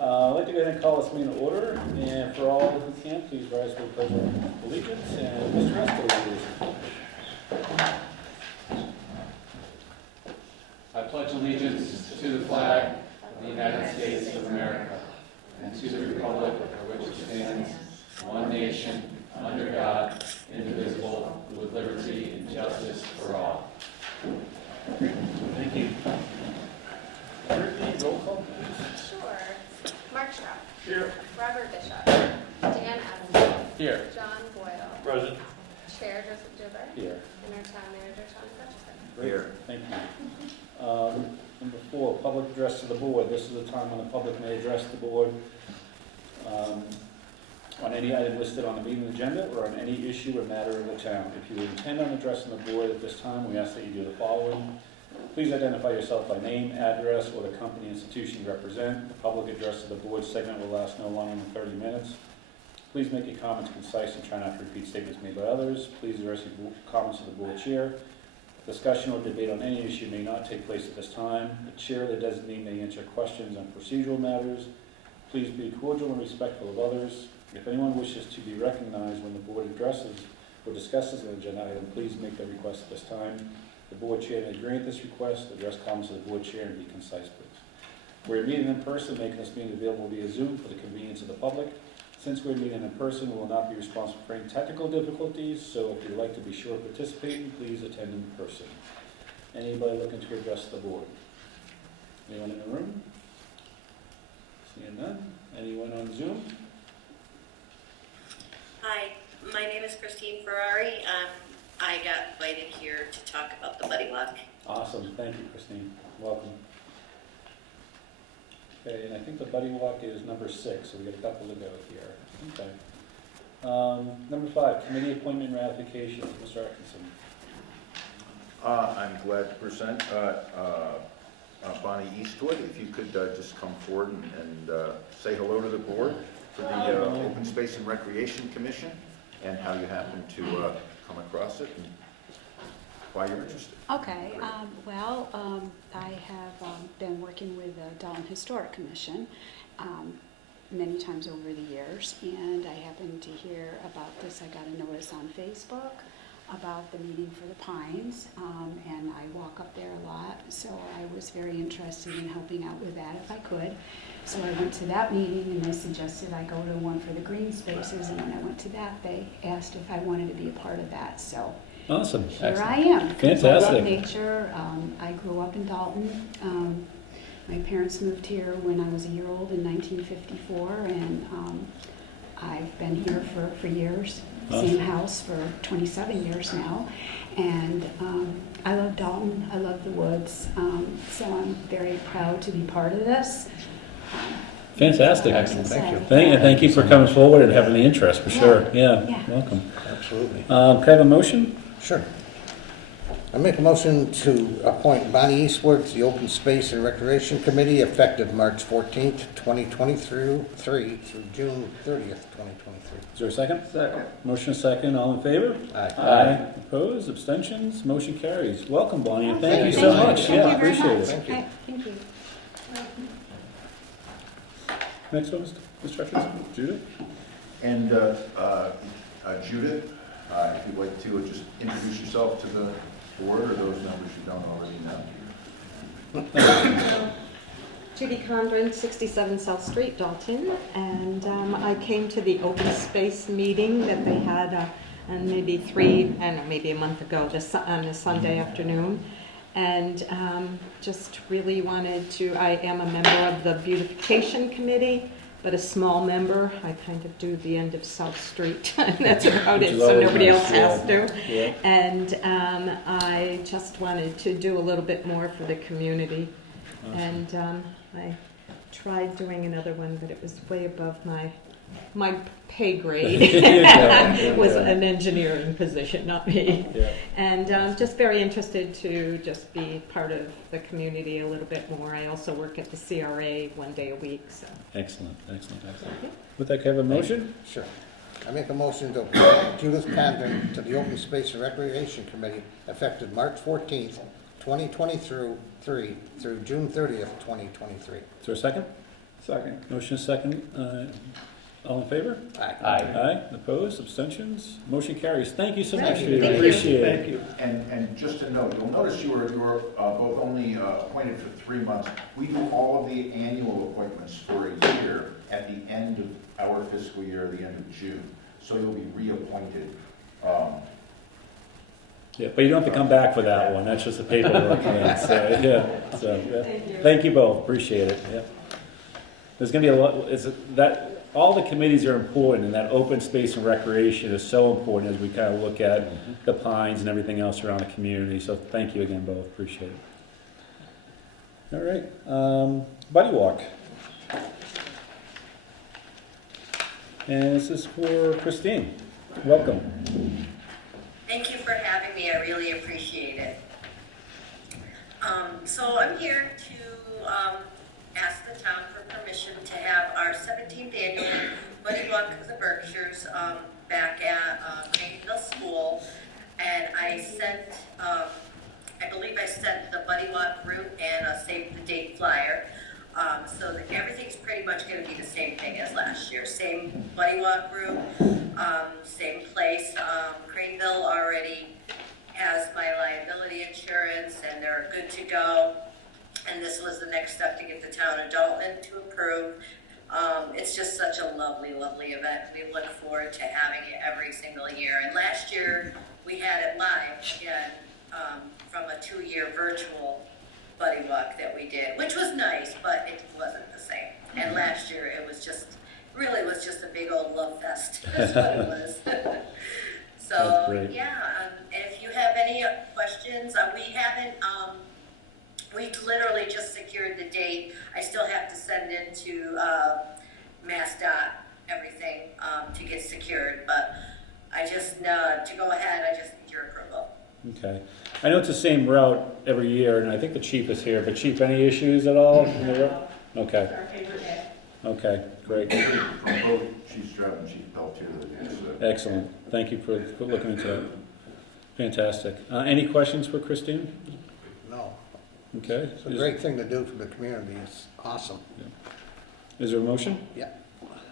I'd like to go ahead and call this meeting to order, and for all who can, please rise for the pledge of allegiance, and Mr. Esco, please. I pledge allegiance to the flag of the United States of America and to the republic for which it stands, one nation, under God, indivisible, with liberty and justice for all. Thank you. Brittany, roll call, please. Sure. Mark Schrock. Here. Robert Bishop. Dan Evans. Here. John Boyle. Present. Chair Joseph Joubert. Here. And our town manager Sean Hutchison. Here. Thank you. Number 4, public address to the board. This is the time when the public may address the board on any item listed on the meeting agenda or on any issue or matter of the town. If you intend on addressing the board at this time, we ask that you do the following. Please identify yourself by name, address, or the company institution you represent. The public address to the board segment will last no longer than 30 minutes. Please make your comments concise and try not to repeat statements made by others. Please address your comments to the board chair. Discussion or debate on any issue may not take place at this time. The chair or the designee may answer questions on procedural matters. Please be cordial and respectful of others. If anyone wishes to be recognized when the board addresses or discusses an agenda item, please make the request at this time. The board chair may grant this request, address comments to the board chair, and be concise, please. We're meeting in person, making this meeting available via Zoom for the convenience of the public. Since we're meeting in person, we will not be responsible for any technical difficulties, so if you'd like to be sure of participating, please attend in person. Anybody looking to address the board? Anyone in the room? Seeing none. Anyone on Zoom? Hi, my name is Christine Ferrari. I got invited here to talk about the Buddy Walk. Awesome. Thank you, Christine. Welcome. Okay, and I think the Buddy Walk is number 6, so we got a couple to go here. Okay. Number 5, committee appointment ratification. Mr. Atkinson. I'm glad to present Bonnie Eastwood. If you could just come forward and say hello to the board for the Open Space and Recreation Commission and how you happen to come across it and why you're interested. Okay, I have been working with the Dalton Historic Commission many times over the years, and I happened to hear about this. I got a notice on Facebook about the meeting for the Pines, and I walk up there a lot, so I was very interested in helping out with that if I could. So I went to that meeting, and they suggested I go to one for the green spaces, and when I went to that, they asked if I wanted to be a part of that, so Awesome. here I am. Fantastic. I love nature. I grew up in Dalton. My parents moved here when I was a year old in 1954, and I've been here for years. Awesome. Same house for 27 years now. And I love Dalton. I love the woods. So I'm very proud to be part of this. Fantastic. Excellent. Thank you for coming forward and having the interest, for sure. Yeah, Yeah. welcome. Absolutely. Can I have a motion? Sure. I make a motion to appoint Bonnie Eastwood to the Open Space and Recreation Committee effective March 14th, 2023 through June 30th, 2023. Is there a second? Second. Motion second, all in favor? Aye. Opposed, abstentions, motion carries. Welcome, Bonnie, and thank Thank you you. so Thank much. you. Yeah, Thank you very appreciate much. it. Thank you. Hi, thank you. Next one, Mr. Atkinson. Judith? And Judith, if you'd like to just introduce yourself to the board or those members you don't already know. Judy Condren, 67 South Street, Dalton, and I came to the open space meeting that they had and maybe a month ago, on a Sunday afternoon, and just really wanted to. I am a member of the beautification committee, but a small member. I kind of do the end of South Street, and that's about it, so nobody else has to. Yeah. And I just wanted to do a little bit more for the community. Awesome. And I tried doing another one, but it was way above my pay grade. It was an engineering position, not me. Yeah. And just very interested to just be part of the community a little bit more. I also work at the CRA 1 day a week. So. Excellent. With that, can I have a motion? Sure. I make a motion to appoint Judith Condon to the Open Space and Recreation Committee effective March 14th, 2023 through June 30th, 2023. Is there a second? Second. Motion is second. All in favor? Aye. Aye. Opposed? Abstentions? Motion carries. Thank you so much, Thank you. Judy. Thank you. Appreciate it. Thank you. And just to note, you'll notice you were both only appointed for 3 months. We do all of the annual appointments for a year at the end of our fiscal year, the end of June. So you'll be reappointed. Yeah, but you don't have to come back for that one. That's just the paperwork. So, yeah. So, yeah. Thank you. Thank you both. Appreciate it. Yeah. There's going to be a lot. All the committees are important, and that open space and recreation is so important as we kind of look at the pines and everything else around the community. So thank you again, both. Appreciate it. All right. Buddy Walk. And this is for Christine. Welcome. Thank you for having me. I really appreciate it. So I'm here to ask the town for permission to have our 17th annual Buddy Walk of the Berkshires back at Greenville School. And I sent, I believe I sent the Buddy Walk route and a save the date flyer. So that everything's pretty much going to be the same thing as last year. Same Buddy Walk route, same place. Greenville already has my liability insurance and they're good to go. And this was the next step to get the town of Dalton to approve. It's just such a lovely, lovely event. We look forward to having it every single year. And last year we had it live again from a 2-year virtual Buddy Walk that we did, which was nice, but it wasn't the same. And last year it was just, really was just a big old love fest. That's what it was. So yeah, and if you have any questions, we haven't, we literally just secured the date. I still have to send in to MassDOT everything to get secured, but I just, to go ahead, I just need your approval. Okay. I know it's the same route every year, and I think the chief is here, but chief, any issues at all? Okay. Okay, great. Chief Stroud and Chief Pelletier. Excellent. Thank you for looking into that. Fantastic. Any questions for Christine? No. Okay. It's a great thing to do for the community. It's awesome. Is there a motion? Yeah.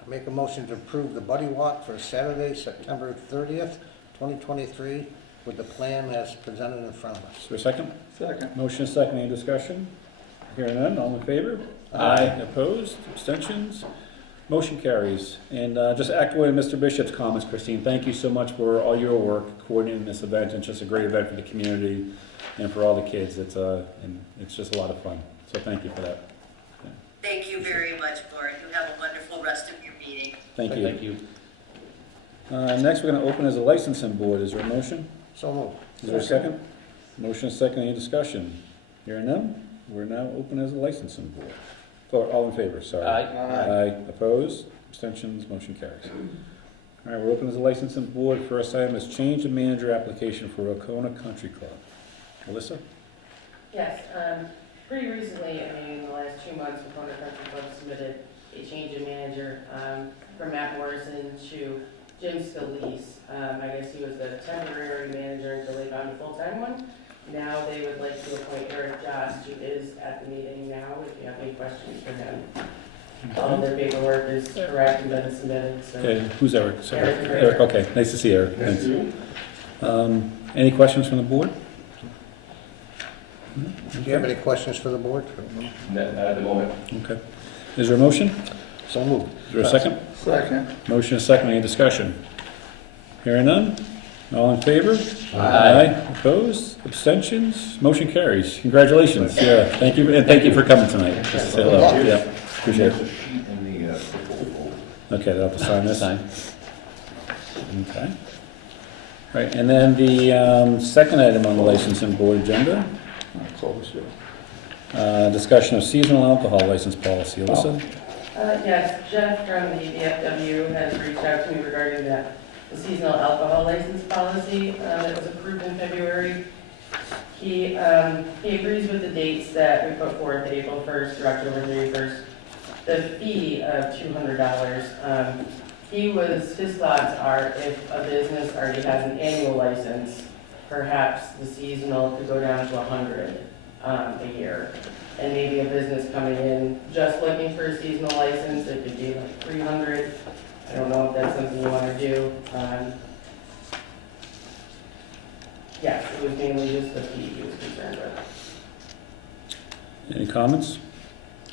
Make a motion to approve the Buddy Walk for Saturday, September 30th, 2023, with the plan as presented in front of us. Is there a second? Second. Motion is second. Any discussion? Hearing none. All in favor? Aye. Opposed? Abstentions? Motion carries. And just echoing Mr. Bishop's comments, Christine, thank you so much for all your work coordinating this event. It's just a great event for the community and for all the kids. And it's just a lot of fun. So thank you for that. Thank you very much, Board. You have a wonderful rest of your meeting. Thank you. Thank you. Next, we're going to open as a licensing board. Is there a motion? So moved. Is there a second? Motion is second. Any discussion? Hearing none, we're now open as a licensing board. All in favor, sorry. Aye. Opposed? Abstentions? Motion carries. All right, we're open as a licensing board. First item is change of manager application for Wacona Country Club. Alyssa? Yes, pretty recently, in the last 2 months, Wacona Country Club submitted a change of manager from Matt Morrison to Jim Scalise. I guess he was the temporary manager until they found a full-time one. Now they would like to appoint Eric Jost, who is at the meeting now, if you have any questions for him. All of their paperwork is correct and been submitted, so. Okay, who's Eric? Sorry. Eric. Okay, nice to see Eric. Thanks. Any questions from the board? Do you have any questions for the board? Not at the moment. Okay. Is there a motion? So moved. Is there a second? Second. Motion is second. Any discussion? Hearing none? All in favor? Aye. Opposed? Abstentions? Motion carries. Congratulations. Yeah, thank you, and thank you for coming tonight. Just to say hello. Yeah, appreciate There's it. a sheet in the folder. Okay, I'll have to sign this. Okay. All right, and then the second item on the licensing board agenda, discussion of seasonal alcohol license policy. Alyssa? Yes, Jeff from the VFW has reached out to me regarding the seasonal alcohol license policy that was approved in February. He agrees with the dates that we put forth, April 1st through October 31st. The fee of $200. His thoughts are if a business already has an annual license, perhaps the seasonal could go down to $100 a year. and maybe a business coming in just looking for a seasonal license, it could be like 300. I don't know if that's something you want to do. Yes, it was mainly just the fee he was concerned with. Any comments?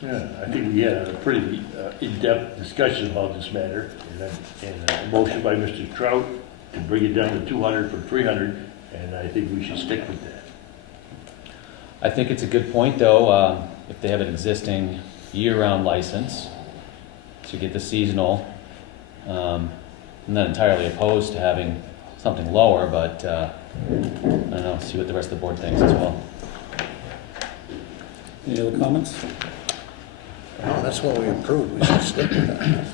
Yeah, I think we had a pretty in-depth discussion about this matter, and a motion by Mr. Trout to bring it down to 200 from 300, and I think we should stick with that. I think it's a good point, though, if they have an existing year-round license to get the seasonal. I'm not entirely opposed to having something lower, but I don't know, see what the rest of the board thinks as well. Any other comments? No, that's what we approved, we should stick with that.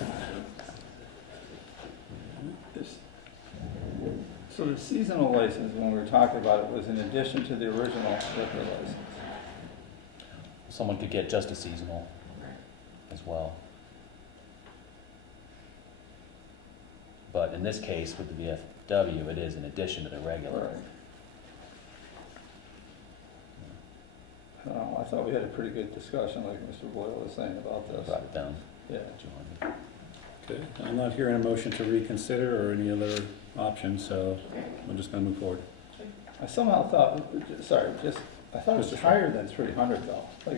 So the seasonal license, when we were talking about it, was in addition to the original liquor license? Someone could get just a seasonal as well. But in this case, with the VFW, it is in addition to the regular. Right. I don't know, I thought we had a pretty good discussion, like Mr. Boyle was saying about this. Brought it down. Yeah. Okay, I'm not hearing a motion to reconsider or any other options, so we're just gonna move forward. I somehow thought, sorry, I thought it was Mr. higher than 300 though. Like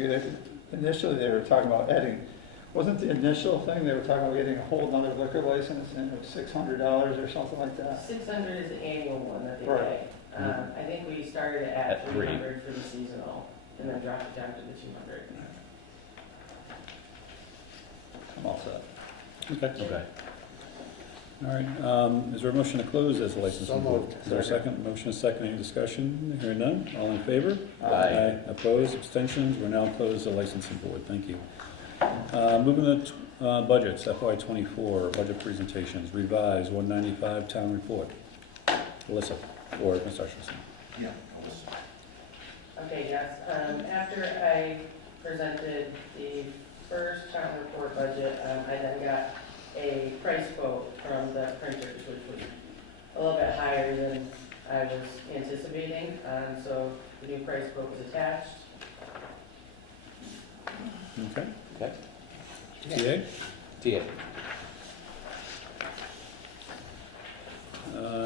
initially they were talking about adding, wasn't the initial thing, they were talking about getting a whole nother liquor license and it was $600 or something like that? 600 is the annual one that they Right. pay. I think we started at At 300 for the seasonal, and then dropped it down to the 200. I'm all set. Okay. Okay. All right, is there a motion to close as a licensing So board? moved. Is there a second? Motion is second, any discussion? Hearing none, all in favor? Aye. Opposed, abstentions, we're now closed as a licensing board, thank you. Moving to budgets, FY '24, budget presentations, revised, 195 town report. Alyssa, or Ms. Hutchinson. Yeah. Okay, yes, after I presented the first town report budget, I then got a price quote from the printers, which was a little bit higher than I was anticipating, so the new price quote was attached. Okay. Okay. TA? TA.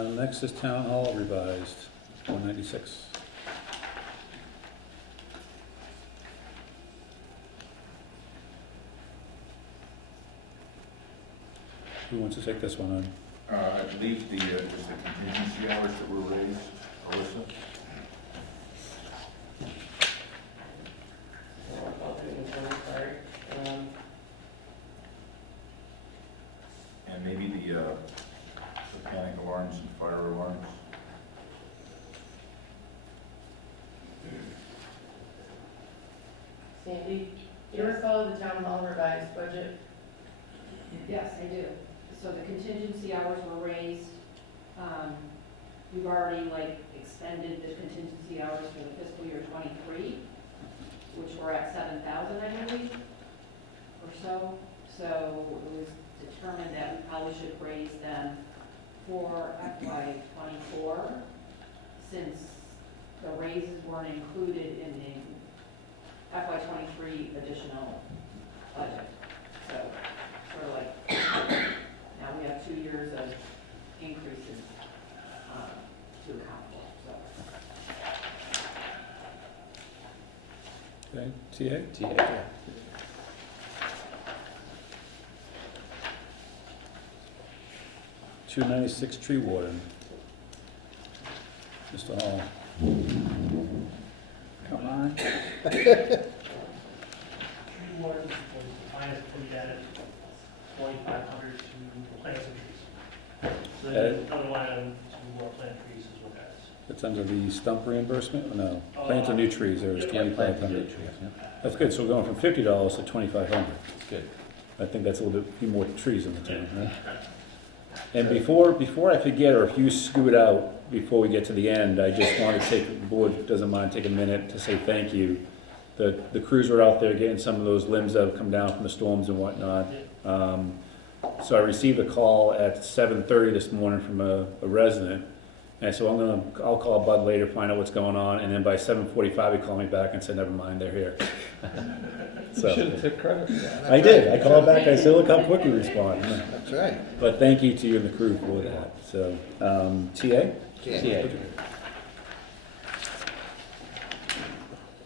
Next is town hall revised, 196. Who wants to take this one on? I believe the contingency hours that were raised, Alyssa? Sorry. And maybe the panic alarms and fire alarms. Sandy, do you recall the town hall revised budget? Yes, I do. So the contingency hours were raised. We've already extended the contingency hours for the fiscal year '23, which were at 7,000, I believe, or so. So it was determined that we probably should raise them for FY '24, since the raises weren't included in the FY '23 additional budget. So sort of now we have 2 years of increases to account for, so. Okay, TA? TA. $296 tree warden. Mr. Hall. Come on. Warden was the finest put at it, 2,500 to plant some trees. So then another line item to more plant trees is what that is. That's under the stump reimbursement, or no? Plant the new trees, there was Yeah, plant the new 2,500. trees, yeah. That's good, so we're going from $50 to 2,500. It's good. I think that's a little bit, few more trees in the town, right? And before I forget, or if you scoot out before we get to the end, I just want to take, the board doesn't mind, take a minute to say thank you. The crews were out there getting some of those limbs that have come down from the storms and whatnot. So I received a call at 7:30 this morning from a resident, And so I'll call Bud later, find out what's going on, and then by 7:45, he called me back and said, never mind, they're here. You So, should have took credit for that. I did, I called back, I said, look how quick you respond. That's right. But thank you to you and the crew for that, so, TA? Yeah.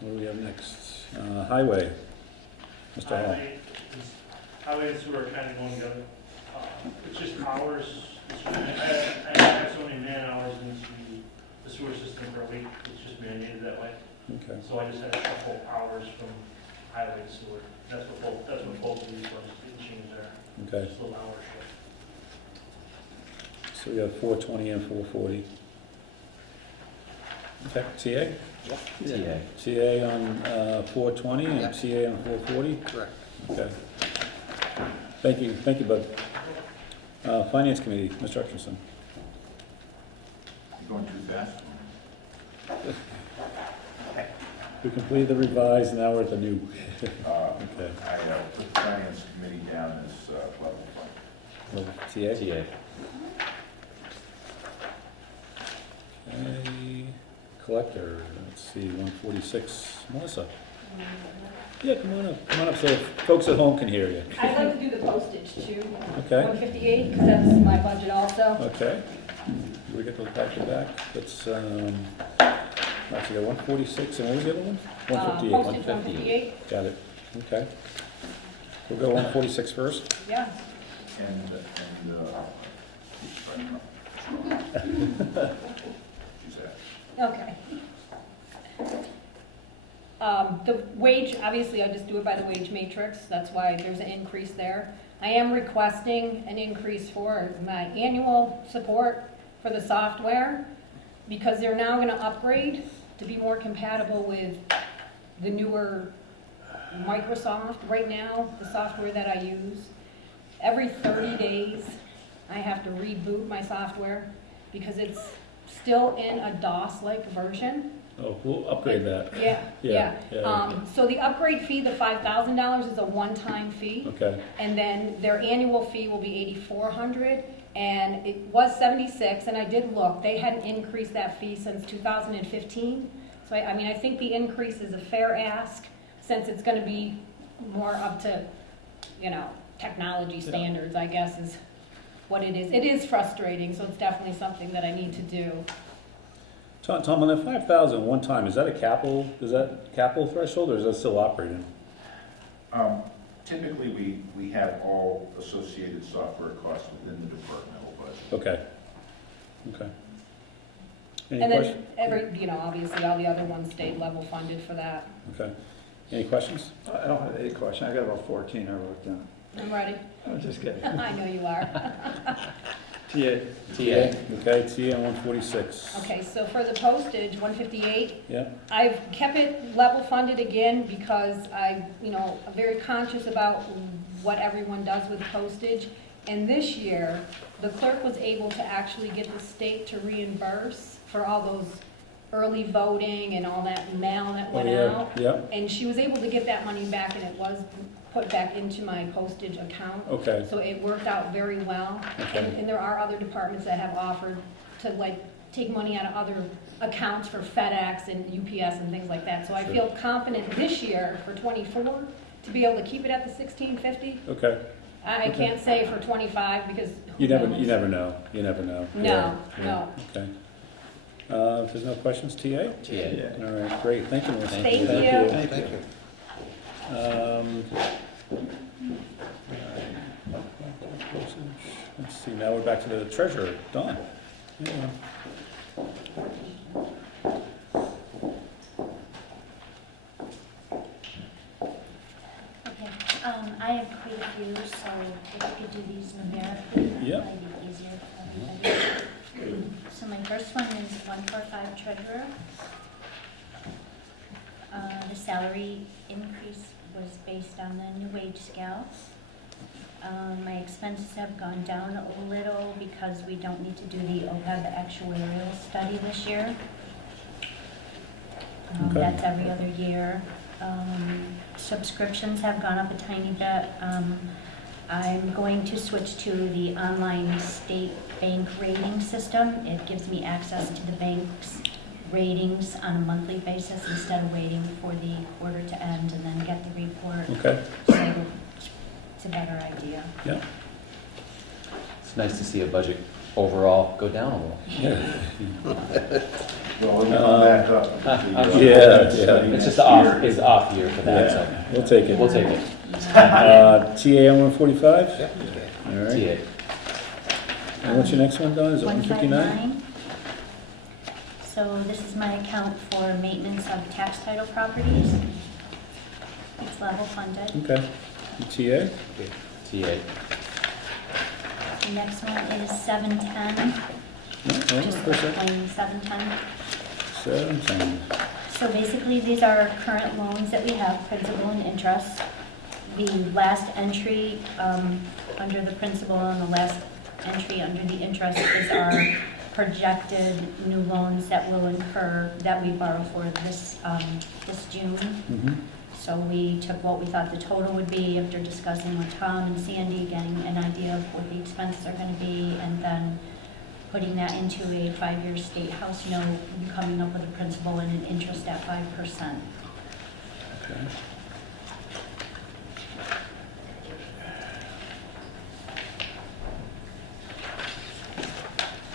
What do we have next? Highway, Mr. Hall. Highway and sewer are kind of going together. It's just hours. I have so many man hours into the sewer system per week. It's just mandated that way. Okay, So I just had a couple hours from highway to sewer. That's what both of these ones didn't change there. okay, Just a little hour shift. so we have 420 and 440. Okay, TA? Yeah. TA on 420 and Yep. TA on 440? Correct. Okay. Thank you, Bud. Finance Committee, Mr. Hutchinson. You going too fast? We completed the revised, now we're at the new. Okay. I put the finance committee down as level fund. TA? TA. Okay. Collector, let's see, 146, Melissa. Yeah, come on up so folks at home can hear you. I'd like to do the postage too, Okay, 158, because that's my budget also. okay. We get those back to back. Let's, actually got 146, and what was the other one? 158. Postage 158, Got it, okay. We'll go 146 first. yeah. She's at. Okay. The wage, obviously I just do it by the wage matrix, that's why there's an increase there. I am requesting an increase for my annual support for the software, because they're now gonna upgrade to be more compatible with the newer Microsoft. Right now, the software that I use, every 30 days, I have to reboot my software, because it's still in a DOS-like version. Oh, we'll upgrade that. Yeah. Yeah. So the upgrade fee, the $5,000 is a one-time fee, Okay, and then their annual fee will be $8,400, and it was $76, and I did look, they hadn't increased that fee since 2015. So I mean, I think the increase is a fair ask, since it's gonna be more up to, technology standards, I guess, is what it is. It is frustrating, so it's definitely something that I need to do. Tom, on that 5,000 one time, is that capital threshold, or is that still operating? Typically, we have all associated software costs within the departmental budget. Okay. Any And questions? then obviously all the other ones stayed level funded for that. Okay. Any questions? I don't have any question. I got about 14 I wrote down. I'm ready. I'm just kidding. I know you are. TA. Okay, TA on 146. Okay, so for the postage, 158, Yeah, I've kept it level funded again because I'm very conscious about what everyone does with postage. And this year, the clerk was able to actually get the state to reimburse for all those early voting and all that mail that went out. yeah, And she was able to get that money back, and it was put back into my postage account. okay, So it worked out very well. Okay. And there are other departments that have offered to take money out of other accounts for FedEx and UPS and things like that. So I Sure. feel confident this year for '24 to be able to keep it at the 1650. okay. I Okay. can't say for '25 because who You never knows? know. No, Yeah. no. Okay. If there's no questions, TA? Yeah. All right, great, thank you, Melissa. Thank you. Thank you. Let's see, now we're back to the treasurer, Dawn. Yeah. Okay, I have quite a few, so if you could do these numerically, that Yeah. might be easier for everybody. So my first one is 145 treasurer. The salary increase was based on the new wage scale. My expenses have gone down a little because we don't need to do the OPEB actuarial study this year. Okay. That's every other year. Subscriptions have gone up a tiny bit. I'm going to switch to the online state bank rating system. It gives me access to the bank's ratings on a monthly basis instead of waiting for the quarter to end and then get the report. Okay, So it's a better idea. yeah. It's nice to see a budget overall go down a little. Well, we'll come back up. Yeah. It's just it's off year for that, so Yeah, we'll take it. we'll take it. TA on 145? Yep. All right. TA. And what's your next one, Don? Is it 159? 159. So this is my account for maintenance of tax title properties. It's level funded. Okay. TA? TA. The next one is 710, No, hold on just for a second. plain 710. 710. So basically, these are our current loans that we have, principal and interest. The last entry under the principal and the last entry under the interest is our projected new loans that will incur, that we borrow for this June. Mhm. So we took what we thought the total would be after discussing with Tom and Sandy, getting an idea of what the expenses are gonna be, and then putting that into a 5-year state house note, and coming up with a principal and an interest at 5%. Okay.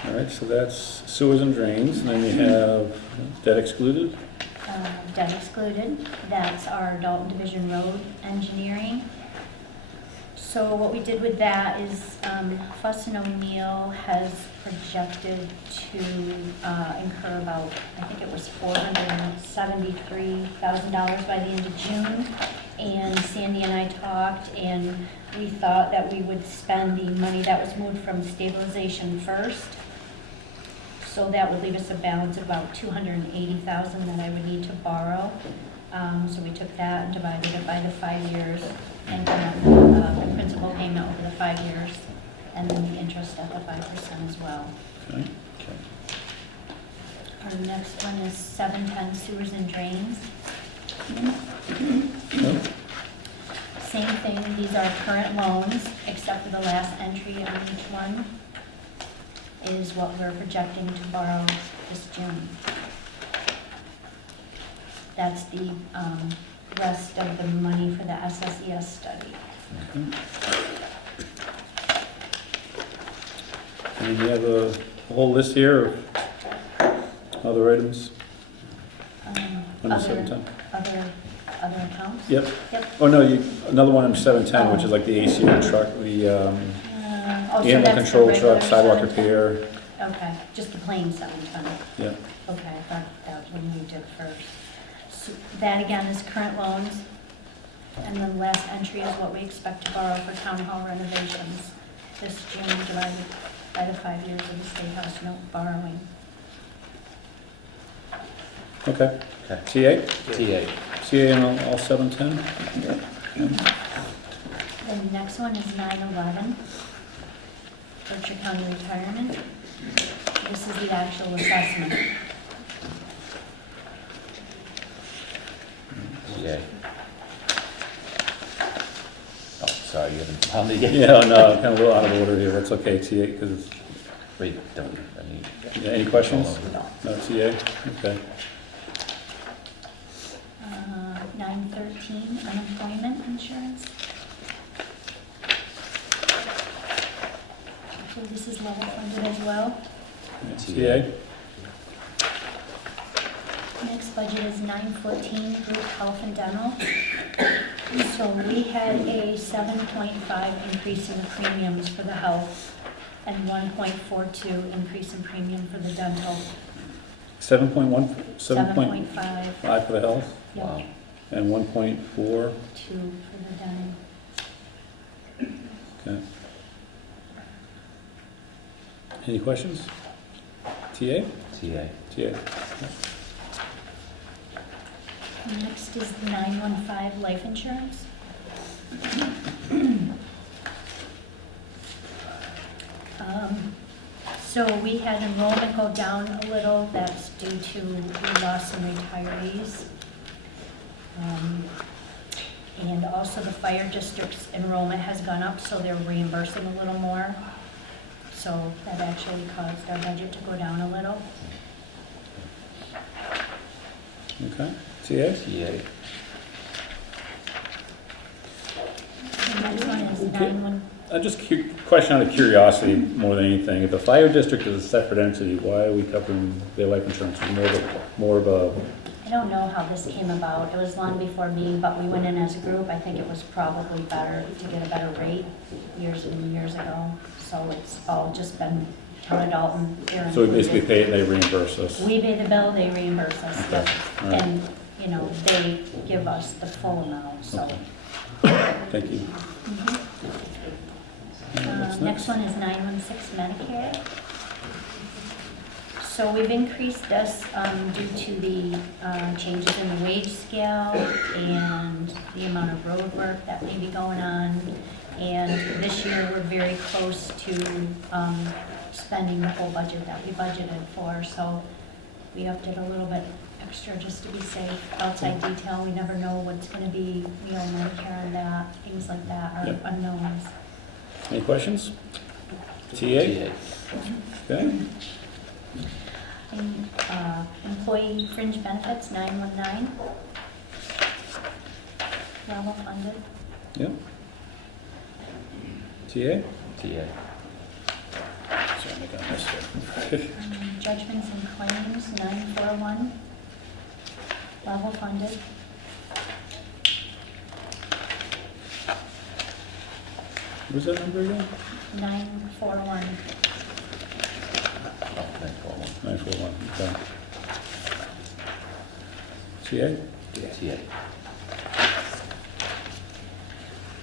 All right, so that's sewers and drains, and then we have debt excluded. Debt excluded, that's our Dalton Division Road Engineering. So what we did with that is Fuss and O'Neill has projected to incur about, I think it was $473,000 by the end of June. And Sandy and I talked, and we thought that we would spend the money that was moved from stabilization first. So that would leave us a balance of about $280,000 that I would need to borrow. So we took that and divided it by the 5 years, and then the principal payment over the 5 years, and then the interest at the 5% as well. Okay. Our next one is 710 sewers and drains. Nope. Same thing, these are current loans, except for the last entry on each one is what we're projecting to borrow this June. That's the rest of the money for the SSES study. And you have a whole list here of other items under 710? Other accounts? Yep. Yep. Oh, no, another one under 710, which is like the ACO truck, the Oh, so animal that's the control regular truck, sidewalk 710? repair. Okay, just the plain 710. Yeah. Okay, I thought that when we did first. So that again is current loans. And then the last entry is what we expect to borrow for town hall renovations this June, divided by the 5 years of the state house note borrowing. Okay. Okay. TA? TA. TA and all 710? The next one is 911, Berkshire County Retirement. This is the actual assessment. TA. Oh, sorry, you haven't found it yet? Yeah, no, kind of a little out of order here, that's okay, TA, because it's, Wait, don't, I need. yeah, any questions? No. No, TA, okay. 913, unemployment insurance. So this is level funded as well. TA? Next budget is 914, group health and dental. So we had a 7.5 increase in the premiums for the health and 1.42 increase in premium for the dental. 7.1, 7.5, 7.5 for the health, yep, Wow. and 1.4, 2 for the dental. okay. Any questions? TA? TA. TA. Next is 915 life insurance. So we had enrollment go down a little, that's due to we lost some retirees. And also the fire district's enrollment has gone up, so they're reimbursing a little more. So that actually caused our budget to go down a little. Okay, TA? TA. The next one is Okay. 911. Just question out of curiosity more than anything. If the fire district is a separate entity, why are we covering their life insurance? More of a, I don't know how this came about. It was long before me, but we went in as a group. I think it was probably better to get a better rate years and years ago. So it's all just been town of Dalton. They're so we basically included. pay it and they reimburse us? We pay the bill, they reimburse us. Okay, all right. And, you know, they give us the full amount, so. Okay. Thank you. Mhm. What's Next one is 916 Medicare. So we've increased this due to the changes in the wage scale and the amount of road work that may be going on. And this year, we're very close to spending the whole budget that we budgeted for. So we upped it a little bit extra just to be safe. Outside detail, we never know what's going to be, you know, Medicare and that, things like that are Yep. unknowns. Any questions? TA? TA. Okay. And, employee fringe benefits, 919. Level funded. Yep. TA? TA. Sorry, I think I missed it. Judgments and claims, 941. Level funded. What was that number again? 941. Oh, 941. 941, okay. TA? TA.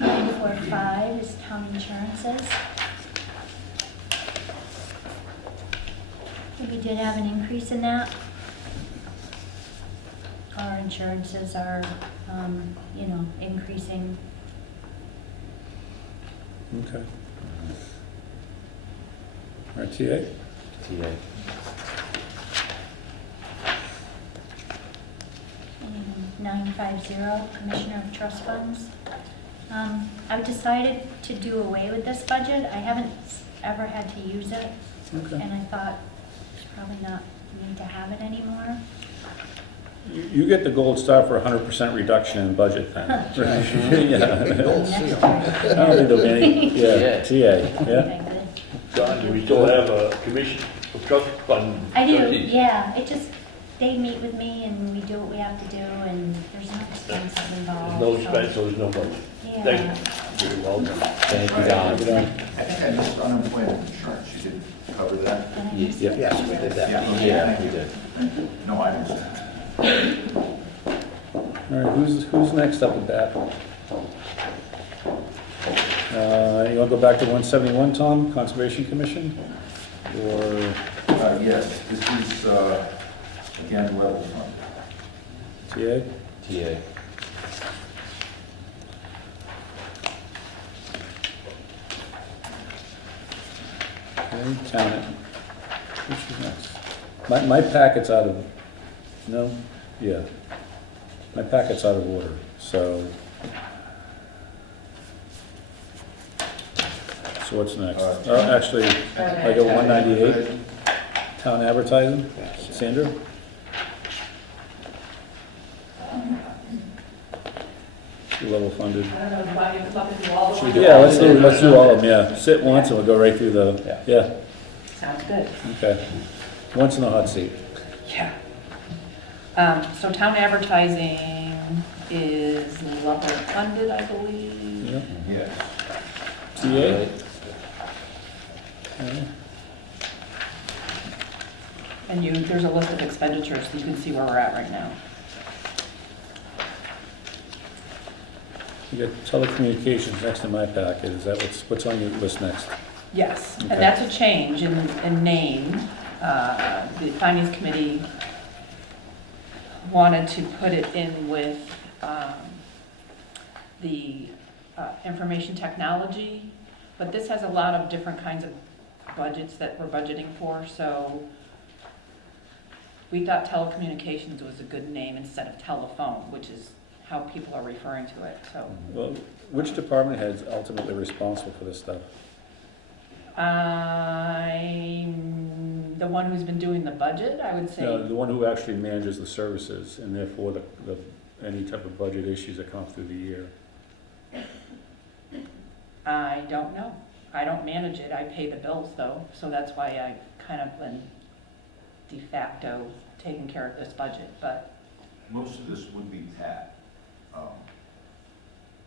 945 is town insurances. We did have an increase in that. Our insurances are, you know, increasing. Okay. All right, TA? TA. 950, Commissioner of Trust Funds. I've decided to do away with this budget. I haven't ever had to use it, Okay. and I thought it's probably not need to have it anymore. You get the gold star for 100% reduction in budget then. Huh. Right? Yeah. Next year. I don't think there'll be any, yeah, TA, yeah. Okay, good. John, do we still have a commission of trust fund? I do, trustees? yeah. It just, they meet with me and we do what we have to do, and there's no expenses involved. No so- expense, so there's no budget. Yeah. Thank you. Very well done. Thank you, Don. Good on. And this unemployment insurance, you did cover that? Did I miss Yeah. it? Yes, we did that. Yeah, we did. No, I understand. All right, who's next up with that? You want to go back to 171, Tom, Conservation Commission? Or, Yes, this is, again, level fund. TA? TA. Okay, town, which is next? My packet's out of, no, yeah. My packet's out of order, so. So what's next? Actually, I go 198, town advertising, Sandra? Level funded. I don't know, do you want me to come up and do all the ones? Yeah, let's do all of them, yeah. Sit once and we'll go right through the, yeah, Sounds good. okay. Once in the hot seat. Yeah. So town advertising is level funded, I believe. Yeah. Yes. TA? Okay. And there's a list of expenditures, so you can see where we're at right now. You got telecommunications next in my packet. Is that what's on your list next? Yes, Okay. and that's a change in name. The finance committee wanted to put it in with the information technology, but this has a lot of different kinds of budgets that we're budgeting for, so we thought telecommunications was a good name instead of telephone, which how people are referring to it, so. Well, which department head's ultimately responsible for this stuff? I'm the one who's been doing the budget, I would say. No, the one who actually manages the services, and therefore any type of budget issues that come through the year. I don't know. I don't manage it. I pay the bills though, so that's why I've kind of been de facto taking care of this budget, but Most of this would be Pat,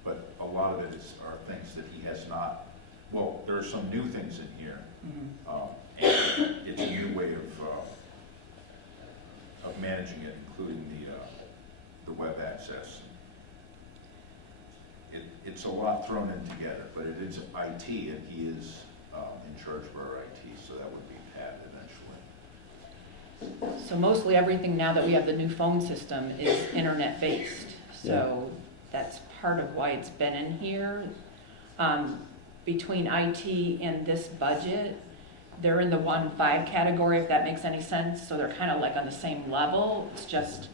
but a lot of it are things that he has not, well, there are some new things in here. And it's a new way of managing it, including the web access. It's a lot thrown in together, but it is IT, and he is in charge of our IT, so that would be Pat eventually. so mostly everything now that we have the new phone system is internet-based. So that's part of why it's been in here. Between IT and this budget, they're in the 1.5 category, if that makes any sense. So they're kind of like on the same level. It's just,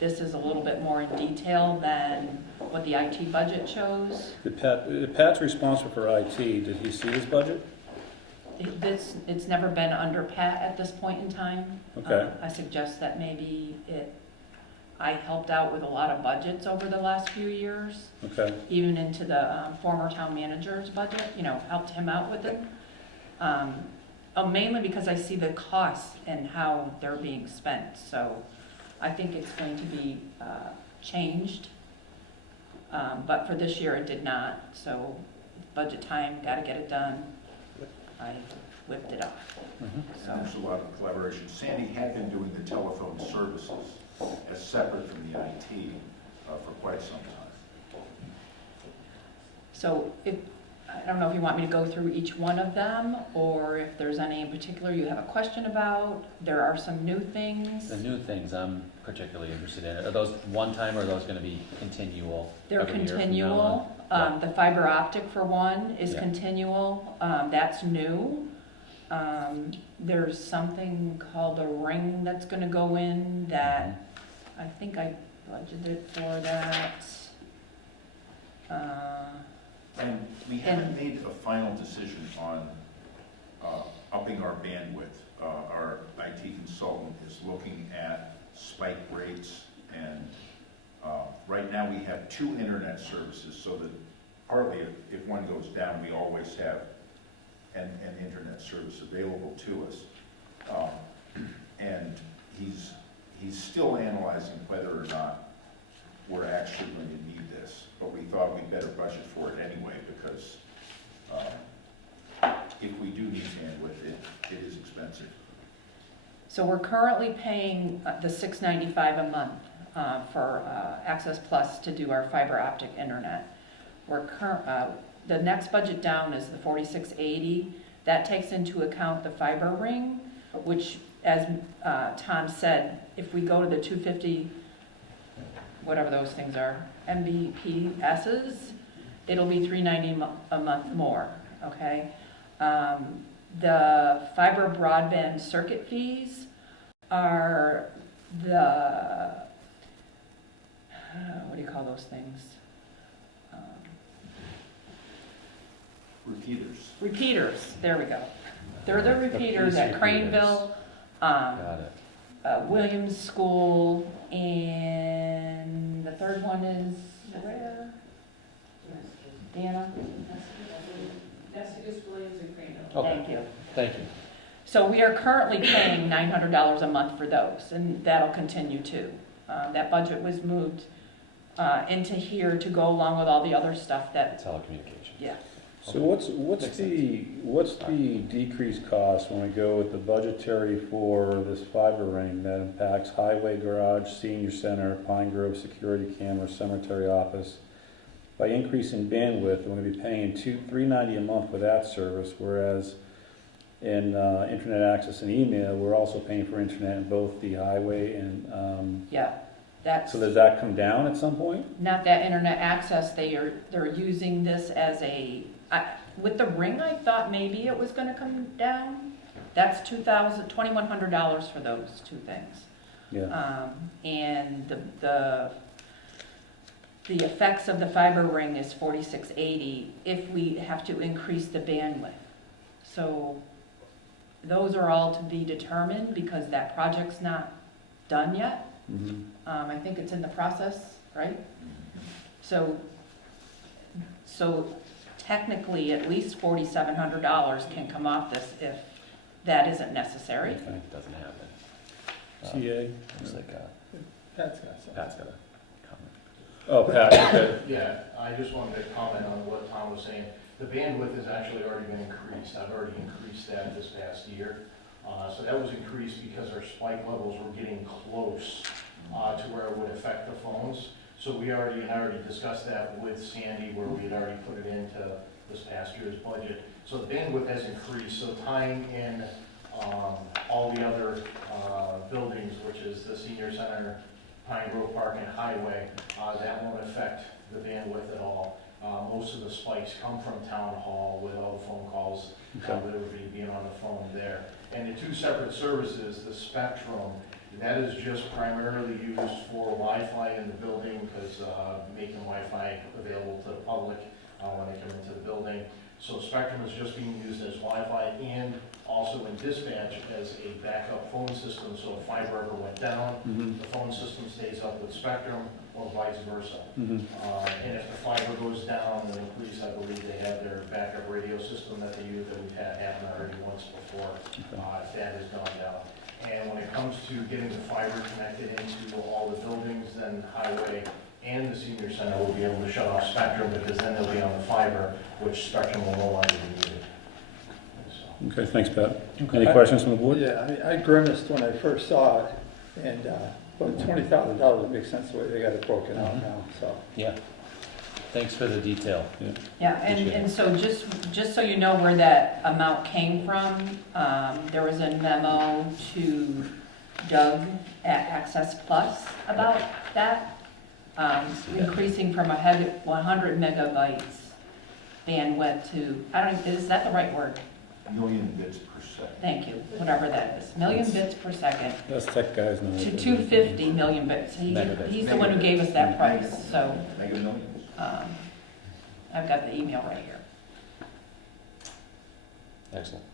this is a little bit more in detail than what the IT budget shows. If Pat's responsible for IT, did he see his budget? It's never been under Pat at this point in time. Okay. I suggest that maybe I helped out with a lot of budgets over the last few years, Okay. even into the former town manager's budget, helped him out with it. Mainly because I see the costs and how they're being spent, so I think it's going to be changed. But for this year, it did not, so budget time, gotta get it done. I whipped it up. And there's a lot of collaboration. Sandy had been doing the telephone services as separate from the IT for quite some time. So I don't know if you want me to go through each one of them, or if there's any in particular you have a question about. There are some new things. The new things I'm particularly interested in, are those one-time or are those gonna be continual? They're every year from now continual. on? The fiber optic for one is Yeah. continual. That's new. There's something called a ring that's gonna go in that I think I budgeted for that. And we haven't made a final decision on upping our bandwidth. Our IT consultant is looking at spike rates, and right now we have 2 internet services, so that partly if one goes down, we always have an internet service available to us. And he's still analyzing whether or not we're actually going to need this, but we thought we'd better budget for it anyway, because if we do need bandwidth, it is expensive. So we're currently paying the $6.95 a month for Access Plus to do our fiber optic internet. The next budget down is the $46.80. That takes into account the fiber ring, which, as Tom said, if we go to the 250, whatever those things are, Mbps's, it'll be $3.90 a month more, okay? The fiber broadband circuit fees are what do you call those things? Repeaters, there we go. They're the repeaters at Craneville, Got it. Williams School, and the third one is where? Dana? Jessica's Williams and Crandall. Okay. Thank you. Thank you. So we are currently paying $900 a month for those, and that'll continue too. That budget was moved into here to go along with all the other stuff that, Telecommunications. yeah. So what's the decreased cost when we go with the budgetary for this fiber ring that impacts highway garage, senior center, Pine Grove security camera, cemetery office? By increasing bandwidth, we're going to be paying $3.90 a month for that service, whereas in internet access and email, we're also paying for internet in both the highway and. Yeah, that's. So does that come down at some point? Not that internet access, they're using this as with the ring, I thought maybe it was gonna come down. That's $2,100 for those two things. Yeah. And the the effects of the fiber ring is 4680 if we have to increase the bandwidth. So those are all to be determined because that project's not done yet. I think it's in the process, right? So technically, at least $4,700 can come off this if that isn't necessary. If it doesn't happen. TA? Looks like, Pat's got something. Pat's got a comment. Oh, Pat, okay. Yeah, I just wanted to comment on what Tom was saying. The bandwidth has actually already been increased. I've already increased that this past year. So that was increased because our spike levels were getting close to where it would affect the phones. So I already discussed that with Sandy, where we had already put it into this past year's budget. So the bandwidth has increased, so tying in all the other buildings, which is the senior center, Pine Grove Park, and Highway, that won't affect the bandwidth at all. Most of the spikes come from Town Hall with all the phone calls that would be being on the phone there. And the two separate services, the Spectrum, that is just primarily used for Wi-Fi in the building, because making Wi-Fi available to the public when they come into the building. So Spectrum is just being used as Wi-Fi and also in dispatch as a backup phone system. So if fiber ever went down, the phone system stays up with Spectrum, or vice versa. And if the fiber goes down, then the police, I believe, they have their backup radio system that they use that we've had happen already once before. If that has gone down. And when it comes to getting the fiber connected into all the buildings, then Highway and the senior center will be able to shut off Spectrum, because then they'll be on the fiber, which Spectrum will no longer be needed. So. Okay, thanks, Pat. Any questions from the board? Yeah, I grimaced when I first saw it, and, but $20,000 makes sense the way they got it broken out now, so. Yeah. Thanks for the detail. Yeah, and so just so you know where that amount came from, there was a memo to Doug at Access Plus about that, increasing from 100 megabytes bandwidth to, is that the right word? Million bits per second. Thank you, whatever that is, million bits per second, That's tech guys know. to 250 million bits. He's the one who gave us that price, so. Mega millions. I've got the email right here. Excellent.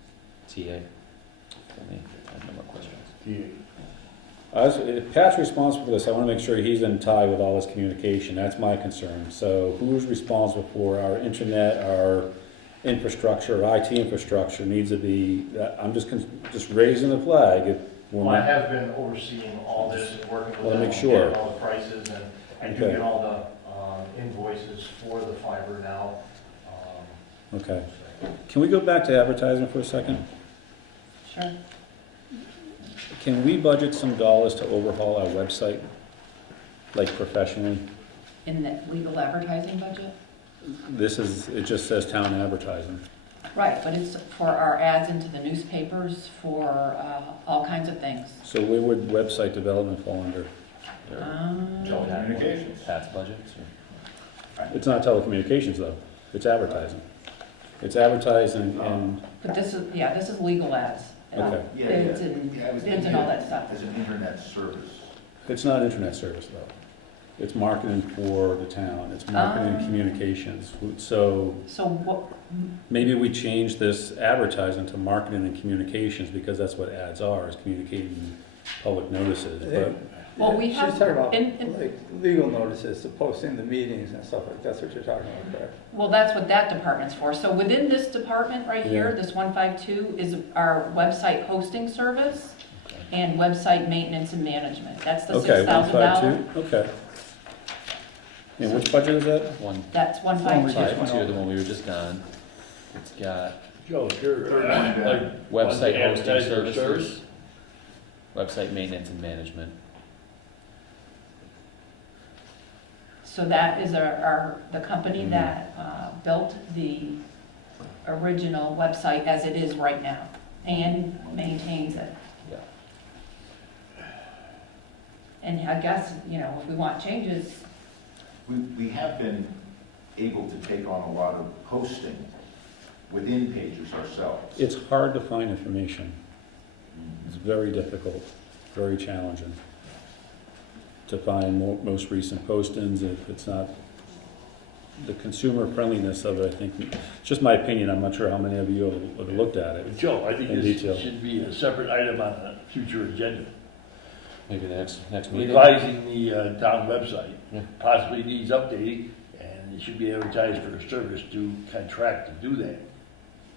TA? For me, I have no more questions. If Pat's responsible for this, I want to make sure he's in tie with all his communication. That's my concern. So who's responsible for our internet, our infrastructure, our IT infrastructure needs to be, I'm just raising the flag. If we're Well, I not- have been overseeing all this and working with Well, them, make sure. getting all the prices, and I do Okay. get all the invoices for the fiber now. Okay. Can we go back to advertising for a second? Sure. Can we budget some dollars to overhaul our website, like professionally? In the legal advertising budget? It just says town advertising. Right, but it's for our ads into the newspapers, for all kinds of things. So where would website development fall under? Telecommunications. Pat's budgets? It's not telecommunications though, it's advertising. It's advertising and, But this is legal ads. okay. Bids and all that stuff. As an internet service. It's not internet service though. It's marketing for the town, it's marketing and communications. So what, maybe we change this advertising to marketing and communications, because that's what ads are, is communicating public notices. But well, we have. She's talking about like legal notices, to posting the meetings and stuff like, that's what you're talking about, correct? Well, that's what that department's for. So within this department right here, this 152, is our website hosting service and website maintenance and management. That's the okay, $6,000. 152, okay. And which budget is that? That's 152. 5.2, the one we were just on. It's got Joe, you're, like, website hosting advertising services, website maintenance and management. So that is the company that built the original website as it is right now and maintains it. Yeah. And I guess, if we want changes, We have been able to take on a lot of posting within pages ourselves. It's hard to find information. It's very difficult, very challenging to find most recent postings. If it's not the consumer friendliness of it, I think, it's just my opinion, I'm not sure how many of you have looked at it. Joe, I think In this detail. should be a separate item on a future agenda. Maybe the next meeting. Revising the town website Yeah. possibly needs updating, and it should be advertised for a service to contract to do that.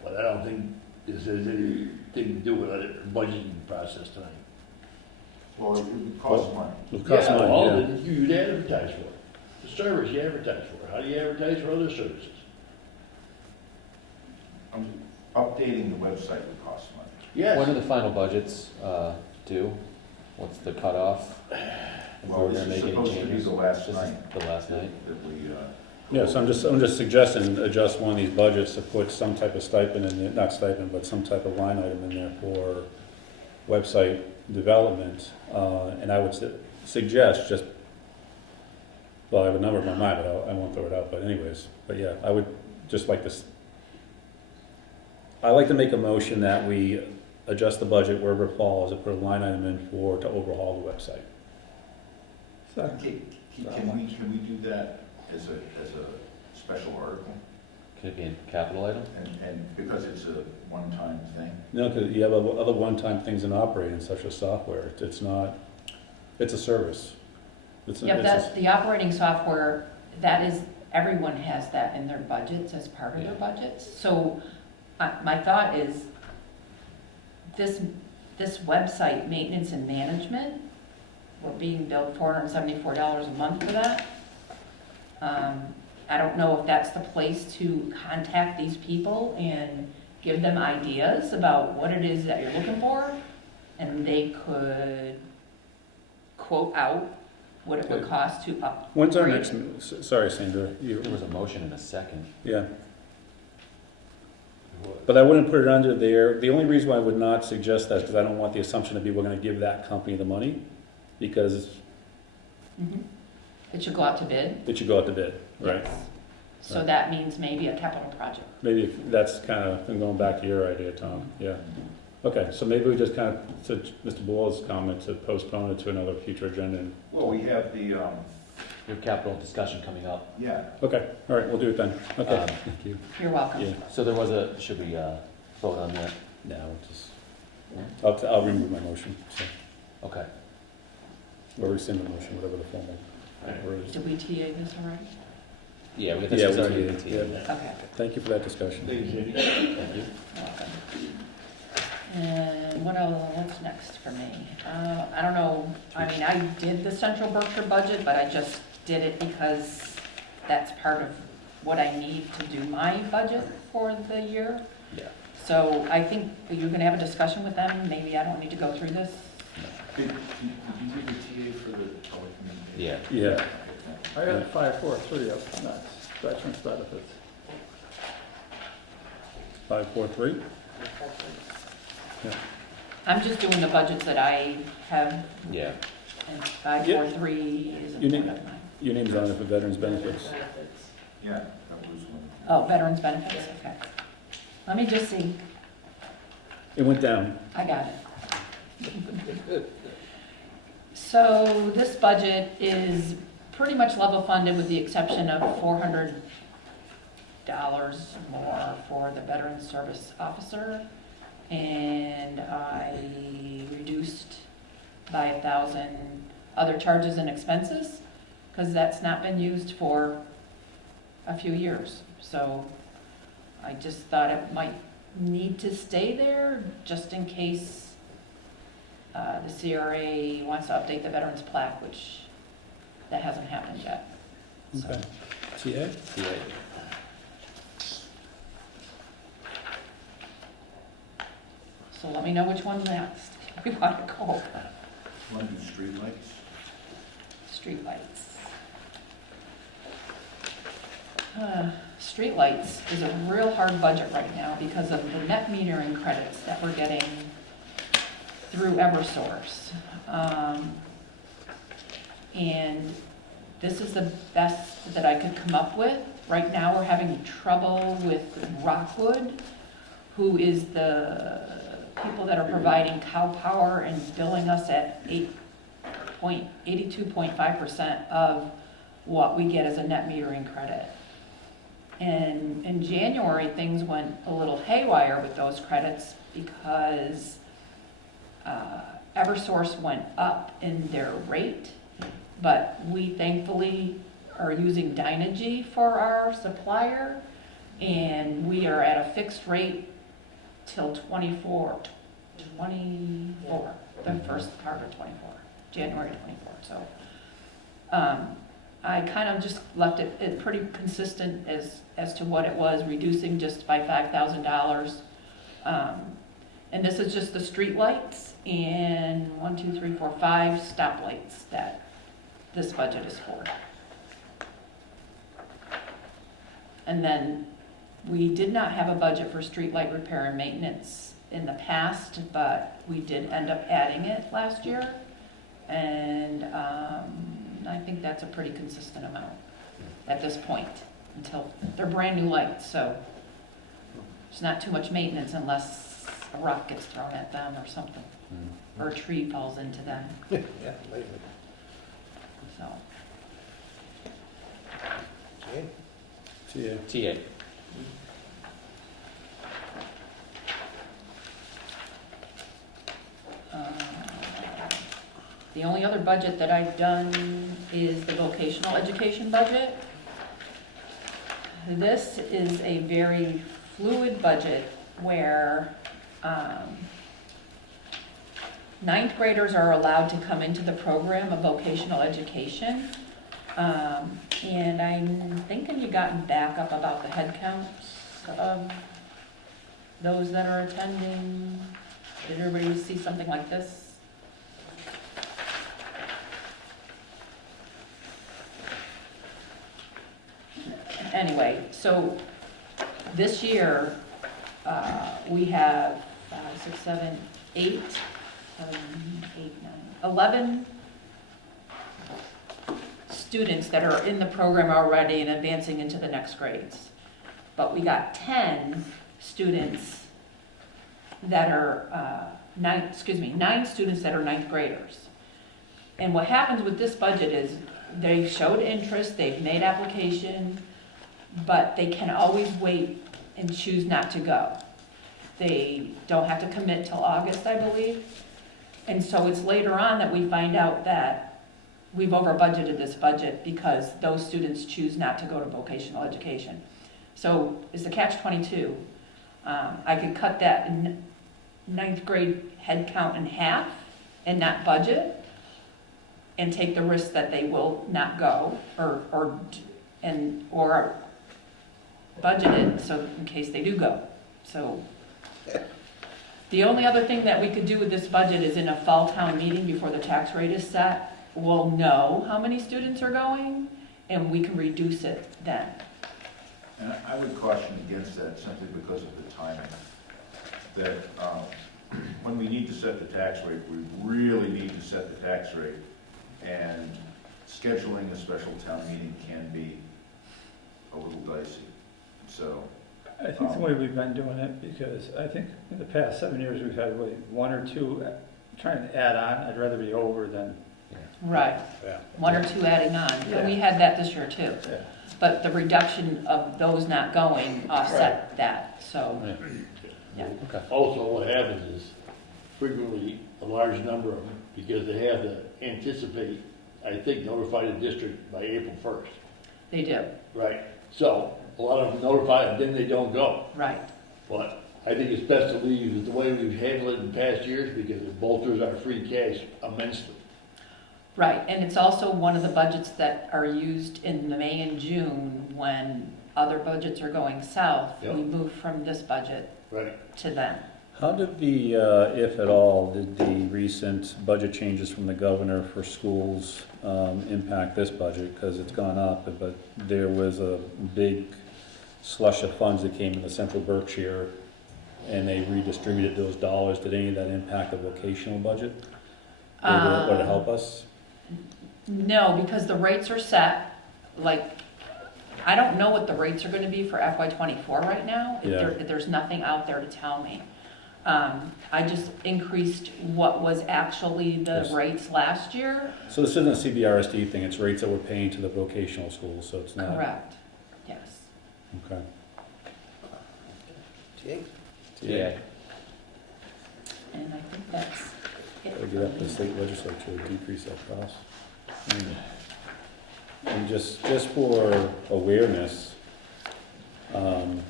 But I don't think this has anything to do with our budgeting process tonight. Well, it would cost money. It'll cost money, Well, yeah. then you'd advertise for it. The service you advertise for. How do you advertise for other services? Updating the website would cost money. Yes. When are the final budgets due? What's the cutoff? If Well, we're this gonna is make any supposed to be changes? the last This is night. the last night? That we, Yeah, so I'm just suggesting adjust one of these budgets to put some type of stipend in there, not stipend, but some type of line item in there for website development. And I would suggest just, well, I have a number in my mind, but I won't throw it out, but anyways, but yeah, I would just like this. I'd like to make a motion that we adjust the budget wherever it falls and put a line item in to overhaul the website. can we do that as a special article? Can it be a capital item? And because it's a one-time thing? No, because you have other one-time things in operating, such as software. It's not, it's a service. Yeah, that's the operating software, that is, everyone has that in their budgets as part of their budgets. So my thought is, this website maintenance and management, we're being billed $474 a month for that. I don't know if that's the place to contact these people and give them ideas about what it is that you're looking for, and they could quote out what it would cost to upgrade. When's our next, sorry, Sandra. There was a motion in a second. Yeah. But I wouldn't put it under there. The only reason why I would not suggest that is because I don't want the assumption to be we're going to give that company the money, because Mhm. It should go out to bid. it should go out to bid, right? Yes. So that means maybe a capital project. Maybe that's kind of, and going back to your idea, Tom, yeah. Okay, so maybe we just kind of, to Mr. Bull's comment, to postpone it to another future agenda. Well, we have the, Your capital discussion coming up. yeah, Okay, all right, we'll do it then. Okay, Um, thank you. You're welcome. Yeah, So there was should we vote on that? no, just, I'll remove my motion, so, Okay. or rescind the motion, whatever the formal word is. Did we TA this already? Yeah, we got Yeah, this we already. did, yeah. Okay. Thank you for that discussion. Thank you. You're welcome. And what's next for me? I don't know, I mean, I did the Central Berkshire budget, but I just did it because that's part of what I need to do my budget for the year. Yeah. So I think you're gonna have a discussion with them, maybe I don't need to go through this. did you give the TA for the telecommunications? Yeah. Yeah, I got 543 up, that's veterans benefits. 543? I'm just doing the budgets that I have, Yeah. and 543 isn't You part need- of mine. Your name's on it for veterans benefits. Yeah, that was one. Oh, veterans benefits, okay. Let me just see, It went down. I got it. So this budget is pretty much level funded with the exception of $400 more for the veteran service officer. And I reduced by 1,000 other charges and expenses, because that's not been used for a few years. So I just thought it might need to stay there, just in case the CRA wants to update the veterans plaque, which that hasn't happened yet. Okay. TA? Yeah. So let me know which one's next. We want to go. London streetlights? Streetlights. Streetlights is a real hard budget right now because of the net metering credits that we're getting through Eversource. And this is the best that I could come up with. Right now, we're having trouble with Rockwood, who is the people that are providing cow power and billing us at 82.5% of what we get as a net metering credit. And in January, things went a little haywire with those credits because Eversource went up in their rate, but we thankfully are using Dynegy for our supplier, and we are at a fixed rate till 24, the first part of 24, January 24. So I kind of just left it pretty consistent as to what it was, reducing just by $5,000. And this is just the street lights and 5 stoplights that this budget is for. And then we did not have a budget for street light repair and maintenance in the past, but we did end up adding it last year. And I think that's a pretty consistent amount at this point, until they're brand new lights, so it's not too much maintenance unless a rock gets thrown at them or something, or a tree falls into them, Yeah, lately. so. Okay. TA. The only other budget that I've done is the vocational education budget. This is a very fluid budget where ninth graders are allowed to come into the program of vocational education. And I'm thinking you got back up about the head counts of those that are attending. Did everybody see something like this? Anyway, so this year, we have 11 students that are in the program already and advancing into the next grades. But we got 10 students that are, 9 students that are ninth graders. And what happens with this budget is they showed interest, they've made application, but they can always wait and choose not to go. They don't have to commit till August, I believe. And so it's later on that we find out that we've over budgeted this budget because those students choose not to go to vocational education. So it's the catch-22. I could cut that ninth grade head count in half and not budget and take the risk that they will not go or budget it so in case they do go. So the only other thing that we could do with this budget is in a fall town meeting before the tax rate is set, we'll know how many students are going and we can reduce it then. And I would caution against that simply because of the timing. That when we need to set the tax rate, we really need to set the tax rate. And scheduling a special town meeting can be a little dicey. So I think the way we've been doing it, because I think in the past 7 years, we've had one or two trying to add on. I'd rather be over than. Right. Yeah. 1 or 2 adding on. Yeah. And we had that this year too. Yeah. But the reduction of those not going offset that, so, yeah. Okay. Also, what happens is frequently a large number of them, because they have to anticipate, I think, notify the district by April 1st. They do, Right. So a lot of them notify and then they don't go. right. But I think it's best to leave it the way we've handled it in past years because it bolsters our free cash immensely. Right, and it's also one of the budgets that are used in the May and June when other budgets are going south. Yep. We move from this budget Right. to them. How did the, if at all, did the recent budget changes from the governor for schools impact this budget? Because it's gone up, but there was a big slush of funds that came into Central Berkshire and they redistributed those dollars. Did any of that impact the vocational budget? Or would it help us? No, because the rates are set, like, I don't know what the rates are gonna be for FY '24 right now. If there's nothing out there to tell me. I just increased what was actually the Yes. rates last year. So this isn't a CBRSD thing, it's rates that we're paying to the vocational schools, so it's not. Correct, yes. Okay. Jake? Yeah. And I think that's it. Gotta get up to the state legislature to decrease that cost. And just for awareness, FY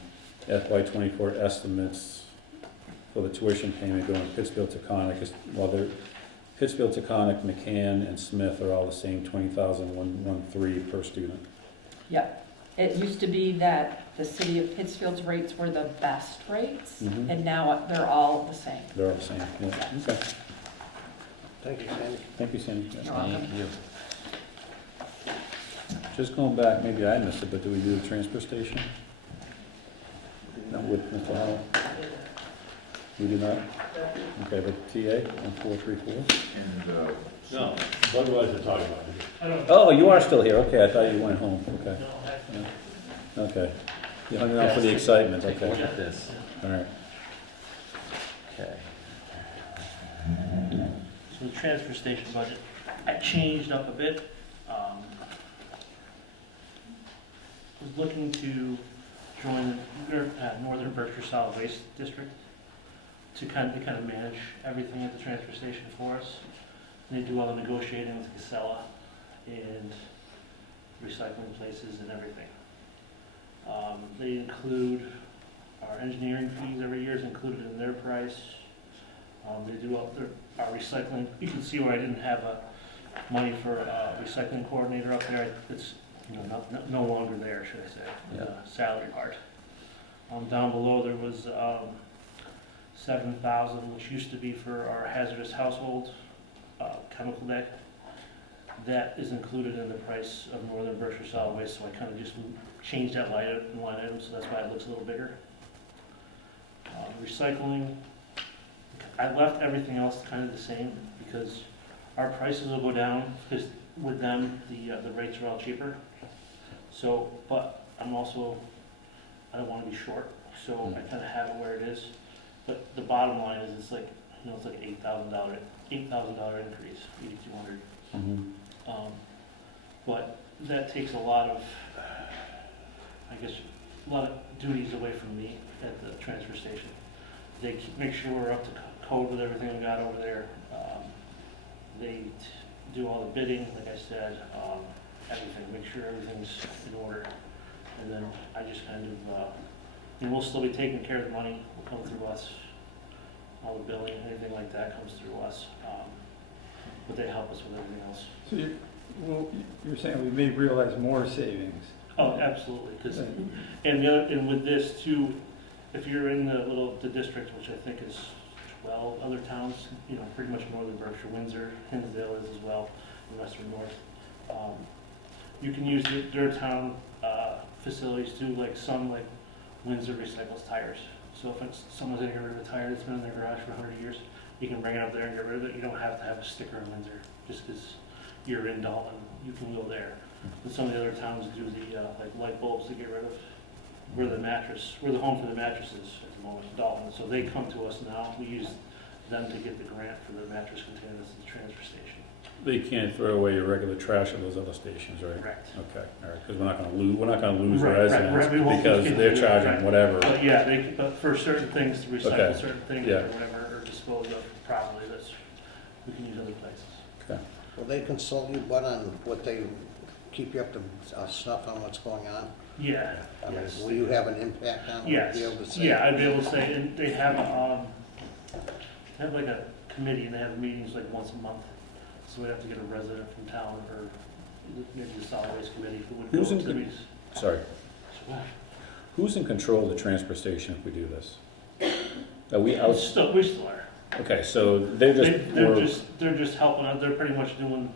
'24 estimates for the tuition payment going Pittsfield, Taconic is, well, they're, Pittsfield, Taconic, McCann, and Smith are all the same, $20,113 per student. Yep. It used to be that the city of Pittsfield's rates were the best rates, Mhm. and now they're all the same. They're all the same, yeah. Okay. Thank you, Sandy. Thank you, Sandy. You're welcome. Thank you. Just going back, maybe I missed it, but do we do the transfer station? Not with Mr. Howell? We do not? Okay, but TA on 434? And, No, Budweiser talking about it. I don't, Oh, you are still here, okay, I thought you went home, okay. no, Yeah. Okay. You hung around for the excitement, Take a look okay. at this. All right. Okay. So the transfer station budget, I changed up a bit. Was looking to join the Northern Berkshire Solid Waste District to kind of manage everything at the transfer station for us. And they do all the negotiating with Casella and recycling places and everything. They include our engineering fees every year is included in their price. They do our recycling. You can see where I didn't have money for a recycling coordinator up there. It's no longer there, should I say, Yeah. the salary part. Down below there was $7,000, which used to be for our hazardous household chemical day. That is included in the price of Northern Berkshire Solid Waste, so I kind of just changed that line item, so that's why it looks a little bigger. Recycling, I left everything else kind of the same because our prices will go down because with them, the rates are all cheaper. So, but I don't want to be short, so I kind of have it where it is. But the bottom line is it's like $8,000 increase, 8,200. Mhm. But that takes a lot of, a lot of duties away from me at the transfer station. They make sure we're up to code with everything we got over there. They do all the bidding, like I said, everything, make sure everything's in order. And then I just kind of, and we'll still be taking care of the money, will come through us. All the billing, anything like that comes through us. But they help us with everything else. So you're saying we may realize more savings? Oh, absolutely, and with this too, if you're in the district, which I think is 12 other towns, pretty much northern Berkshire, Windsor, Hinsdale is as well, and western north. You can use their town facilities too, like Windsor recycles tires. So if someone's gonna get rid of a tire that's been in their garage for 100 years, you can bring it up there and get rid of it. You don't have to have a sticker in Windsor, just because you're in Dalton, you can go there. And some of the other towns do the light bulbs to get rid of. We're the home for the mattresses at the moment, Dalton. So they come to us now. We use them to get the grant for the mattress containers at the transfer station. They can't throw away your regular trash at those other stations, right? Correct. Okay, all right, because we're not gonna lose Right, residents we won't because they're continue, charging right. whatever. But yeah, but for certain things, to recycle Okay. certain things Yeah. or whatever, or dispose of properly, we can use other places. Okay. Will they consult you, Bud, on what they keep you up to snuff on what's going on? Yeah. I mean, Yes. will you have an impact on it? Yes. Be able to say? Yeah, I'd be able to say, and they have like a committee, and they have meetings like once a month. So we'd have to get a resident from town, or maybe the solid waste committee who would go Who's to in the meetings. Sorry, So, who's in control of the transfer station if we do this? Are we we out? still are. Okay, so they're They're just helping out. They're pretty much doing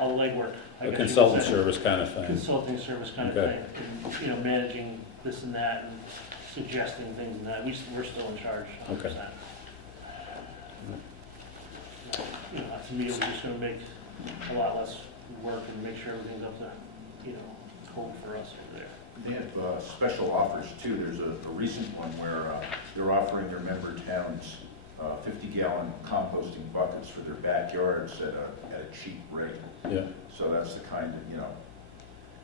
all the legwork. I a guess you could consultant say. service kind of thing. Consulting service kind of Okay. thing, and, managing this and that, and suggesting things and that. We're still in charge, 100%. Okay. To me, it was just gonna make a lot less work and make sure everything's up to, code for us over there. They have special offers too. There's a recent one where they're offering their member towns 50-gallon composting buckets for their backyards at a cheap rate. Yeah. So that's the kind of,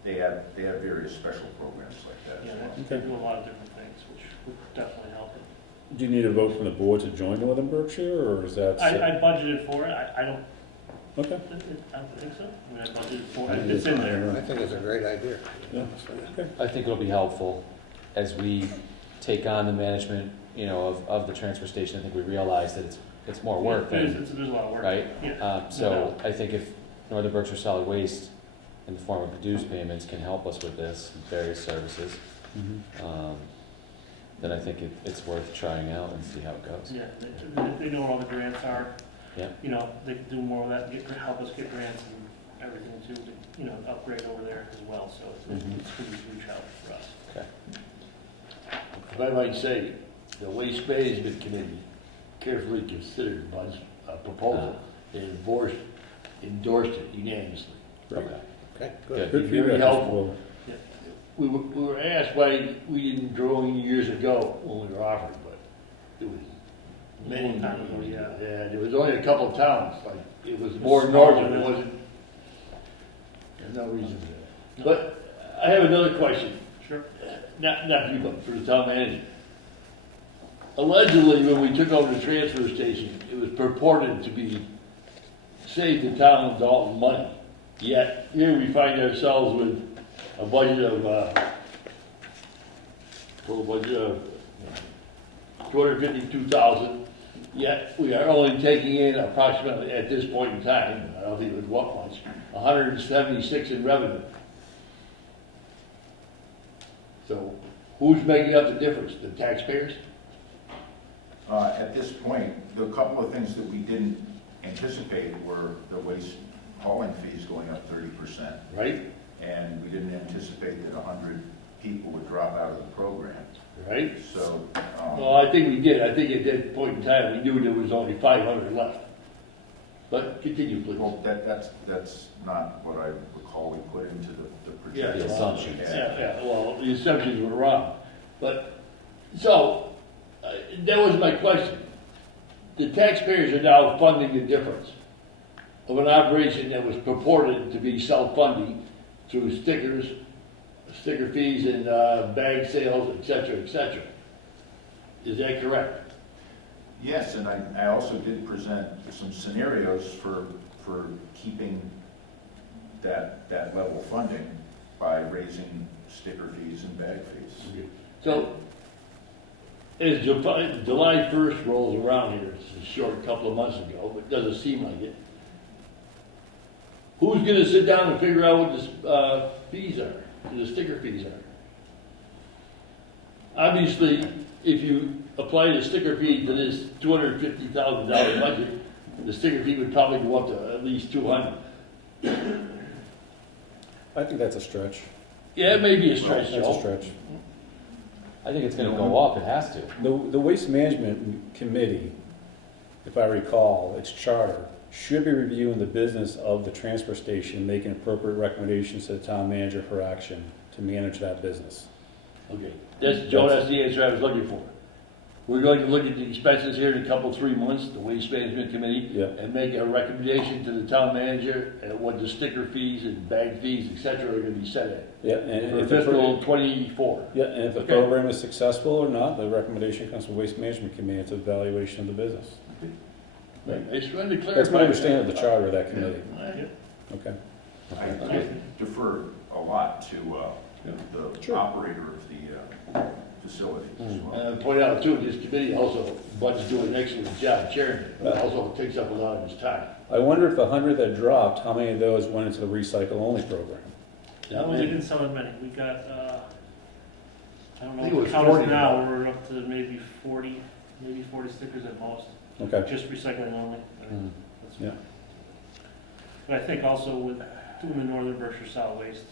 they have various special programs like that. Yeah, as well. they do a lot of different things, which would definitely help. Do you need a vote from the board to join Northern Berkshire, or is that? I budgeted for it, I don't, Okay. I don't think so. I mean, I budgeted for I it, think it's in it's there. I think it's a great idea. Yeah. Okay. I think it'll be helpful as we take on the management, of the transfer station. I think we realize that it's more work It is, than, there's a lot of work. right? Yeah. So I think if Northern Berkshire Solid Waste, in the form of dues payments, can help us with this, various services, then I think it's worth trying out and see how it goes. Yeah, they know where all the grants are. Yeah. They can do more of that, help us get grants and everything too, to, upgrade over there as well, so it's going to be a huge help for us. Okay. If I might say, the Waste Management Committee carefully considered Bud's proposal and endorsed it unanimously. Okay. Okay, Good. Good Very feedback, Mr. helpful. Willoughby. We were asked why we didn't join years ago when we were offered, but it was many Long time ago, years yeah. Yeah, there was only a couple of towns, like, it was more smaller northern, it than- wasn't, there's no reason for that. But I have another question, Sure. not for you, but for the town manager. Allegedly, when we took over the transfer station, it was purported to be save the town of Dalton money. Yet, here we find ourselves with a budget of, total budget of $252,000, yet we are only taking in approximately, at this point in time, I don't think it was what much, 176 in revenue. So, who's making up the difference? The taxpayers? At this point, the couple of things that we didn't anticipate were the waste hauling fees going up 30%. Right? And we didn't anticipate that 100 people would drop out of the program. Right? So, Well, I think we did. I think at that point in time, we knew there was only 500 left. But continue, please. well, that's not what I recall we put into the Yeah, projection. the assumptions. Yeah, well, the assumptions were wrong. But, so, that was my question. The taxpayers are now funding the difference of an operation that was purported to be self-funding through sticker fees and bag sales, et cetera, et cetera. Is that correct? Yes, and I also did present some scenarios for keeping that level of funding by raising sticker fees and bag fees. So, as July 1st rolls around here, it's a short couple of months ago, but it doesn't seem like it. Who's gonna sit down and figure out what the fees are, the sticker fees are? Obviously, if you apply the sticker fee to this $250,000 budget, the sticker fee would probably go up to at least 200. I think that's a stretch. Yeah, it may be a stretch, That's a Joe. stretch. I think it's gonna go up, it has to. The Waste Management Committee, if I recall, its charter, should be reviewing the business of the transfer station, making appropriate recommendations to the town manager for action to manage that business. Okay, Joe, that's the answer I was looking for. We're going to look at the expenses here in a couple, 3 months, the Waste Management Committee, Yeah. and make a recommendation to the town manager at what the sticker fees and bag fees, et cetera, are gonna be set at. Yeah, and For if the fiscal '24. Yeah, and if the Okay. program is successful or not, the recommendation comes from Waste Management Committee, it's an evaluation of the business. Right, I just wanted to clarify. That's my understanding of the charter of that committee. Yeah. Okay. I defer a lot to the Sure. operator of the facilities as well. And I point out too, this committee also, Bud's doing an excellent job chairing it, but also takes up a lot of his time. I wonder if the 100 that dropped, how many of those went into the recycle-only program? Yeah, We didn't sell that many, we got, I don't I think know it what was the count is 40 now, we're up to maybe 40 stickers at most, Okay. just recycling only. Mm. That's- Yeah. But I think also with doing the Northern Berkshire Solid Waste,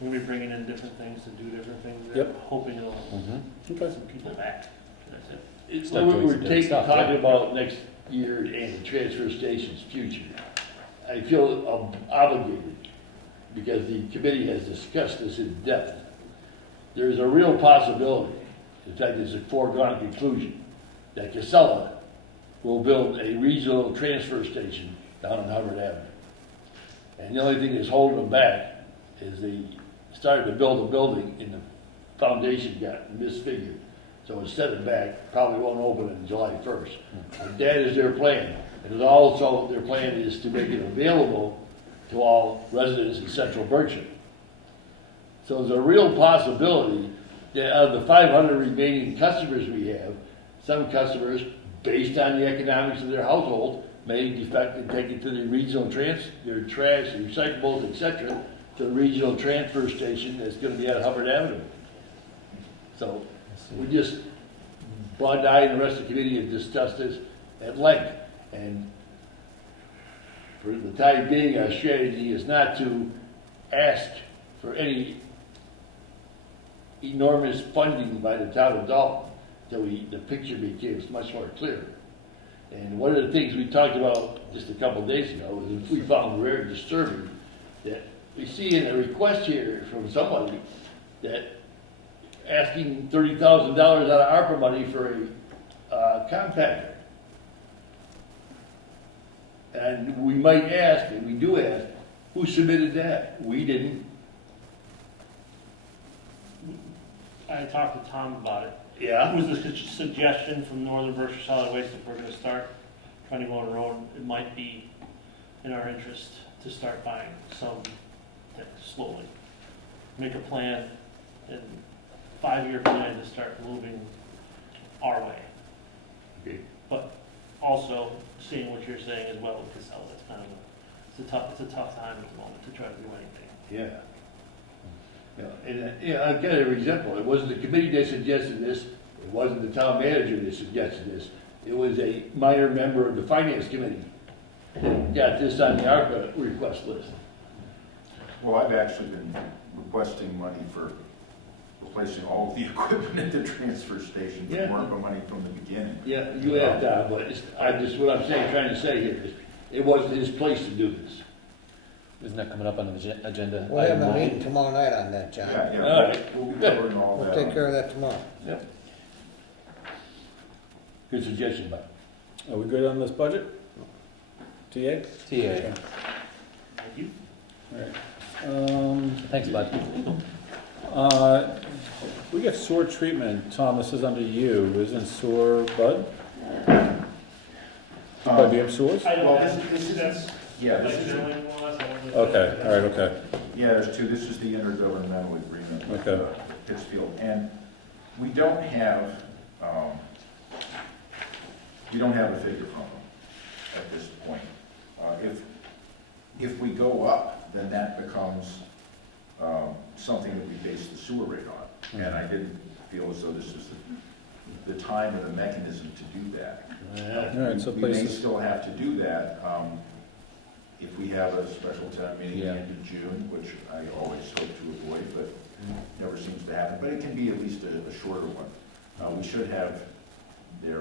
we'll be bringing in different things to do different things, there, Yep. hoping it'll Okay. get some people back. That's it. It's Start what doing we're some different stuff, talking yeah. about next year and the transfer station's future. I feel obligated, because the committee has discussed this in depth. There's a real possibility, in fact, it's a foregone conclusion, that Casella will build a regional transfer station down on Hubbard Avenue. And the only thing that's holding them back is the started to build a building and the foundation got misfigured. So instead of back, probably won't open on July 1st. But that is their plan. And also their plan is to make it available to all residents in central Berkshire. So there's a real possibility that of the 500 remaining customers we have, some customers, based on the economics of their household, may defect and take it to the regional their trash, recyclables, etc., to the regional transfer station that's going to be at Hubbard Avenue. So we just, Bud, I, and the rest of the committee have discussed this at length. And for the time being, our strategy is not to ask for any enormous funding by the town of Dalton until the picture becomes much more clear. And one of the things we talked about just a couple of days ago is we found very disturbing that we see in a request here from somebody that asking $30,000 out of ARPA money for a compactor. And we might ask, and we do ask, who submitted that? We didn't. I talked to Tom about it. Yeah. It was a suggestion from Northern Berkshire Solid Waste, if we're gonna start trying to go on the road, it might be in our interest to start buying some things slowly. Make a plan and 5-year plan to start moving our way. Okay. But also seeing what you're saying as well with Casella, it's kind of it's a tough time at the moment to try to do anything. Yeah. Yeah, and I'll get an example. It wasn't the committee that suggested this. It wasn't the town manager that suggested this. It was a minor member of the finance committee that got this on the ARPA request list. Well, I've actually been requesting money for replacing all of the equipment at the transfer station from ARPA money from the beginning. Yeah, you have, but what I'm trying to say here is, it wasn't his place to do this. Isn't that coming up on the agenda? We'll have a meeting tomorrow night on that, John. Yeah, All right. we'll be covering all that. We'll take care of that tomorrow. Yep. Good suggestion, Bob. Are we good on this budget? TA? TA. Thank you. All right. Thanks, Bud. We get sewer treatment. Tom, this is under you. Isn't sewer Bud? Bud, do you have sewers? I don't Well, have, this is- that's. Yeah, this like is, generally more or less, I don't know. Okay, all right, okay. yeah, there's two. This is the intergovernmental agreement with Okay. Pittsfield. And we don't have a figure from them at this point. If we go up, then that becomes something that we base the sewer rate on. And I didn't feel as though this was the time or the mechanism to do that. All right, so We may places, still have to do that if we have a special town meeting at the end of June, which I always hope to avoid, but never seems to happen. But it can be at least a shorter one. We should have their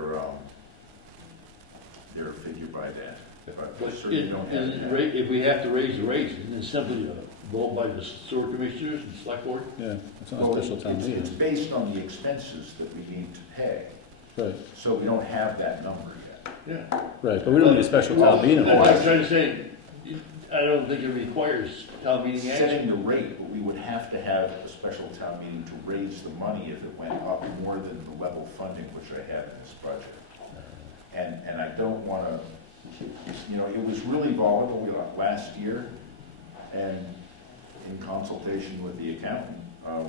figure by then. But we certainly don't have that. If we have to raise the rates, isn't it simply a vote by the sewer commissioners and select board? yeah, it's not Well, a special town it's meeting. based on the expenses that we need to pay, Right, so we don't have that number yet. Yeah. right, but we don't need a special town meeting. That's for what I'm that. trying to say. I don't think it requires town meeting Setting action. the rate, but we would have to have a special town meeting to raise the money if it went up more than the level funding which I had in this budget. And I don't want to, it was really volatile last year, and in consultation with the accountant,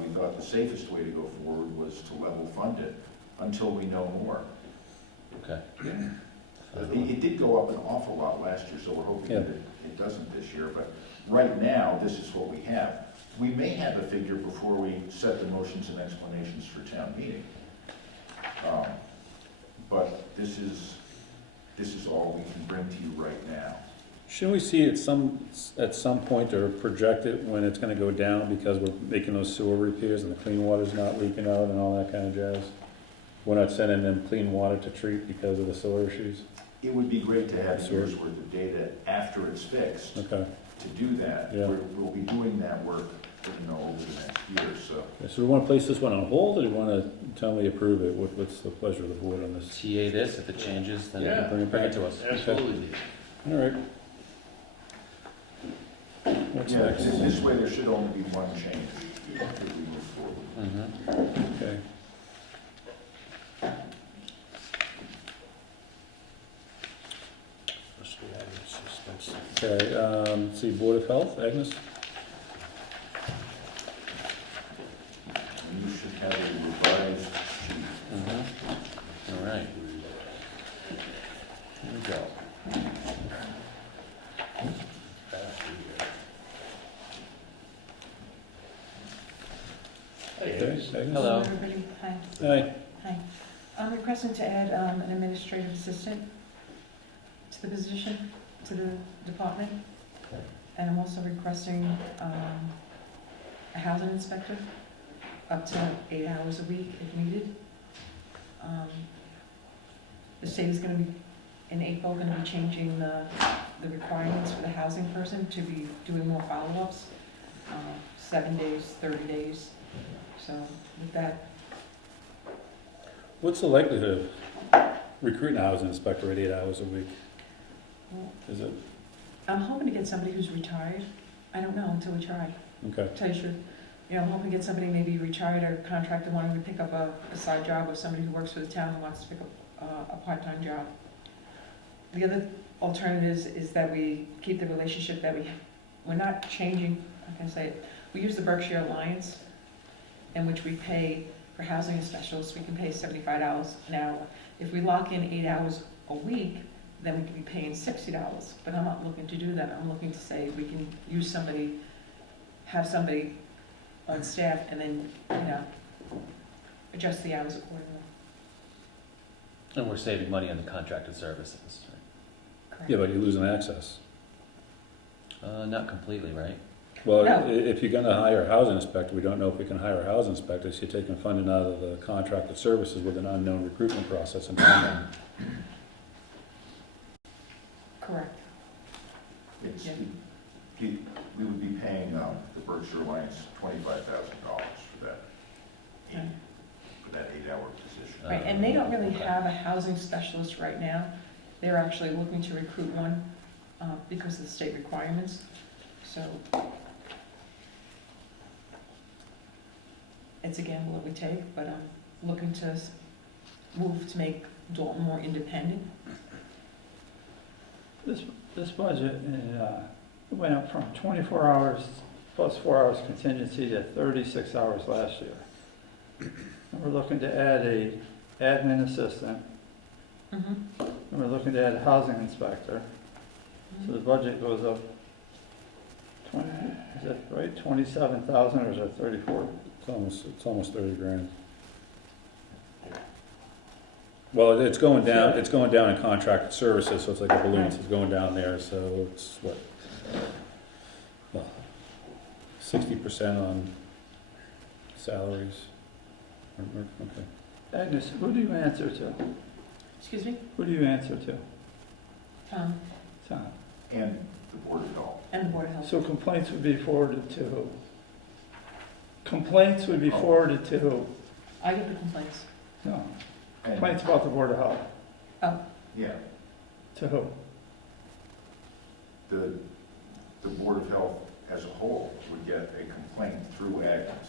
we thought the safest way to go forward was to level fund it until we know more. Okay. It did go up an awful lot last year, so we're hoping Yeah. that it doesn't this year, but right now, this is what we have. We may have a figure before we set the motions and explanations for town meeting. But this is all we can bring to you right now. Shouldn't we see at some point or project it when it's gonna go down because we're making those sewer repairs and the clean water's not leaking out and all that kind of jazz? We're not sending them clean water to treat because of the sewer issues? It would be great to have Sure. years worth of data after it's fixed Okay, to do that. Yeah. We'll be doing that work, over the next year, so. so we wanna place this one on hold, or do you wanna tell me approve it? What's the pleasure of the board on this? TA this, if it changes, then Yeah. Bring it bring it back. to us. Absolutely. All right. What's Yeah, next? this way there should only be one change. if we move forward. Okay. Okay, let's see, Board of Health, Agnes? And you should have a revised sheet. All right. Here we go. Okay, Agnes? Hello. Everybody, hi. Hi. Hi. I'm requesting to add an administrative assistant to the position, to the department. And I'm also requesting a housing inspector, up to 8 hours a week if needed. The state is gonna be, in April, gonna be changing the requirements for the housing person to be doing more follow-ups, 7 days, 30 days. So with that, What's the likelihood of recruiting a housing inspector at 8 hours a week? Is it, I'm hoping to get somebody who's retired. I don't know until we try. okay, Tell you the truth. You know, I'm hoping to get somebody maybe retired or contracted wanting to pick up a side job, or somebody who works for the town and wants to pick up a part-time job. The other alternative is that we keep the relationship that we have. We're not changing, how can I say it? We use the Berkshire Alliance, in which we pay for housing specialists, we can pay $75 an hour. If we lock in 8 hours a week, then we can be paying $60. But I'm not looking to do that. I'm looking to say we can use somebody, have somebody on staff, and then, you know, adjust the hours accordingly. And we're saving money on the contracted services. Correct. yeah, but you're losing access. Not completely, right? Well, No. if you're gonna hire a housing inspector, we don't know if we can hire a housing inspector, so you're taking funding out of the contracted services with an unknown recruitment process and timeline. Correct. It's, Yeah. we would be paying the Berkshire Alliance $25,000 for that, Yeah. for that 8-hour position. Right, and they don't really Okay. have a housing specialist right now. They're actually looking to recruit one because of the state requirements. So it's a gamble that we take, but I'm looking to move to make Dalton more independent. This budget went up from 24 hours plus 4 hours contingency to 36 hours last year. And we're looking to add a admin assistant, Mm-hmm. and we're looking to add a housing inspector. So the budget goes up 20, is that right, 27,000, or is it 34? It's almost 30 grand. Well, it's going down in contracted services, so it's like a balloon, so it's going down there, so it's what? Well, 60% on salaries. Okay. Agnes, who do you answer to? Excuse me? Who do you answer to? Tom Tom. And the Board of Health. and the Board of Health. So complaints would be forwarded to who? Complaints would be forwarded to who? I get the complaints. No, And, complaints about the Board of Health. yeah, To who? the Board of Health as a whole would get a complaint through Agnes.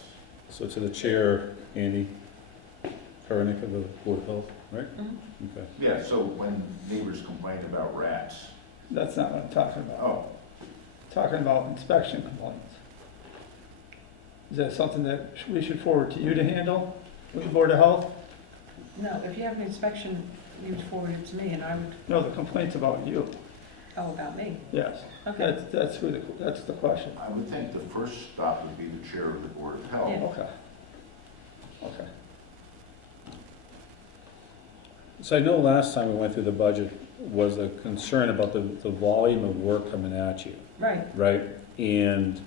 So to the chair, Andy Karnick of the Board of Health, right? Mhm. Okay. Yeah, so when neighbors complain about rats, That's not what I'm talking about. oh, Talking about inspection complaints. Is that something that we should forward to you to handle with the Board of Health? No, if you have an inspection, you would forward it to me, and I would, No, the complaints about you. about me. Yes. Okay. That's the question. I would think the first stop would be the chair of the Board of Health. Yeah. Okay. Okay. So I know last time we went through the budget was a concern about the volume of work coming at you, Right. right? And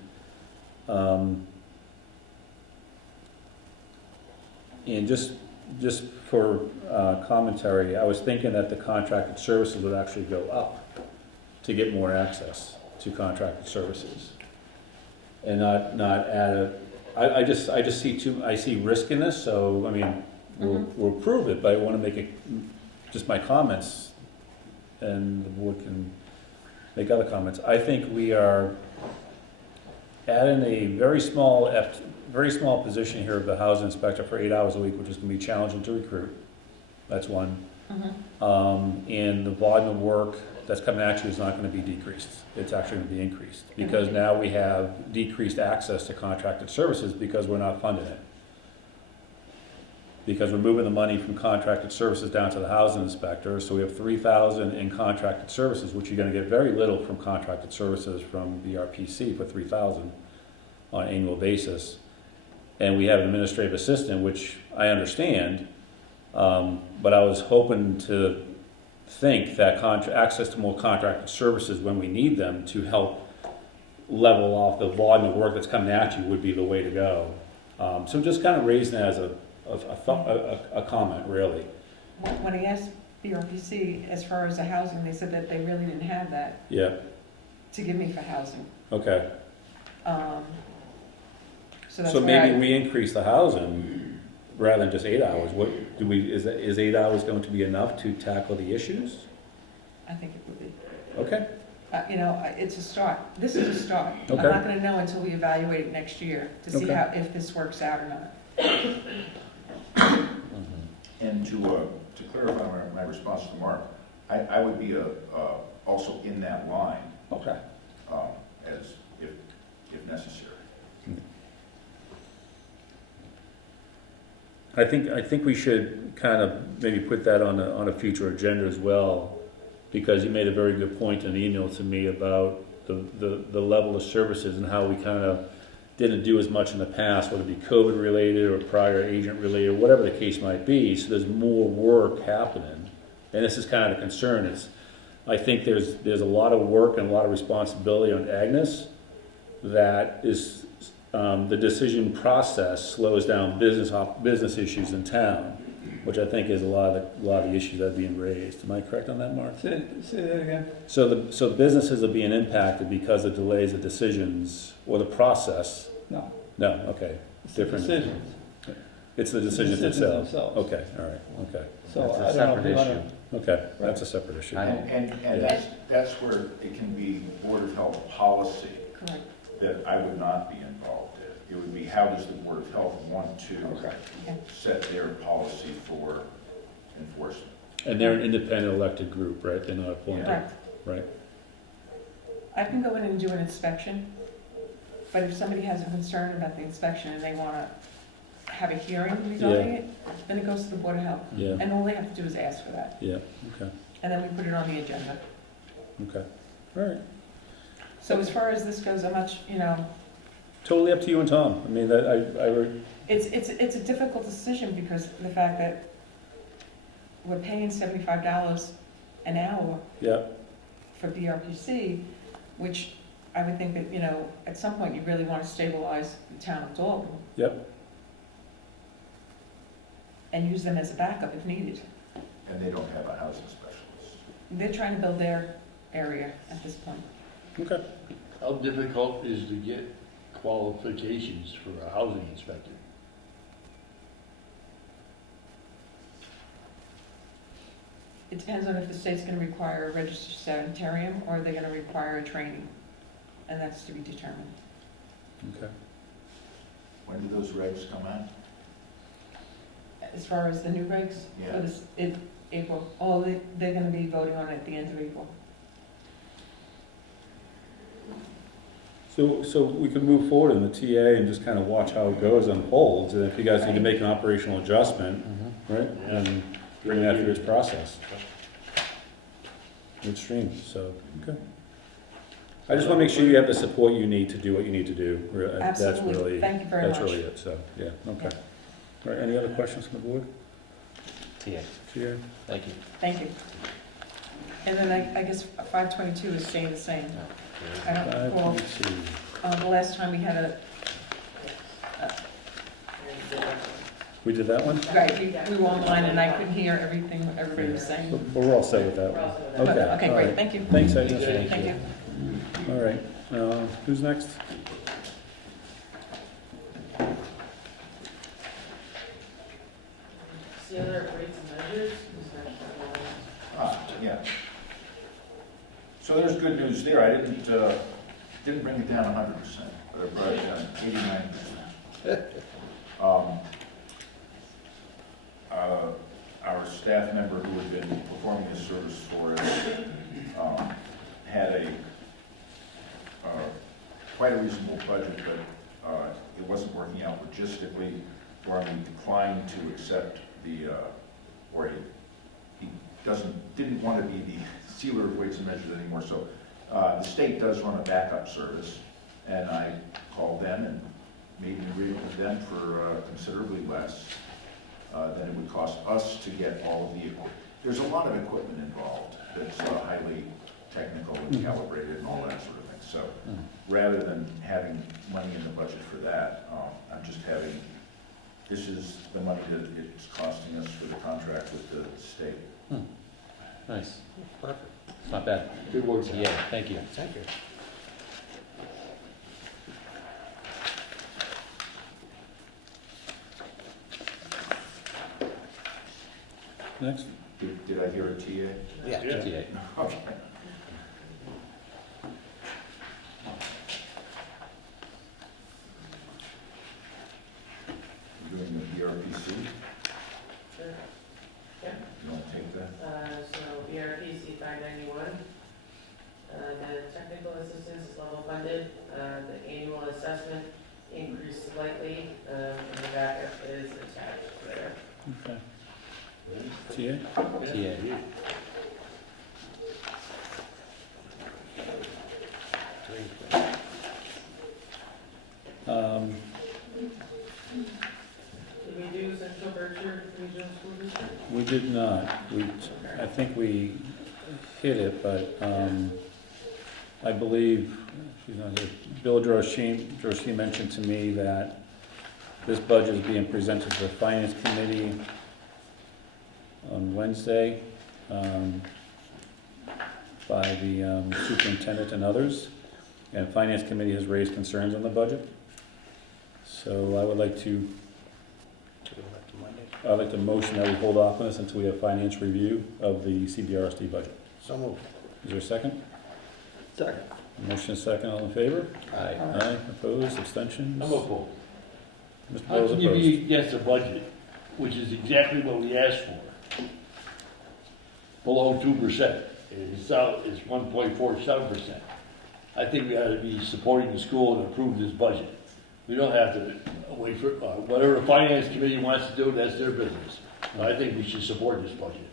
just for commentary, I was thinking that the contracted services would actually go up to get more access to contracted services. And not add a, I just see I see risk in this, so, I mean, we'll prove it, but I wanna make it, just my comments, and the board can make other comments. I think we are add in a very small position here of the housing inspector for 8 hours a week, which is gonna be challenging to recruit. That's one. And the volume of work that's coming at you is not gonna be decreased. It's actually gonna be increased. Because now we have decreased access to contracted services because we're not funding it. Because we're moving the money from contracted services down to the housing inspector, so we have 3,000 in contracted services, which you're gonna get very little from contracted services from the RPC for 3,000 on an annual basis. And we have an administrative assistant, which I understand, but I was hoping to think that access to more contracted services when we need them to help level off the volume of work that's coming at you would be the way to go. So just kind of raising that as a comment, really. When I asked BRPC as far as the housing, they said that they really didn't have that Yeah, to give me for housing. okay. So that's So why maybe we increase the housing rather than just 8 hours. What do we, is 8 hours going to be enough to tackle the issues? I think it would be. Okay, It's a start. This is a start. I'm Okay. not gonna know until we evaluate it next year to see Okay. if this works out or not. And to clarify my response to Mark, I would be also in that line okay. as if necessary. I think we should kind of maybe put that on a future agenda as well, because you made a very good point in an email to me about the level of services and how we kind of didn't do as much in the past, whether it be COVID related or prior agent related, whatever the case might be. So there's more work happening, and this is kind of the concern. I think there's a lot of work and a lot of responsibility on Agnes that is. The decision process slows down business issues in town, which I think is a lot of the issues that are being raised. Am I correct on that, Mark? Say that again? So businesses are being impacted because of delays of decisions or the process? No. No, okay. It's the Different. decisions. It's the decisions themselves. Okay, all right, okay. So That's a I don't know if separate you wanna. issue. Okay, that's a separate issue. And that's where it can be Board of Health policy Correct. that I would not be involved in. It would be, how does the Board of Health want to set their policy for enforcement? And they're an independent elected group, right? They're not appointed, Correct. right? I can go in and do an inspection, but if somebody has a concern about the inspection and they wanna have a hearing regarding it, then it goes to the Board of Health. Yeah, And all they have to do is ask for that. yeah, okay, And then we put it on the agenda. okay. All right. So as far as this goes, I'm not, Totally up to you and Tom. I mean, it's a difficult decision because of the fact that we're paying $75 an hour yeah, for BRPC, which I would think that, at some point you really want to stabilize the town of Dalton. Yep. And use them as a backup if needed. And they don't have a housing specialist. They're trying to build their area at this point. okay. How difficult is to get qualifications for a housing inspector? It depends on if the state's going to require a registered sanitarium or they're going to require a training. And that's to be determined. Okay. When do those regs come out? As far as the new regs, Yeah. for this, April, they're going to be voting on it at the end of April. So we can move forward in the TA and just kind of watch how it goes, unfolds, and if you guys need to make an operational adjustment, right, and bring that through its process. Midstream, so, okay. I just want to make sure you have the support you need to do what you need to do. That's Absolutely. really, Thank you very much. that's really it, so, yeah, okay. All right, any other questions from the board? TA. TA? Thank you. Thank you. And then I guess 522 is staying the same. I don't recall, 522. the last time we had We did that one? right, we were online and I couldn't hear everything everybody was saying. But we're all set with that one. Okay, Okay, all great, right. thank you. Thanks, Agnes. Thank you. All right, who's next? See other rates and measures? Yeah. So there's good news there. I didn't didn't bring it down 100%, but I brought it down 89%. Our staff member who had been performing this service for us had a quite a reasonable budget, but it wasn't working out logistically for him. He declined to accept the, or he didn't want to be the sealer of weights and measures anymore. So the state does run a backup service, and I called them and made an agreement with them for considerably less than it would cost us to get all of the equipment. There's a lot of equipment involved that's highly technical and calibrated and all that sort of thing. So rather than having money in the budget for that, I'm just having, this is the money that it's costing us for the contract with the state. Nice. Perfect. It's not bad. Good work. Yeah, thank you. Thank you. Next. Did I hear a TA? Yeah. TA. Okay. You're doing the BRPC? Sure. Yeah. You want to take that? So BRPC 591, the technical assistance is level funded, the annual assessment increased slightly, and the backup is attached there. Okay. TA? TA. Did we do Central Berkshire Regional School District? We did not. I think we hit it, but I believe, she's not here, Bill Droshi mentioned to me that this budget is being presented to the Finance Committee on Wednesday by the superintendent and others. And Finance Committee has raised concerns on the budget. So I would like to I'd like to motion that we hold off on this until we have finance review of the CBRSD budget. So moved. Is there a second? Second. Motion is second, all in favor? Aye. Aye, opposed, abstentions? I'm opposed. Mr. How Bowles can you opposed. be against the budget, which is exactly what we asked for? Below 2%. It's out, it's 1.47%. I think we ought to be supporting the school and approve this budget. We don't have to wait for, whatever the finance committee wants to do, that's their business. I think we should support this budget.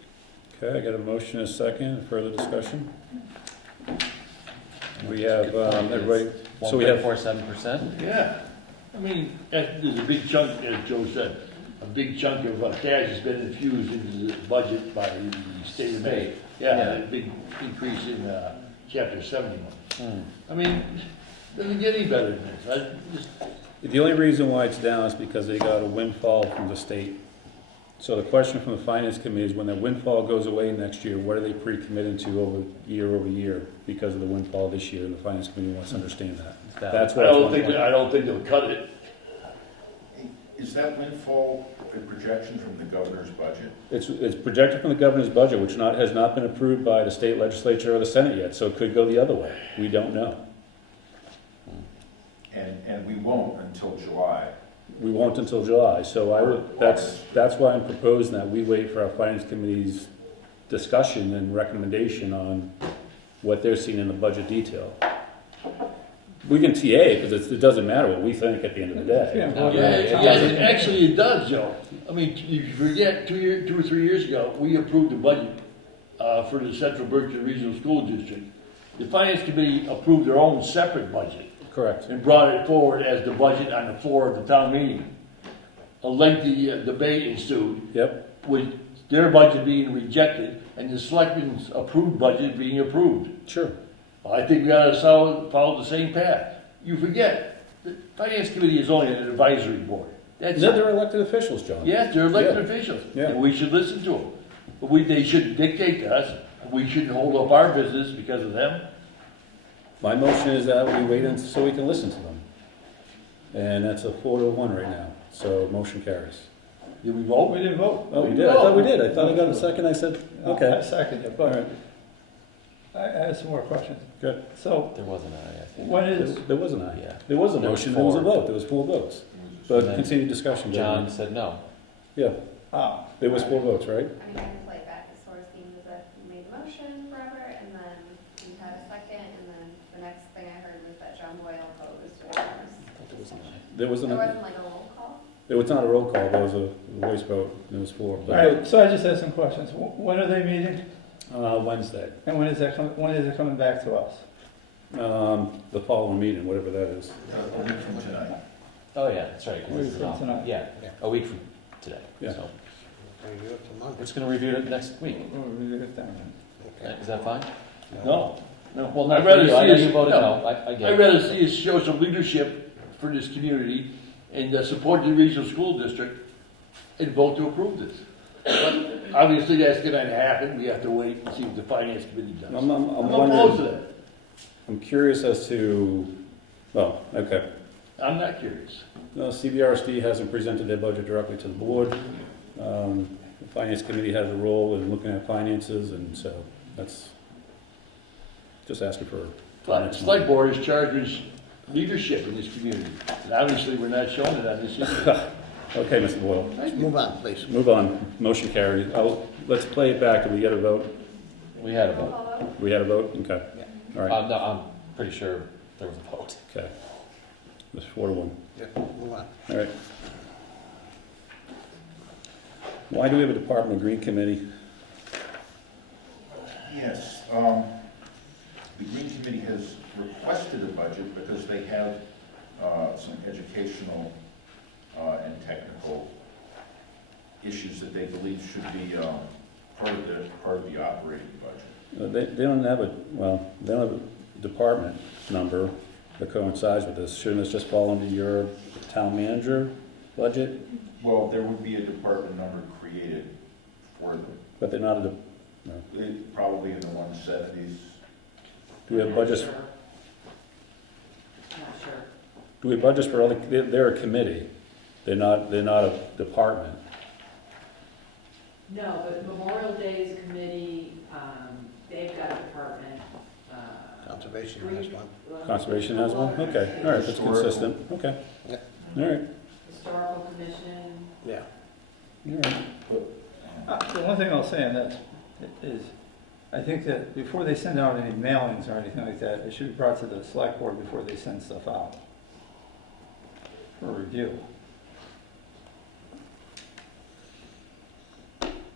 Okay, I got a motion and a second, further discussion? We have, everybody, so we have, 1.47%? Yeah. I mean, there's a big chunk, as Joe said, a big chunk of cash has been infused into the budget by the state of Maine. Yeah, a big increase in chapter 71. I mean, doesn't get any better than this. the only reason why it's down is because they got a windfall from the state. So the question from the finance committee is when that windfall goes away next year, what are they pre-committed to over year because of the windfall this year? And the finance committee wants to understand that. That's what I don't think they'll cut it. Is that windfall a projection from the governor's budget? It's projected from the governor's budget, which has not been approved by the state legislature or the Senate yet, so it could go the other way. We don't know. And we won't until July. We won't until July, so that's why I'm proposing that we wait for our finance committee's discussion and recommendation on what they're seeing in the budget detail. We can TA because it doesn't matter what we think at the end of the day. Actually, it does, Joe. I mean, you forget 2 or 3 years ago, we approved a budget for the Central Berkshire Regional School District. The Finance Committee approved their own separate budget. Correct. And brought it forward as the budget on the floor of the town meeting. A lengthy debate ensued. Yep. With their budget being rejected and the selectmen's approved budget being approved. Sure. Well, I think we ought to follow the same path. You forget, the Finance Committee is only an advisory board. That's No, they're elected officials, John. Yes, they're elected officials. Yeah. And we should listen to them. But they shouldn't dictate to us. We shouldn't hold up our business because of them. My motion is that we wait until so we can listen to them. And that's a 4-1 right now, so motion carries. Did we vote? We didn't vote. Oh, we did? I thought we did. I thought I got a second. I said, okay. I second it, All but right. I have some more questions. Good. So, There wasn't any, I think. what is, There wasn't a, Yeah. there was a There was motion, there was a four. vote, there was 4 votes. And But then continued discussion. John said no. Yeah, ah, there was 4 votes, right? I mean, I can play it back as far as being that you made the motion forever, and then you had a second, and then the next thing I heard was that John Boyle opposed. I thought there was an aye. There wasn't, There wasn't like a roll call? it was not a roll call, there was a voice vote, there was 4. all right, so I just have some questions. When are they meeting? Wednesday, And when is it coming back to us? the following meeting, whatever that is. A week from tonight. Oh, yeah, that's right. 'cause A week this is from all- tonight. Yeah, a week from today. Yeah. So Review it tomorrow. we're just gonna review it next week. We'll review it then. Okay. Is that fine? No, no. Well, not I'd for rather you. I see know us- you voted no. no. I get I'd it. rather see us show some leadership for this community and support the regional school district and vote to approve this. But obviously, that's gonna happen, we have to wait and see what the finance committee does. I'm I'm opposed to wondering, that. I'm curious as to, well, okay. I'm not curious. No, CBRSD hasn't presented their budget directly to the board. The finance committee has a role in looking at finances, and so that's just asking for. But the select board is charged with leadership in this community, and obviously, we're not showing it on this issue. Okay, Mr. Boyle, Let's move on, please. move on. Motion carries. Let's play it back. Did we get a vote? We had a Roll vote. call vote? We had a vote? Okay. All right, No, I'm pretty sure there was a vote. okay. It's 4-1. Yeah, move on. All right. Why do we have a Department of Green Committee? Yes, the Green Committee has requested a budget because they have some educational and technical issues that they believe should be part of the operating budget. They don't have they don't have a department number that coincides with this. Shouldn't this just fall under your town manager budget? Well, there would be a department number created for them. But they're not no. Probably in the 170s. Do we have budgets, Not sure. do we have budgets for other, they're a committee. They're not a department. No, but Memorial Day is a committee, they've got a department. Conservation has one. Conservation has one? Okay, all right, that's consistent. Okay. Yeah. All right. Historical Commission. Yeah. All right. The one thing I'll say on that is, I think that before they send out any mailings or anything like that, it should be brought to the select board before they send stuff out for review.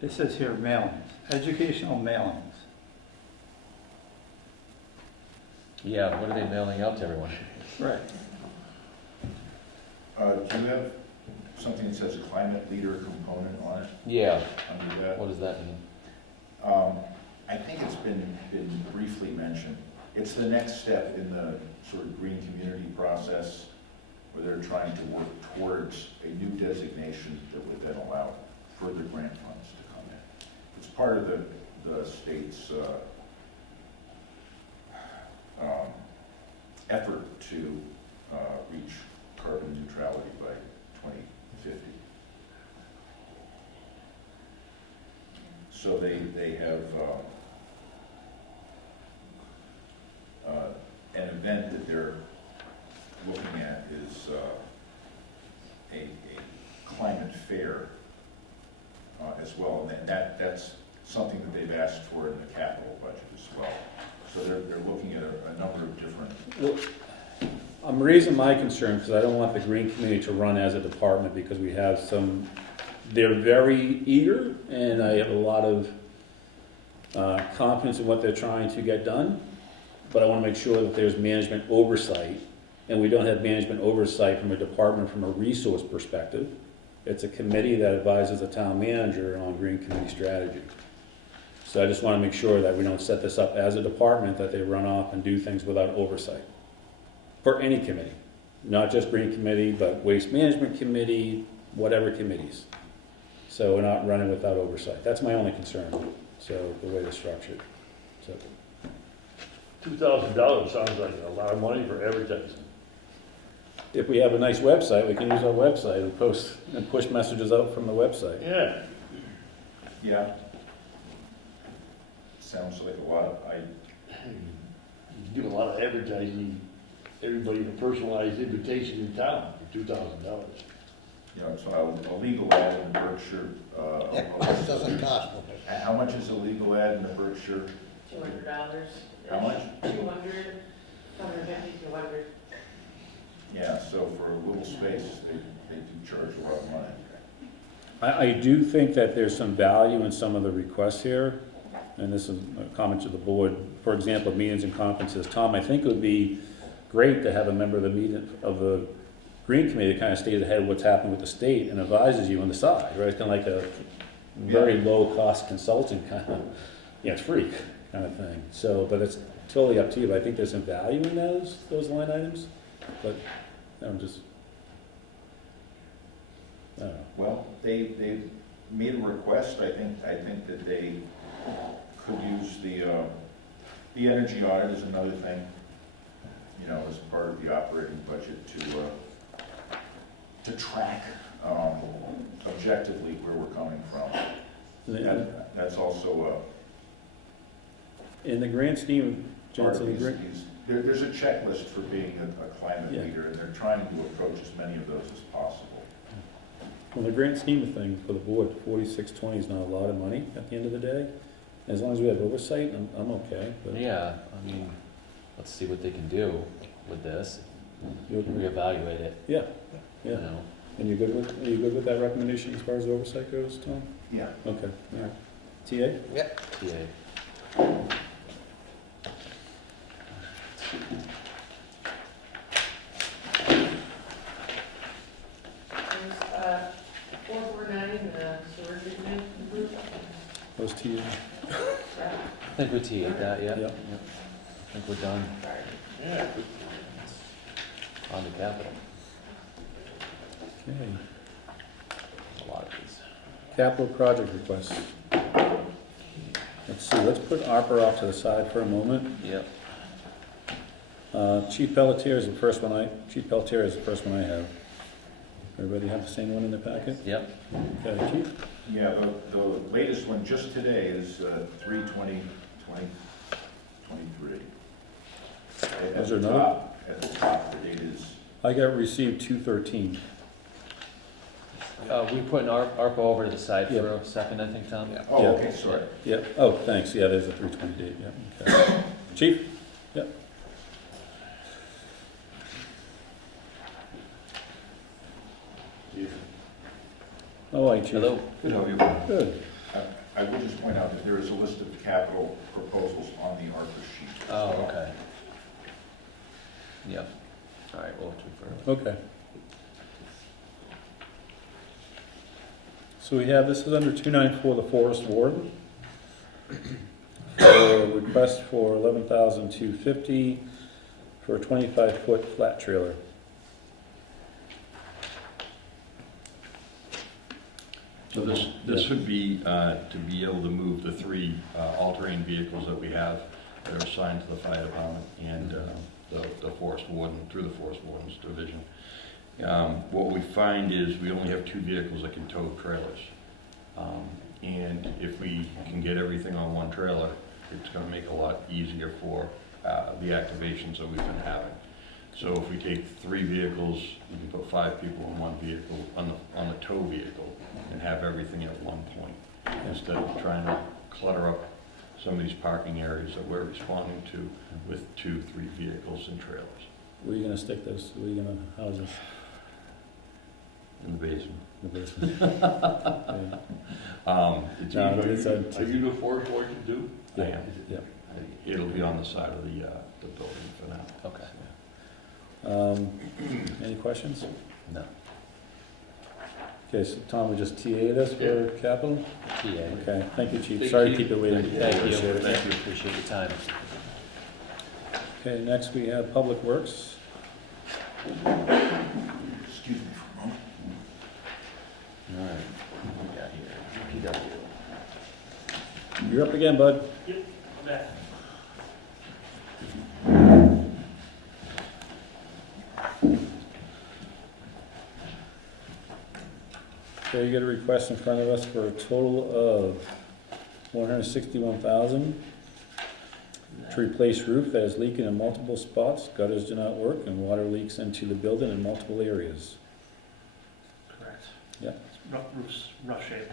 It says here mailings, educational mailings. Yeah, what are they mailing out to everyone? Right. Do you have something that says climate leader component on it, Yeah, under that? what does that mean? I think it's been briefly mentioned. It's the next step in the sort of green community process where they're trying to work towards a new designation that would then allow further grant funds to come in. It's part of the state's effort to reach carbon neutrality by 2050. So they have an event that they're looking at is a climate fair as well, and that's something that they've asked for in the capital budget as well. So they're looking at a number of different. Well, I'm raising my concern because I don't want the Green Committee to run as a department because we have some, they're very eager and I have a lot of confidence in what they're trying to get done. But I want to make sure that there's management oversight, and we don't have management oversight from a department from a resource perspective. It's a committee that advises the town manager on Green Committee strategy. So I just want to make sure that we don't set this up as a department, that they run off and do things without oversight. For any committee, not just Green Committee, but Waste Management Committee, whatever committees. So we're not running without oversight. That's my only concern, so the way they're structured. So. $2,000 sounds like a lot of money for advertising. If we have a nice website, we can use our website and post and push messages out from the website. Yeah. Yeah. Sounds like a lot. you give a lot of advertising, everybody a personalized invitation in town for $2,000. You know, so a legal ad in the Berkshire, Yeah, this doesn't cost much. how much is a legal ad in the Berkshire? $200. How much? 200, 150, 200. Yeah, so for a little space, they do charge a lot of money. I do think that there's some value in some of the requests here, and this is a comment to the board. For example, meetings and conferences. Tom, I think it would be great to have a member of the Green Committee that kind of stays ahead of what's happening with the state and advises you on the side, right? It's kind of like a very low-cost consulting kind of, it's free kind of thing. So, but it's totally up to you. But I think there's some value in those line items. But I'm just, I don't know. Well, they made a request. I think that they could use the energy audit is another thing, you know, as part of the operating budget to track objectively where we're coming from. That's also in the grand scheme of part of there's a checklist for being a climate leader, and they're trying to approach as many of those as possible. Well, the grand scheme of things for the board, 4620 is not a lot of money at the end of the day. As long as we have oversight, I'm okay. But Yeah, I mean, let's see what they can do with this. Reevaluate it. Yeah, You know. And are you good with that recommendation as far as oversight goes, Tom? Yeah. Okay, all right. TA? Yep. TA. There's 449, the sewer treatment group. Those TA? I think we TA'd that, yeah. Yep. I think we're done. Yeah. On to capital. Okay. A lot of these. Capital project requests. Let's see, let's put ARPA off to the side for a moment. Yep. Chief Pelletier is the first one I have. Everybody have the same one in the packet? Yep. Okay, Chief? Yeah, the latest one just today is 3/20/2023. Is there another? At the top, the date is. I got received 213. We put an ARPA over to the side Yep. for a second, I think, Tom? Yeah. Oh, okay, sorry. Yep. Oh, thanks. Yeah, there's a 320 date. Yep. Okay. Chief? Yep. Oh, hi, Chief. Hello. Good, how are you? Good. I will just point out that there is a list of capital proposals on the ARPA sheet. Oh, okay. Yep. All right, we'll have to Okay. So we have, this is under 294, the Forest Warden. For a request for $11,250 for a 25-foot flat trailer. So this would be to be able to move the three all-terrain vehicles that we have that are assigned to the fire department and the forest warden, through the forest warden's division. What we find is we only have two vehicles that can tow trailers. And if we can get everything on one trailer, it's going to make it a lot easier for the activations that we've been having. So if we take three vehicles, we can put 5 people in one vehicle, on the tow vehicle, and have everything at one point, instead of trying to clutter up some of these parking areas that we're responding to with 2-3 vehicles and trailers. Where are you gonna stick those, where are you gonna house this? In the basement. In the basement? Yeah. It's Are you the forest warden too? I am. Yeah. It'll be on the side of the building for now. Okay. Any questions? No. Okay, so Tom, we just TA this for capital? TA. Okay, thank you, Chief. Thank Sorry you. to keep it waiting. Thank you. Appreciate it. Thank you. Appreciate your time. Okay, next we have Public Works. Excuse me for a moment. All right. What we got here? DPW. You're up again, bud. Yep, I'm back. Okay, you got a request in front of us for a total of $161,000. To replace roof that is leaking in multiple spots, gutters do not work, and water leaks into the building in multiple areas. Correct. Yeah. Roof's rough shape.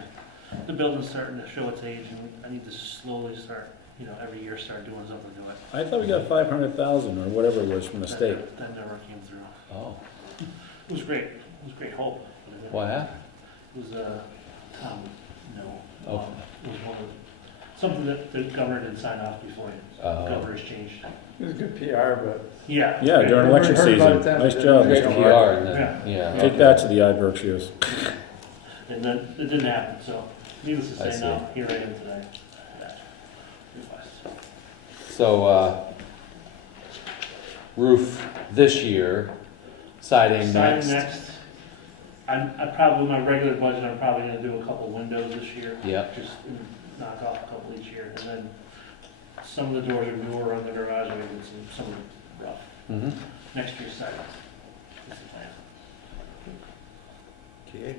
The building's starting to show its age, and I need to slowly start, every year start doing something to it. I thought we got 500,000 or whatever it was from the state. That never came through. Oh, It was great. It was great hope. But it didn't. what happened? It was Tom, no. Oh. It was one of something that the governor didn't sign off before the governor's changed. It was good PR, but. Yeah. Yeah, during election Heard about season. it then, Nice but job, Great Mr. PR, Hart. and then, yeah. Take that to the Berkshires. And then it didn't happen, so needless to I say, see. now, here I am today. That request. So, roof this year, siding Siding next. I probably, my regular budget, I'm probably gonna do a couple windows this year. Yep. Just knock off a couple each year, and then some of the doors are newer on the garage, and some are rough. Mm-hmm. Next year's siding is the plan. Okay.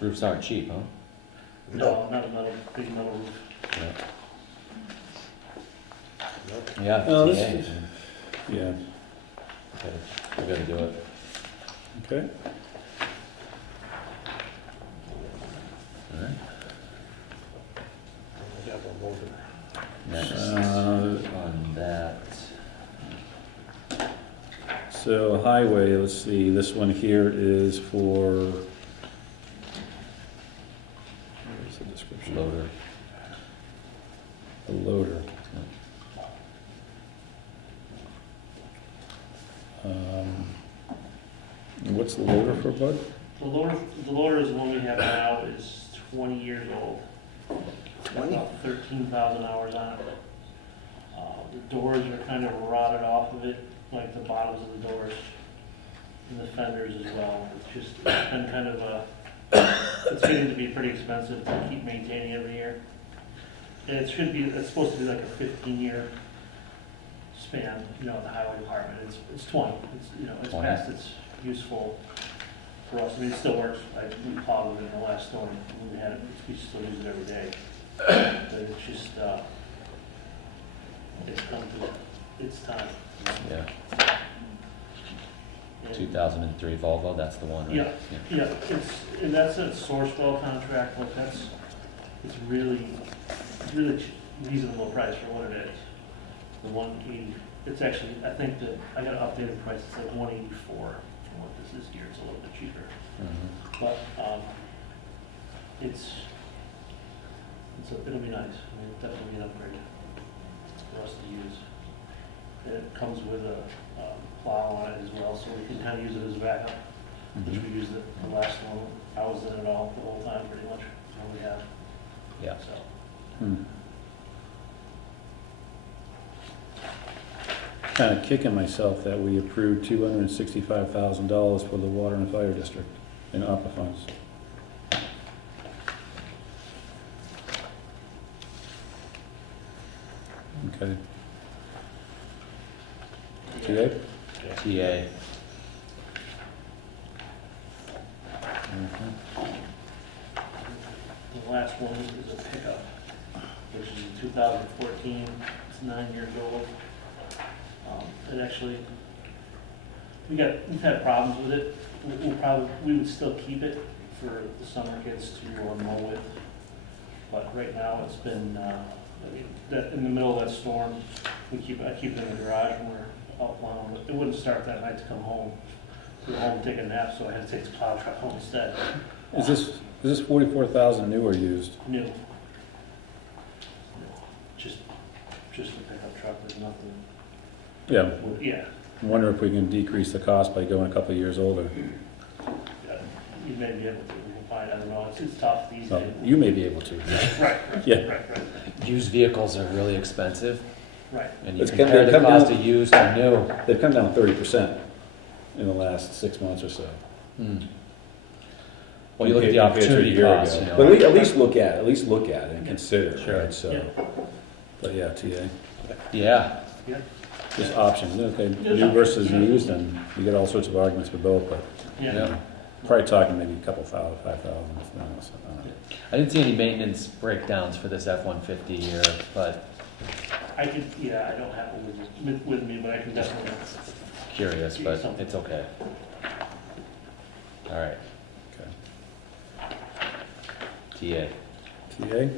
Roofs aren't cheap, huh? No, not a big metal roof. Yeah, Well, TA. this is- Yeah, We gotta do it. okay. All right. Next, Uh, on that. So highway, let's see, this one here is for, where's the description? Loader. A loader. What's the loader for, bud? The loader is the one we have now, is 20 years old. 20? About 13,000 hours on it. The doors are kind of rotted off of it, like the bottoms of the doors, and the fenders as well. It's been kind of it's getting to be pretty expensive to keep maintaining every year. And it's supposed to be like a 15-year span, in the highway department. It's 20. It's 20. past its useful for us. I mean, it still works. We plowed it in the last storm. We had it. We still use it every day. But it's just it's come to its time. Yeah. And- 2003 Volvo, that's the one, right? Yeah. And that's a Sourcewell contract. Like it's really reasonable price for what it is. The 180. It's actually, I think that I got an updated price. It's like 184 from what this is here. It's a little bit cheaper. Mhm. But it'll be nice. I mean, it'll definitely be an upgrade for us to use. And it comes with a plow on it as well, so we can kind of use it as a backup, which we used it the last one. I was in it all the whole time, pretty much. All we had. Yeah. So Kind of kicking myself that we approved $265,000 for the water and fire district in ARPA funds. Okay. TA? TA. the last one is a pickup, which is a 2014. It's 9 years old. It actually, we've had problems with it. We would still keep it for the summer kids to mow with. But right now, it's been, in the middle of that storm, I keep it in the garage when we're out plowing, but it wouldn't start that night to come home. We were home taking a nap, so I had to take the plow truck home instead. Is this 44,000 new or used? New. Just a pickup truck, there's nothing. Yeah. Yeah, I wonder if we can decrease the cost by going a couple of years older. you may be able to, we can find, I don't know, it's tough these So days. you may be able to. Right, Yeah. right. Used vehicles are really expensive, Right. and you It's compare the come cost down- of used to new. They've come down 30% in the last 6 months or so. Well, you look at the Compared to a opportunity year cost, ago. you know. But at least look at it and consider, Sure. right? So, but yeah, TA, Yeah, Yeah, just options, okay, new versus used, and you get all sorts of arguments for both, but yeah. yeah. Probably talking maybe a couple thousand, 5,000, if not, so, I don't know. I didn't see any maintenance breakdowns for this F-150 here, but I could, yeah, I don't have it with me, but I can definitely. curious, but it's okay. All right. Okay. TA. TA?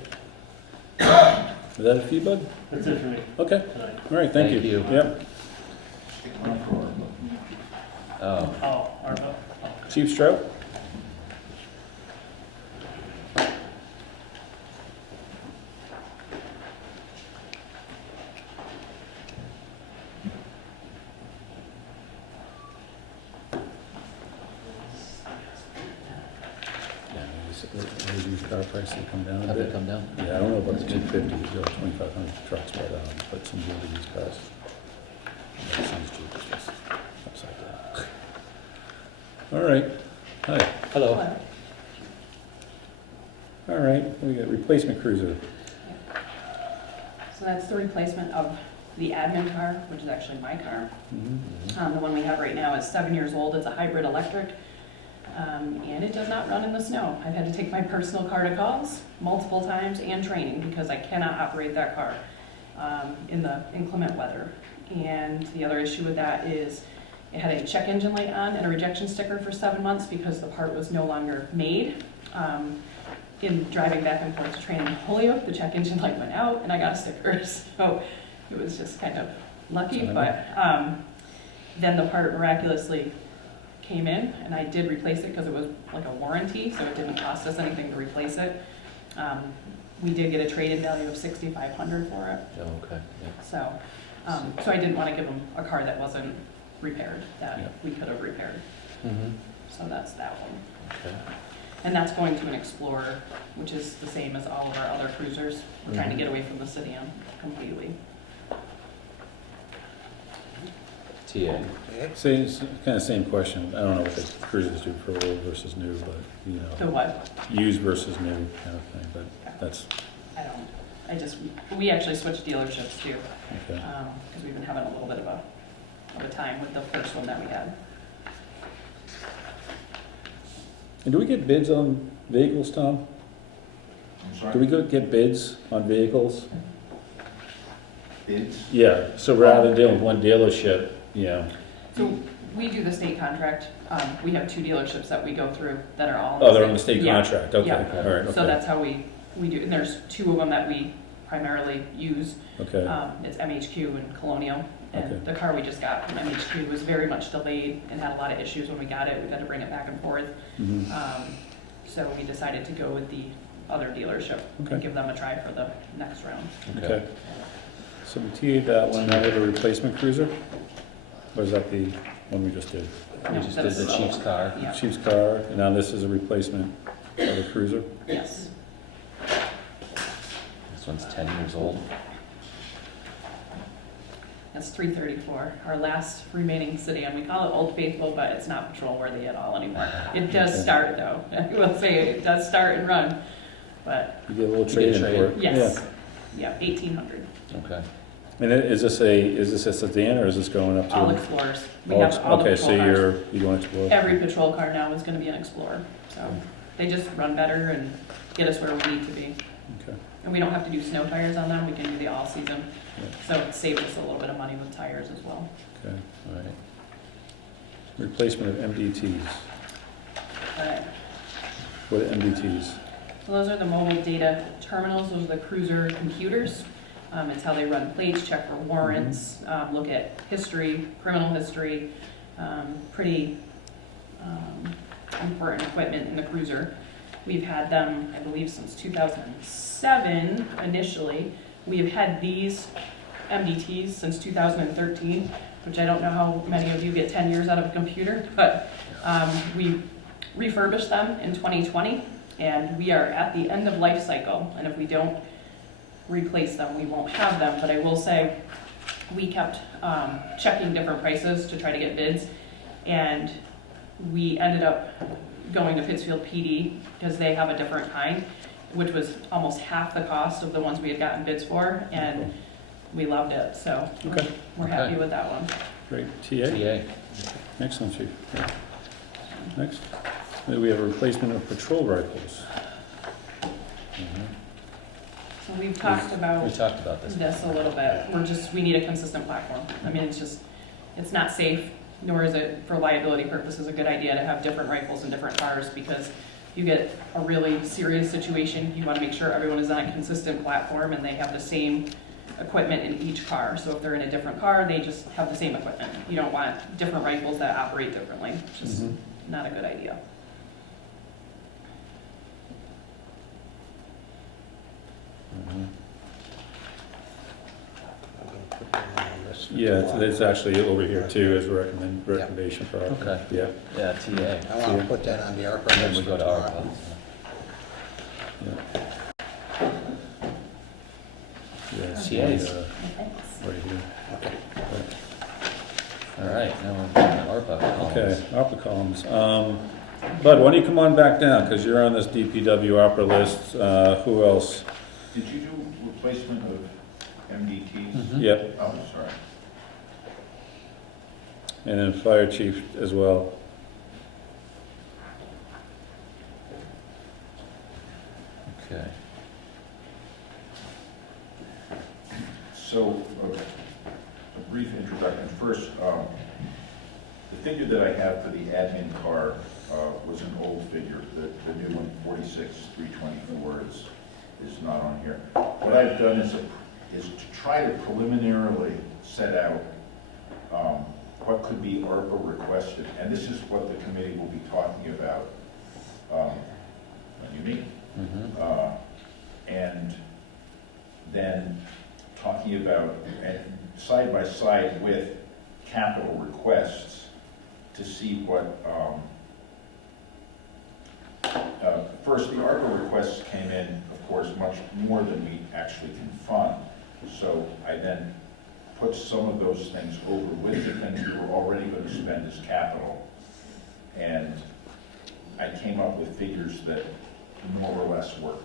Is that it for you, bud? That's it for me Okay, tonight. all right, thank you. Thank you. Yep. Oh, Oh, Arvo. Chief Strout? Maybe used car prices come down a have they bit. come down? Yeah, I don't know about the 250, or 2,500 trucks, but some really used cars. Yeah, it sounds cheap, it's just upside down. All right, hi. Hello. All right, we got replacement cruiser. So that's the replacement of the admin car, which is actually my car. The one we have right now is 7 years old. It's a hybrid electric. And it does not run in the snow. I've had to take my personal car to calls multiple times and training because I cannot operate that car in the inclement weather. And the other issue with that is it had a check engine light on and a rejection sticker for 7 months because the part was no longer made. In driving back and forth to training in Holyoke, the check engine light went out and I got a sticker. So it was just kind of lucky, but then the part miraculously came in and I did replace it because it was like a warranty, so it didn't cost us anything to replace it. We did get a trade-in value of $6,500 for it. Oh, okay. Yeah. So I didn't want to give them a car that wasn't repaired, that we could have repaired. So that's that one. Okay. And that's going to an Explorer, which is the same as all of our other cruisers. We're trying to get away from the sedan completely. TA. Same, kind of same question. I don't know what the cruisers do for old versus new, but, you know. The what? Used versus new kind of thing, but that's, We actually switched dealerships too. okay. Because we've been having a little bit of a time with the first one that we had. And do we get bids on vehicles, Tom? I'm sorry? Do we get bids on vehicles? Bids? Yeah, so rather than dealing with one dealership, you know. So we do the state contract. We have 2 dealerships that we go through that are all. Oh, they're on the state contract, okay, Yeah. all right, okay. So that's how we do, and there's 2 of them that we primarily use. Okay, It's MHQ and Colonial. Okay. And the car we just got from MHQ was very much delayed and had a lot of issues when we got it. We had to bring it back and forth. So we decided to go with the other dealership Okay. and give them a try for the next round. okay. So we TA'd that one, now we have a replacement cruiser? Or is that the one we just did? We just did the Chief's car. Yeah. Chief's car, and now this is a replacement of the cruiser? Yes. This one's 10 years old. That's 334, our last remaining sedan. We call it Old Faithful, but it's not patrol worthy at all anymore. It does Okay. start though. I will say it does start and run, but You get a little You trade-in get for it? yes. Yeah, 1,800. Okay. And is this a sedan, or is this going up to? All Explorers. We All have ex- all the Okay, so patrol cars. you're going to Explorer? Every patrol car now is gonna be an Explorer. So they just run better and get us where we need to be. Okay. And we don't have to do snow tires on them. We can do the all season. Yeah. So it saves us a little bit of money with tires as well. Okay. All right. Replacement of MDTs. But What are MDTs? So those are the mobile data terminals. Those are the cruiser computers. It's how they run plates, check for warrants, look at history, criminal history, pretty important equipment in the cruiser. We've had them, I believe, since 2007 initially. We have had these MDTs since 2013, which I don't know how many of you get 10 years out of a computer, but we refurbished them in 2020, and we are at the end of life cycle, and if we don't replace them, we won't have them. But I will say, we kept checking different prices to try to get bids, and we ended up going to Pittsfield PD because they have a different kind, which was almost half the cost of the ones we had gotten bids for, and we loved it, so Okay. we're happy with that one. Great. TA? TA. Excellent, Chief. Next. Then we have a replacement of patrol rifles. So we've talked about We talked about this. this a little bit. We need a consistent platform. I mean, it's not safe, nor is it for liability purposes a good idea to have different rifles in different cars, because you get a really serious situation, you wanna make sure everyone is on a consistent platform and they have the same equipment in each car. So if they're in a different car, they just have the same equipment. You don't want different rifles that operate differently. It's just not a good idea. Yeah, it's actually over here too, as a recommendation for our. Okay. Yeah. Yeah, TA. I want to put that on the ARPA And then list we for go to tomorrow. ARPA. Yeah, CAs. right here. Okay. All right, now we're on ARPA columns. Okay, ARPA columns. Bud, why don't you come on back down, because you're on this DPW ARPA list. Who else? Did you do replacement of MDTs? Yep, Oh, sorry. and then fire chief as well. Okay. So, a brief introduction. First, the figure that I have for the admin car was an old figure. The new one, 46,324, is not on here. What I've done is to try to preliminarily set out what could be ARPA requested, and this is what the committee will be talking about when you meet. And then talking about, and side by side with capital requests to see what, first, the ARPA requests came in, of course, much more than we actually can fund. So I then put some of those things over with the things we were already going to spend as capital. And I came up with figures that more or less work.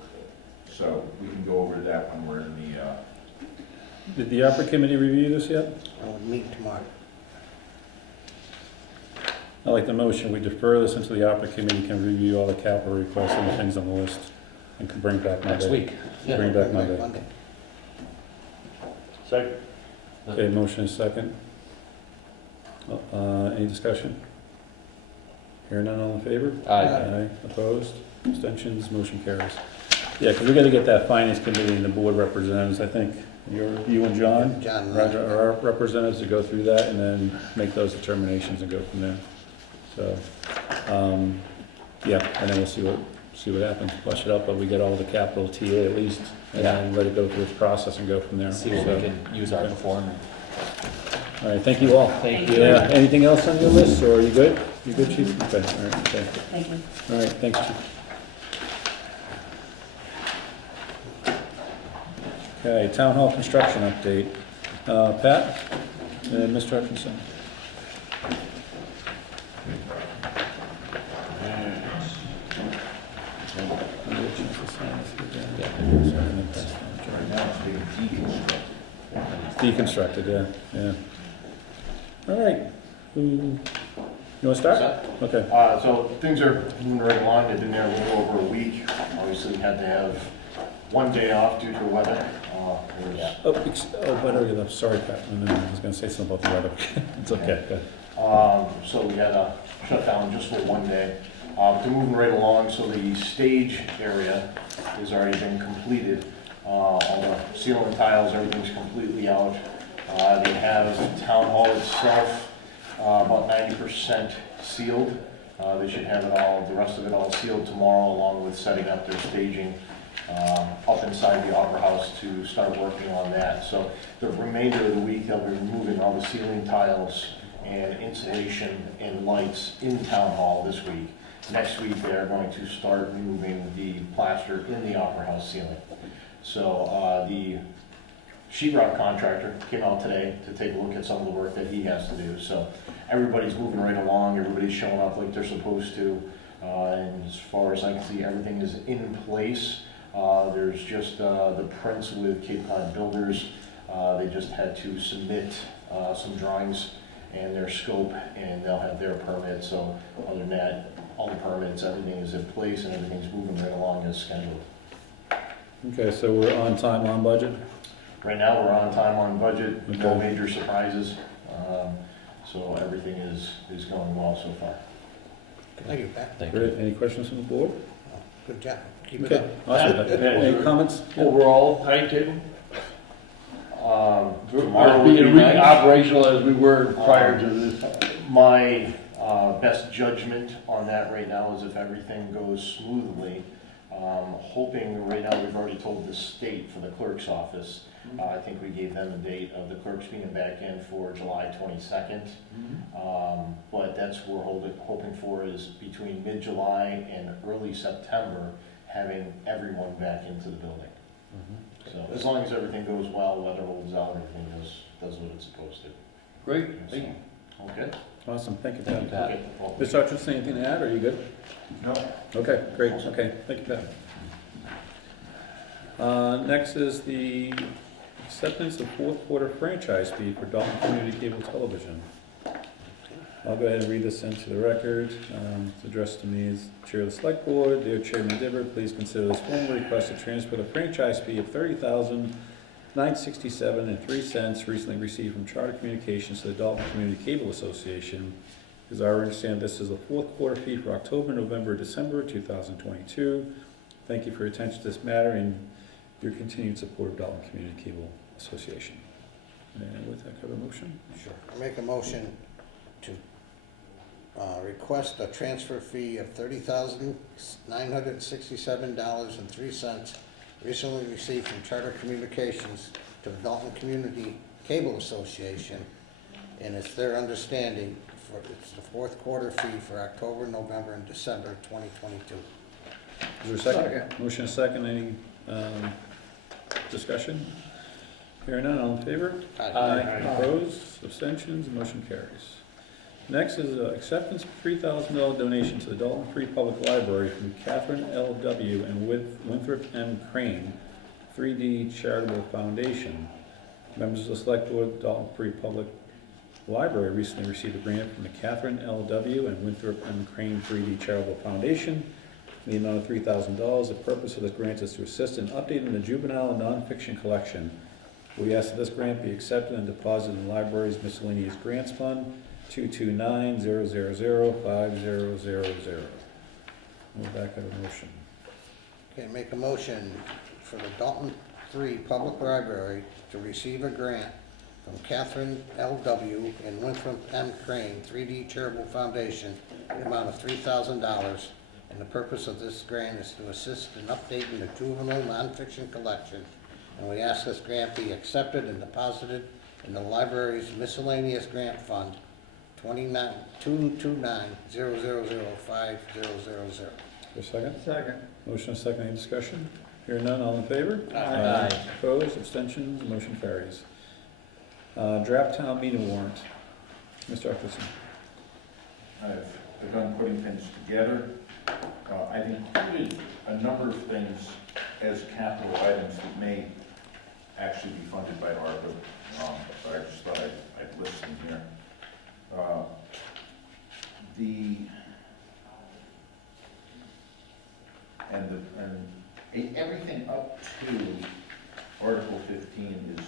So we can go over that when we're in the... Did the ARPA committee review this yet? I'll meet tomorrow. I like the motion, we defer this until the ARPA committee can review all the capital requests and the things on the list, and can bring back Monday. Next week. Bring back Monday. Second. Okay, motion is second. Any discussion? Hearing none, all in favor? Aye. Opposed? Abstentions? Motion carries. Yeah, because we got to get that finance committee and the board representatives, I think, you and John? John. Are our representatives to go through that and then make those determinations and go from there. So, yeah, and then we'll see what happens, flush it up, but we get all the capital TA at least, and then let it go through its process and go from there. See what we can use ARPA for. All right, thank you all. Thank you. Yeah, anything else on your list, or are you good? You good, Chief? Okay, all right, okay. Thank you. All right, thanks, Chief. Okay, Town Hall construction update. Pat and Mr. Hutchinson. Right now, it's being Deconstructed, yeah. All right. You want to start? Okay. So things are moving right along. They've been there a little over a week. Obviously, we had to have one day off due to weather. I'm sorry, Pat. No, I was going to say something about the weather. It's okay. Go ahead. So we had a shutdown just for one day. They're moving right along, so the stage area has already been completed. All the ceiling tiles, everything's completely out. They have Town Hall itself about 90% sealed. They should have it all, the rest of it all sealed tomorrow, along with setting up their staging up inside the Opera House to start working on that. So the remainder of the week, they'll be removing all the ceiling tiles and insulation and lights in Town Hall this week. Next week, they're going to start removing the plaster in the Opera House ceiling. So the sheetrock contractor came out today to take a look at some of the work that he has to do. So everybody's moving right along, everybody's showing up like they're supposed to. And as far as I can see, everything is in place. There's just the prints with Cape Cod Builders. They just had to submit some drawings and their scope, and they'll have their permit. So other than that, all the permits, everything is in place, and everything's moving right along as scheduled. Okay, so we're on time, on budget? Right now, we're on time, on budget, no Okay. major surprises, so everything is going well so far. Thank you, Pat. Thank Great. you. Any questions from the board? Good job. Keep it Okay, up. awesome. Pat, Any comments? Overall timetable? Tomorrow Are would we be nice. operational as we were prior to this? My best judgment on that right now is if everything goes smoothly, hoping, right now, we've already told the state for the clerk's office. I think we gave them a date of the clerks being back in for July 22nd. But that's what we're hoping for is between mid-July and early September, having everyone back into the building. So as long as everything goes well, weather holds out, everything does what it's supposed to. Great, thank you. Okay? Awesome, thank you, Thank you, Pat. Pat. Okay. Well, Mr. Hutchinson, anything to add, or are you good? No? Okay, great, okay, thank you, Pat. Next is the acceptance of fourth quarter franchise fee for Dalton Community Cable Television. I'll go ahead and read this into the record. It's addressed to me as Chair of the Select Board. Dear Chairman Dibber, please consider this formal request to transfer the franchise fee of $30,967.03 recently received from Charter Communications to the Dalton Community Cable Association. As I understand, this is a fourth quarter fee for October, November, December 2022. Thank you for your attention to this matter and your continued support of Dalton Community Cable Association. And with that, could I have a motion? Sure. I make a motion to request a transfer fee of $30,967.03 recently received from Charter Communications to the Dalton Community Cable Association, and it's their understanding it's the fourth quarter fee for October, November, and December 2022. Is there a second? Motion is second. Any discussion? Hearing none, all in favor? Aye. Opposed, abstentions, motion carries. Next is acceptance of $3,000 donation to the Dalton Free Public Library from Catherine L.W. and Winthrop M. Crane, 3D Charitable Foundation. Members of the Select Board, Dalton Free Public Library recently received a grant from the Catherine L.W. and Winthrop M. Crane 3D Charitable Foundation in the amount of $3,000. The purpose of this grant is to assist in updating the juvenile and nonfiction collection. We ask that this grant be accepted and deposited in the library's miscellaneous grants fund, 229-000-5000. Move back to the motion. Okay, make a motion for the Dalton 3 Public Library to receive a grant from Catherine L.W. and Winthrop M. Crane 3D Charitable Foundation in the amount of $3,000. And the purpose of this grant is to assist in updating the juvenile nonfiction collection. And we ask this grant be accepted and deposited in the library's miscellaneous grant fund, 229-000-5000. For a second? Second. Motion is second. Any discussion? Hearing none, all in favor? Aye. Opposed, abstentions, motion carries. Draft town meeting warrant. Mr. Hutchinson. I've begun putting things together. I've included a number of things as capital items that may actually be funded by ARPA, but I just thought I'd list them here. Everything up to Article 15 is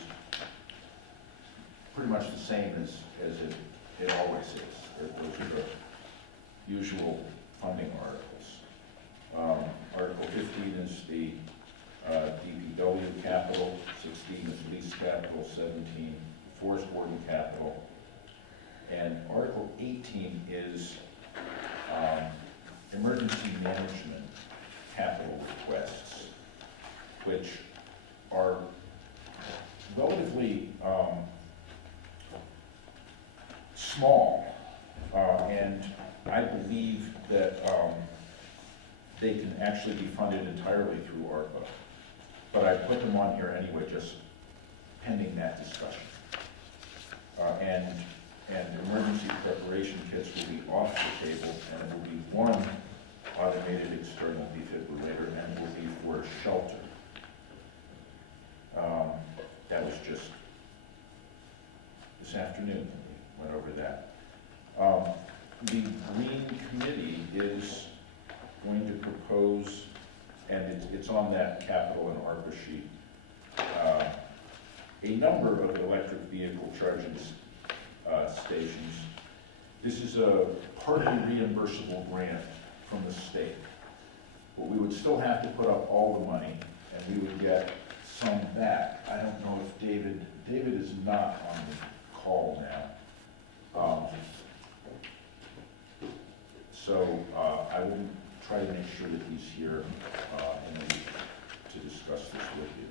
pretty much the same as it always is. Those are the usual funding articles. Article 15 is the DPW capital, 16 is police capital, 17 forest warden capital, and Article 18 is emergency management capital requests, which are relatively small, and I believe that they can actually be funded entirely through ARPA. But I put them on here anyway, just pending that discussion. And emergency preparation kits will be off the table, and it will be one automated external defibrillator, and it will be for a shelter. That was just this afternoon, we went over that. the Green Committee is going to propose, and it's on that capital and ARPA sheet, a number of electric vehicle charging stations. This is a partly reimbursable grant from the state. But we would still have to put up all the money, and we would get some back. I don't know if David is not on the call now. So I will try to make sure that he's here in a week to discuss this with you.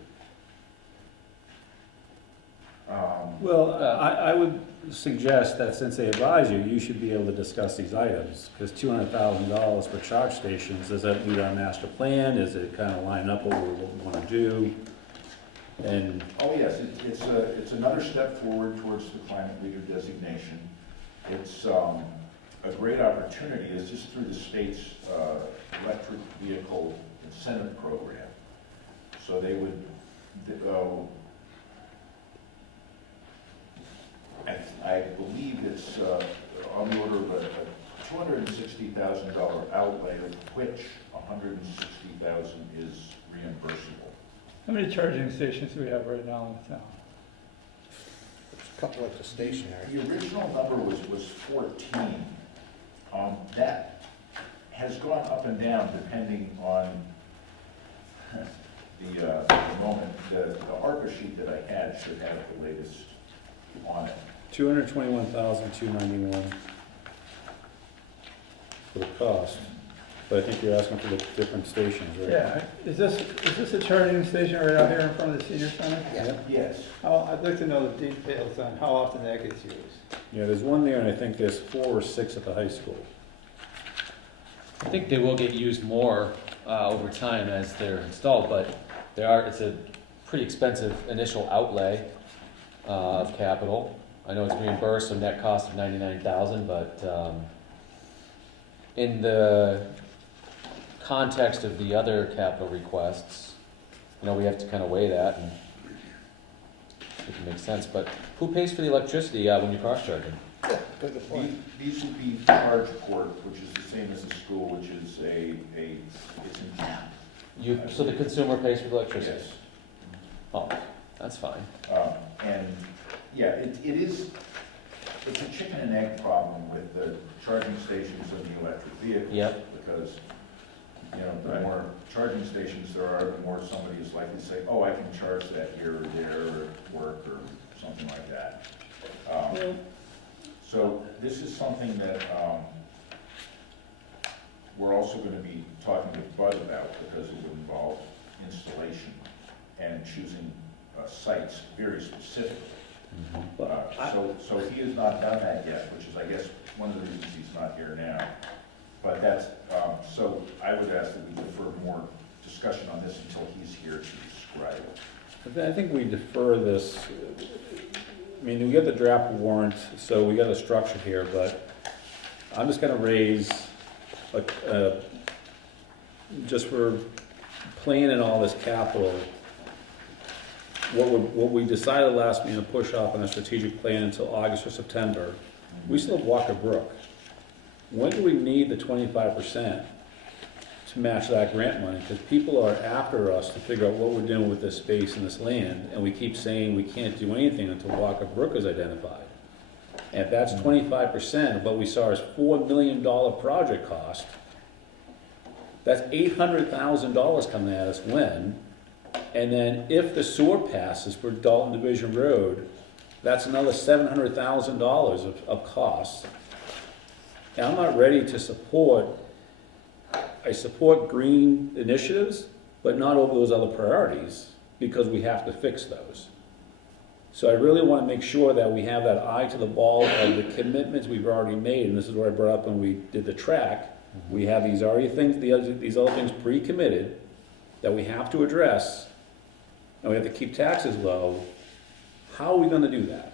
Well, I would suggest that since they advise you, you should be able to discuss these items, because $200,000 for charge stations, does that meet our master plan? Does it kind of line up what we want to do? And oh yes, it's another step forward towards the climate leader designation. It's a great opportunity. It's just through the state's electric vehicle incentive program. So they would, I believe it's on the order of a $260,000 outlay, of which $160,000 is reimbursable. How many charging stations do we have right now in the town? There's a couple at the station there. The original number was 14. That has gone up and down depending on the moment. The ARPA sheet that I had should have the latest on it. 221,291 for the cost, but I think you're asking for the different stations, right? Yeah, is this a charging station right out here in front of the senior center? Yeah. Yes. I'd like to know the details on how often that gets used. Yeah, there's one there, and I think there's 4 or 6 at the high school. I think they will get used more over time as they're installed, but it's a pretty expensive initial outlay of capital. I know it's reimbursed, a net cost of $99,000, but in the context of the other capital requests, we have to kind of weigh that and it can make sense. But who pays for the electricity when you're cross charging? Good point. These would be charge port, which is the same as the school, which is it's in town. So the consumer pays for the electricity? Yes. Oh, that's fine. And yeah, it's a chicken and egg problem with the charging stations and the electric vehicles. Yep. Because, the more charging stations there are, the more somebody is likely to say, oh, I can charge that here or there or at work or something like that. So this is something that we're also going to be talking with Bud about, because it would involve installation and choosing sites very specifically. So he has not done that yet, which is, I guess, one of the reasons he's not here now. But that's, so I would ask that we defer more discussion on this until he's here to describe it. I think we defer this. I mean, we got the draft warrant, so we got a structure here, but I'm just gonna raise, just for planning all this capital, what we decided last meeting to push off on a strategic plan until August or September, we still have Walker Brook. When do we need the 25% to match that grant money? Because people are after us to figure out what we're doing with this space and this land, and we keep saying we can't do anything until Walker Brook is identified. And if that's 25% of what we saw as $4 million project cost, that's $800,000 coming at us when, and then if the sewer passes for Dalton Division Road, that's another $700,000 of costs. And I'm not ready to support, I support green initiatives, but not over those other priorities, because we have to fix those. So I really want to make sure that we have that eye to the ball of the commitments we've already made, and this is what I brought up when we did the track. We have these other things pre-committed that we have to address, and we have to keep taxes low. How are we going to do that?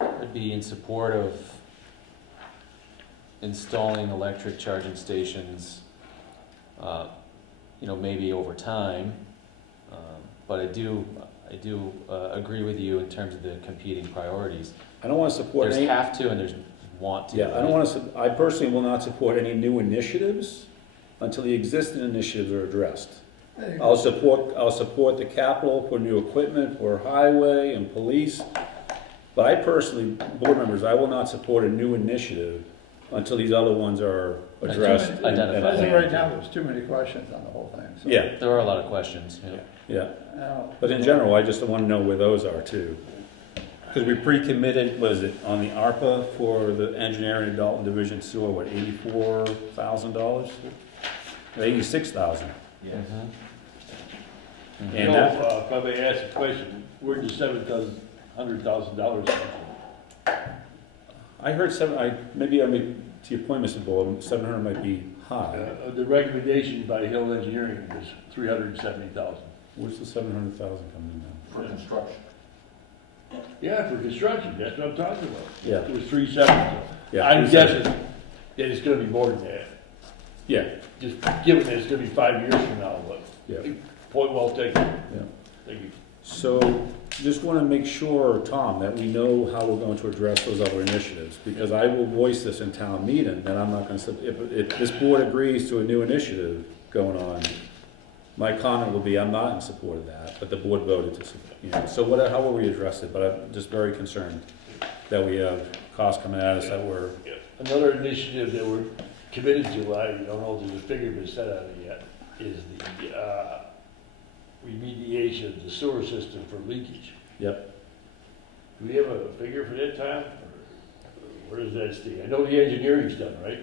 I'd be in support of installing electric charging stations, maybe over time, But I do agree with you in terms of the competing priorities. I don't want to support There's any. have to and there's want to. Yeah, I don't want to, I personally will not support any new initiatives until the existing initiatives are addressed. I'll support the capital for new equipment, for highway and police. But I personally, board members, I will not support a new initiative until these other ones are addressed. Identified. As of right now, there's too many questions on the whole thing. So. Yeah, There are a lot of questions, yeah. yeah. Now, But in general, I just want to know where those are too. Because we pre-committed, was it on the ARPA for the engineering and Dalton Division Sewer, what, $84,000? $86,000. Yes. Mm-hmm. And that, If I may ask a question, where did $700,000 come from? I heard maybe I made, to your point, Mr. Bull, 700 might be high. The recommendation by Hill Engineering was $370,000. Where's the 700,000 coming in now? For construction. Yeah, for construction, that's what I'm talking about. Yeah. It was 370. Yeah, I'm 370. guessing that it's gonna be more than that. Yeah, Just given that it's gonna be 5 years from now, but yeah, point well taken. yeah. Thank you. So, just want to make sure, Tom, that we know how we're going to address those other initiatives, because I will voice this in town meeting, that I'm not going to, if this board agrees to a new initiative going on, my comment will be, I'm not in support of that, but the board voted to support, you know, so how will we address it? But I'm just very concerned that we have costs coming at us that we're, Another initiative that we're committed to, I don't know if there's a figure been set on it yet, is the remediation of the sewer system for leakage. yep. Do we have a figure for that, Tom? Or where does that stand? I know the engineering's done, right?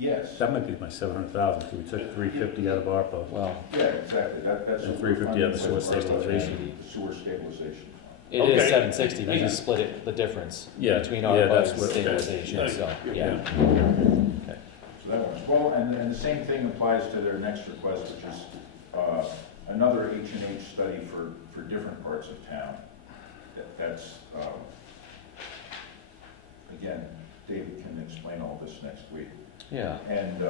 Yes. That might be my 700,000, because we took 350 out of ARPA. Well, Yeah, exactly. That's. And 350 out of the sewer stabilization. The sewer stabilization. it Okay. is 760, we Thank just you. split it, the difference Yeah, between yeah, our that's and what- stabilization, okay. so, Yeah. yeah. So that one's, well, and the same thing applies to their next request, which is another H&H study for different parts of town. That's, again, David can explain all this next week. Yeah. And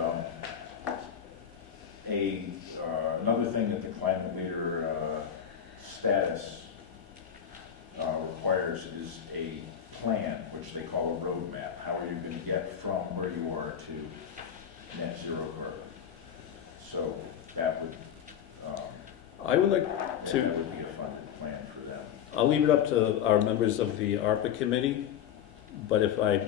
another thing that the climate leader status requires is a plan, which they call a roadmap. How are you going to get from where you are to net zero carbon? So that would, I would like that to, would be a funded plan for them. I'll leave it up to our members of the ARPA committee, but if I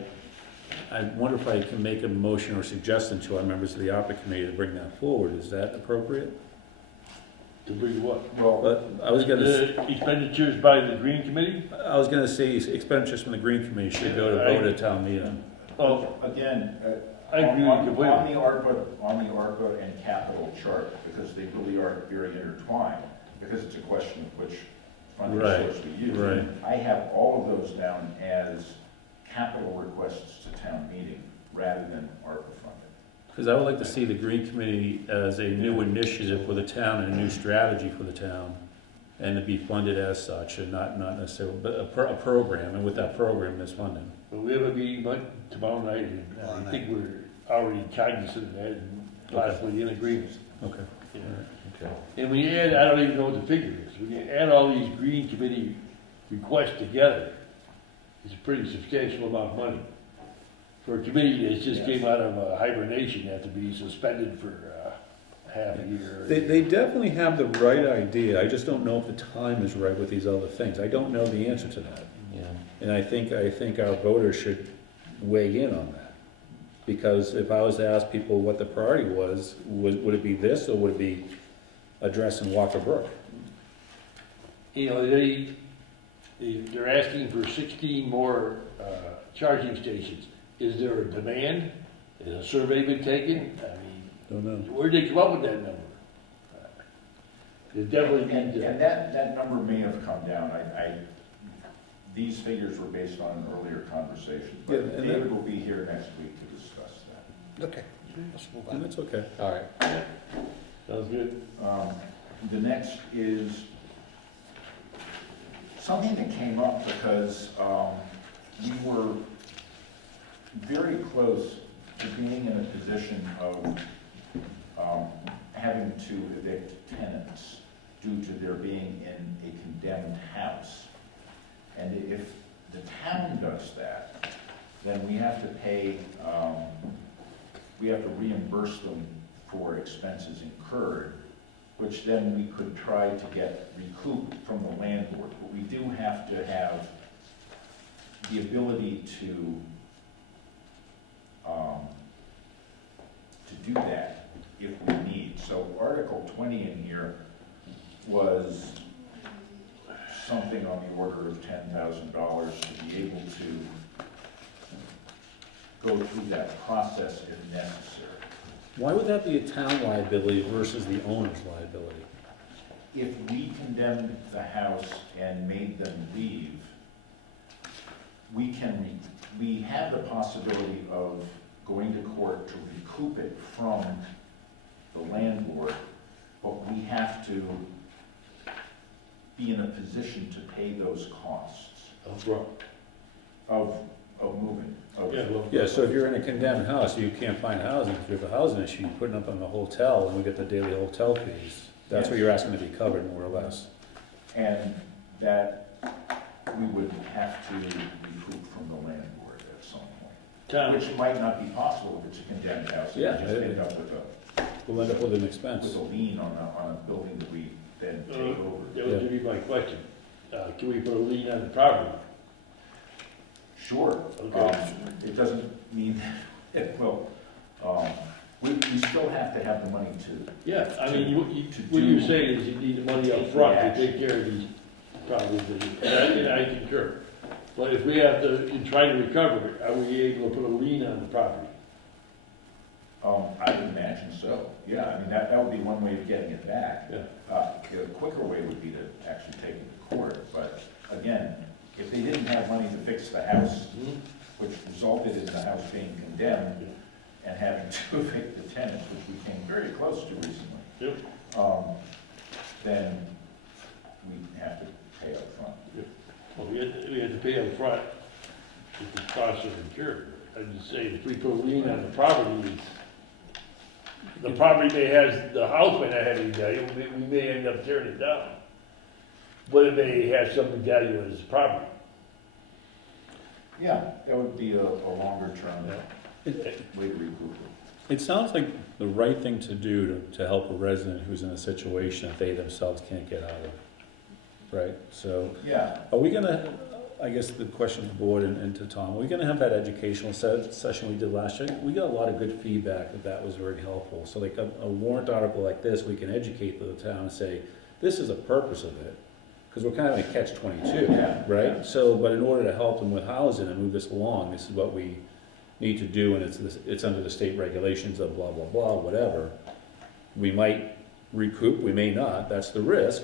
wonder if I can make a motion or suggestion to our members of the ARPA committee to bring that forward. Is that appropriate? To bring what? Well, But I was gonna, The expenditures by the Green Committee? say expenditures from the Green Committee should go to vote at town meeting. Oh, Again, I agree with you on completely. the ARPA and capital chart, because they really are very intertwined, because it's a question of which funding Right, source we use. right. I have all of those down as capital requests to town meeting rather than ARPA funding. Because I would like to see the Green Committee as a new initiative for the town and a new strategy for the town, and to be funded as such, and not necessarily, but a program, and with that program, there's funding. But we have a meeting tomorrow night, and I think we're already cognizant of that and possibly in agreement. Okay. Yeah. Okay. And we add, I don't even know what the figure is, we can add all these Green Committee requests together. It's a pretty substantial amount of money. For a committee that just came out of hibernation, have to be suspended for half a year. They definitely have the right idea, I just don't know if the time is right with these other things. I don't know the answer to that. Yeah. And I think our voters should weigh in on that. Because if I was to ask people what the priority was, would it be this, or would it be addressing Walker Brook? You know, they're asking for 16 more charging stations. Is there a demand? Has a survey been taken? I mean, Don't know. where'd they come up with that number? It definitely needs And that number may have come down. These figures were based on an earlier conversation, Yeah, but and David will be here next week to discuss that. Okay, let's move And on. that's okay. All right. Sounds good. The next is something that came up because we were very close to being in a position of having to evict tenants due to their being in a condemned house. And if the town does that, then we have to pay, we have to reimburse them for expenses incurred, which then we could try to get recouped from the landlord. But we do have to have the ability to do that if we need. So Article 20 in here was something on the order of $10,000 to be able to go through that process if necessary. Why would that be a town liability versus the owner's liability? If we condemned the house and made them leave, we have the possibility of going to court to recoup it from the landlord, but we have to be in a position to pay those costs of moving. Yeah, so if you're in a condemned house, you can't find housing, if there's a housing issue, you're putting up on the hotel, and we get the daily hotel fees. That's what you're asking to be covered, more or less. And that we would have to recoup from the landlord at some point, which might not be possible if it's a condemned house. Yeah, We just end up with we'll end up with an expense. with a lien on a building that we then take over. That was gonna be my question. Can we put a lien on the property? Sure. Okay. It doesn't mean, we still have to have the money to. Yeah, I mean, what you're saying is you need the money up front to take care of these problems, and I concur. But if we have to, in trying to recover it, are we able to put a lien on the property? I would imagine so, yeah, I mean, that would be one way of getting it back. Yeah. The quicker way would be to actually take it to court, but again, if they didn't have money to fix the house, which resulted in the house being condemned and having to evict the tenants, which we came very close to recently, then we have to pay up front. Well, we had to pay up front if the costs are incurred. I'm just saying, if we put a lien on the property, the property may have, the house may not have any value, we may end up tearing it down. But it may have some value as property. Yeah, that would be a longer term way to recoup it. It sounds like the right thing to do to help a resident who's in a situation that they themselves can't get out of, right? So, Yeah. are we gonna, I guess the question to the board and to Tom, are we gonna have that educational session we did last year? We got a lot of good feedback that was very helpful. So like a warrant article like this, we can educate the town and say, this is the purpose of it. Because we're kind of in a catch-22, right? Yeah. So, but in order to help them with housing and move this along, this is what we need to do, and it's under the state regulations of blah, blah, blah, whatever. We might recoup, we may not, that's the risk,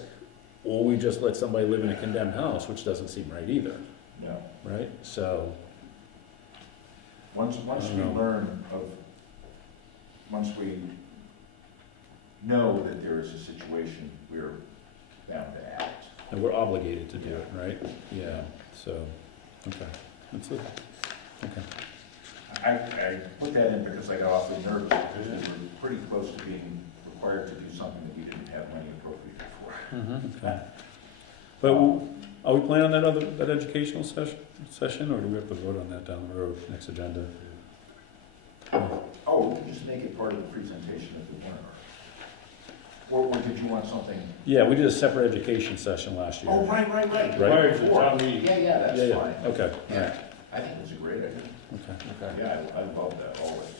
or we just let somebody live in a condemned house, which doesn't seem right either, No. right? So, Once we learn of, once we know that there is a situation, we're bound to act. and we're obligated to do it, right? Yeah, so, okay, that's it, okay. I put that in because I got awfully nervous because we were pretty close to being required to do something that we didn't have money appropriated for. Okay. But are we planning on that educational session, or do we have to vote on that down the road, next agenda? Oh, we can just make it part of the presentation of the warrant article. Or did you want something? Yeah, we did a separate education session last year. Oh, right. Prior to the town meeting. Yeah, that's fine. Okay, all Yeah, right, I think it's a great idea. okay. Yeah, I love that always.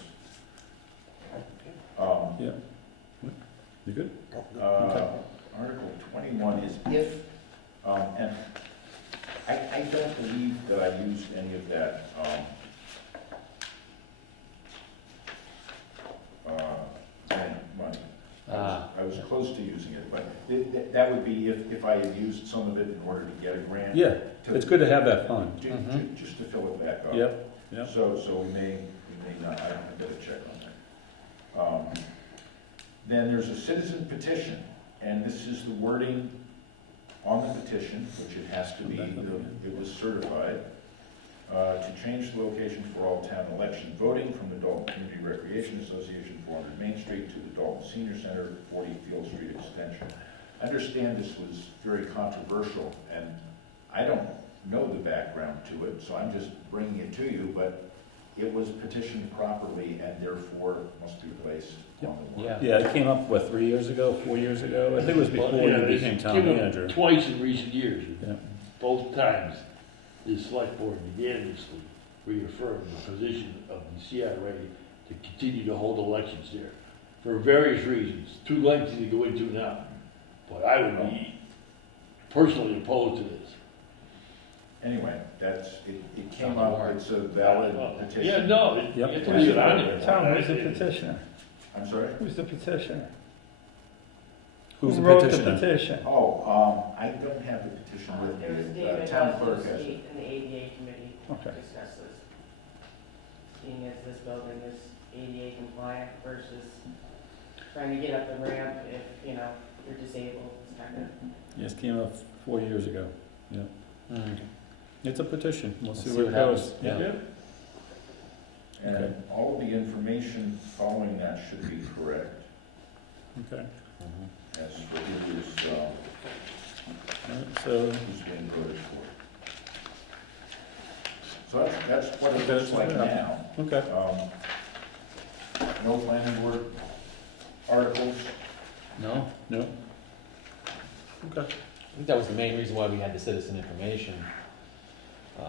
Yeah. You good? Article 21 is if, and I don't believe that I used any of that, grant money. I was close to using it, but that would be if I had used some of it in order to get a grant. Yeah, it's good to have that fund. Just to fill it back up. Yep. So we may not, I don't have to check on that. Then there's a citizen petition, and this is the wording on the petition, which it has to be, it was certified, to change the location for all town election voting from the Dalton Community Recreation Association, 400 Main Street, to the Dalton Senior Center, 40 Field Street Extension. I understand this was very controversial, and I don't know the background to it, so I'm just bringing it to you, but it was petitioned properly and therefore must be placed on the warrant. Yeah, it came up, what, 3 years ago, 4 years ago? I think it was before you became it's town given manager. Twice in recent years. Yeah. Both times, the select board unanimously reaffirmed the position of the CRA to continue to hold elections there for various reasons, too lengthy to go into now. But I would be personally opposed to this. Anyway, it came up, it's a valid petition. Yeah, no, you have to leave it on there. Tom, who's the petitioner? I'm sorry? Who's the petitioner? Who's Who the wrote petitioner? the petition? Oh, I don't have the petition with There was me. David Town clerk has it. State and the ADA committee Okay. discussed this. Seeing as this building is ADA compliant versus trying to get up the ramp if, you know, you're disabled, it's kind of. Yes, came up 4 years ago. Yeah. It's a petition. We'll see See where what it goes. happens. Yeah. And Okay. all of the information following that should be correct, Okay. as for who's All right, so, being voted for. So that's what it Okay, looks like yeah. now. okay. No planning board articles. No? No? Okay. I think that was the main reason why we had the citizen information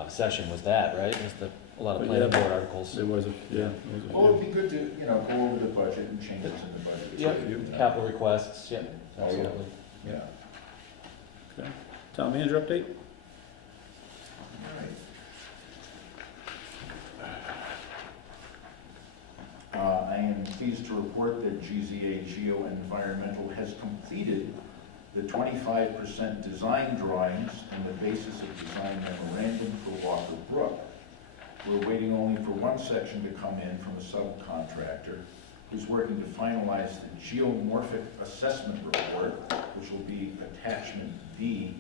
session, was that, right? Was a lot of But planning yeah, board articles. There was a, yeah, there was a Well, few. it'd be good to, go over the budget and changes in the budget. Yep, capital requests, yep, Oh, yeah. absolutely. Yeah. Okay. Town manager update? I am pleased to report that GZA Geo Environmental has completed the 25% design drawings and the basis of design memorandum for Walker Brook. We're waiting only for one section to come in from a subcontractor who's working to finalize the geomorphic assessment report, which will be attachment B,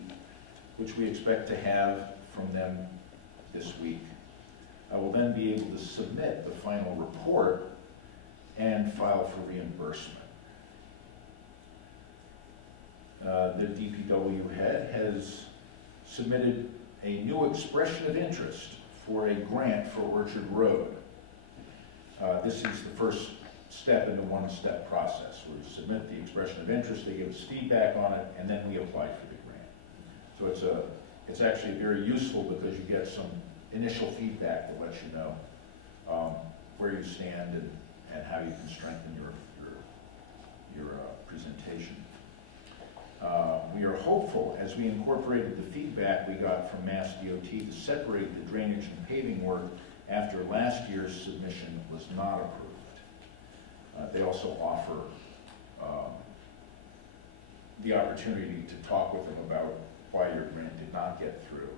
which we expect to have from them this week. I will then be able to submit the final report and file for reimbursement. The DPW head has submitted a new expression of interest for a grant for Orchard Road. This is the first step in the one-step process. We submit the expression of interest, they give us feedback on it, and then we apply for the grant. So it's actually very useful because you get some initial feedback that lets you know where you stand and how you can strengthen your presentation. We are hopeful, as we incorporated the feedback we got from Mass DOT to separate the drainage and paving work after last year's submission was not approved. They also offer the opportunity to talk with them about why your grant did not get through.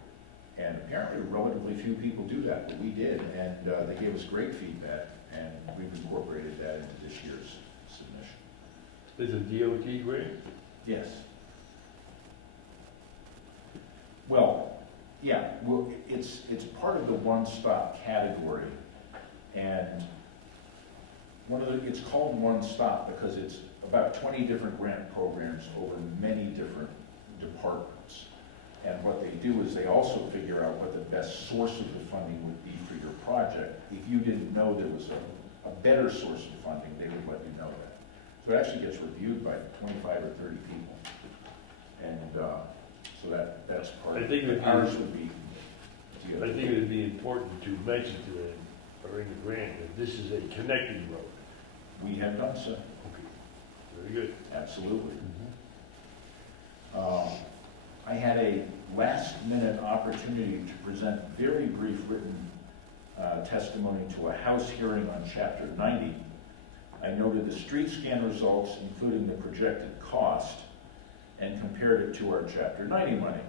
And apparently relatively few people do that, but we did, and they gave us great feedback, and we've incorporated that into this year's submission. Is it DOT grant? Yes. Well, yeah, well, it's part of the one-stop category, and it's called one-stop because it's about 20 different grant programs over many different departments. And what they do is they also figure out what the best source of the funding would be for your project. If you didn't know there was a better source of funding, they would let you know that. So it actually gets reviewed by 25 or 30 people. And so that's part of it. Ours would be. I think it would be important to mention to them, or in the grant, that this is a connecting road. We have done so. Okay, very good. Absolutely. I had a last-minute opportunity to present very brief written testimony to a House hearing on Chapter 90. I noted the street scan results, including the projected cost, and compared it to our Chapter 90 money.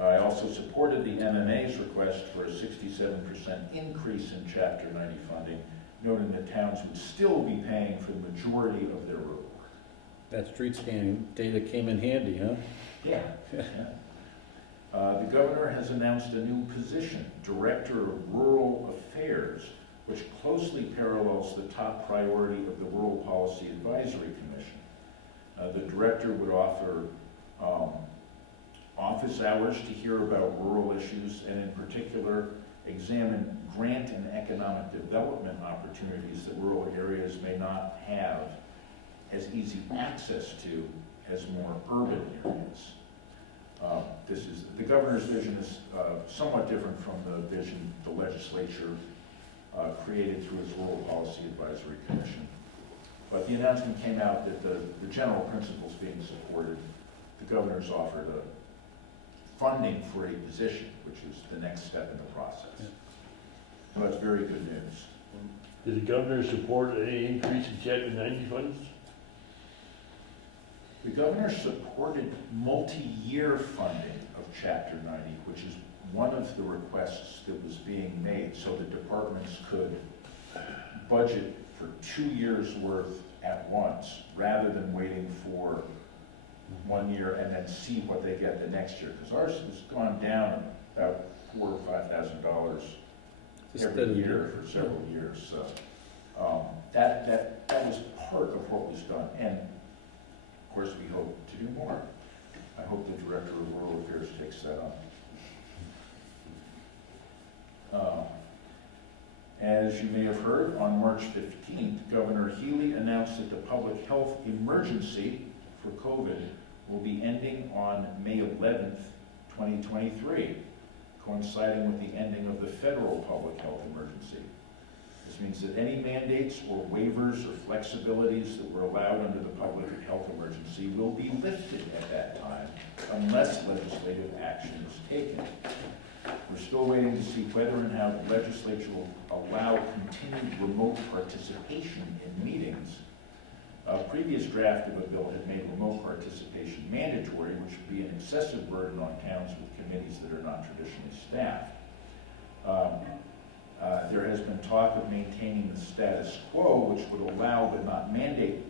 I also supported the MMA's request for a 67% increase in Chapter 90 funding, noting that towns would still be paying for the majority of their road work. That street scanning data came in handy, huh? Yeah. The governor has announced a new position, Director of Rural Affairs, which closely parallels the top priority of the Rural Policy Advisory Commission. The director would offer office hours to hear about rural issues, and in particular, examine grant and economic development opportunities that rural areas may not have as easy access to as more urban areas. The governor's vision is somewhat different from the vision the legislature created through its Rural Policy Advisory Commission. But the announcement came out that the general principles being supported, the governor's offered a funding for a position, which is the next step in the process. So that's very good news. Did the governor support any increase in Chapter 90 funds? The governor supported multi-year funding of Chapter 90, which is one of the requests that was being made, so the departments could budget for 2 years' worth at once, rather than waiting for 1 year and then see what they get the next year. Because ours has gone down about $4,000 or $5,000 every year for several years. So that was part of what was done. And of course, we hope to do more. I hope the Director of Rural Affairs takes that on. As you may have heard, on March 15th, Governor Healy announced that the public health emergency for COVID will be ending on May 11th, 2023, coinciding with the ending of the federal public health emergency. This means that any mandates or waivers or flexibilities that were allowed under the public health emergency will be lifted at that time unless legislative action is taken. We're still waiting to see whether and how the legislature will allow continued remote participation in meetings. A previous draft of a bill had made remote participation mandatory, which would be an excessive burden on towns with committees that are not traditionally staffed. There has been talk of maintaining the status quo, which would allow but not mandate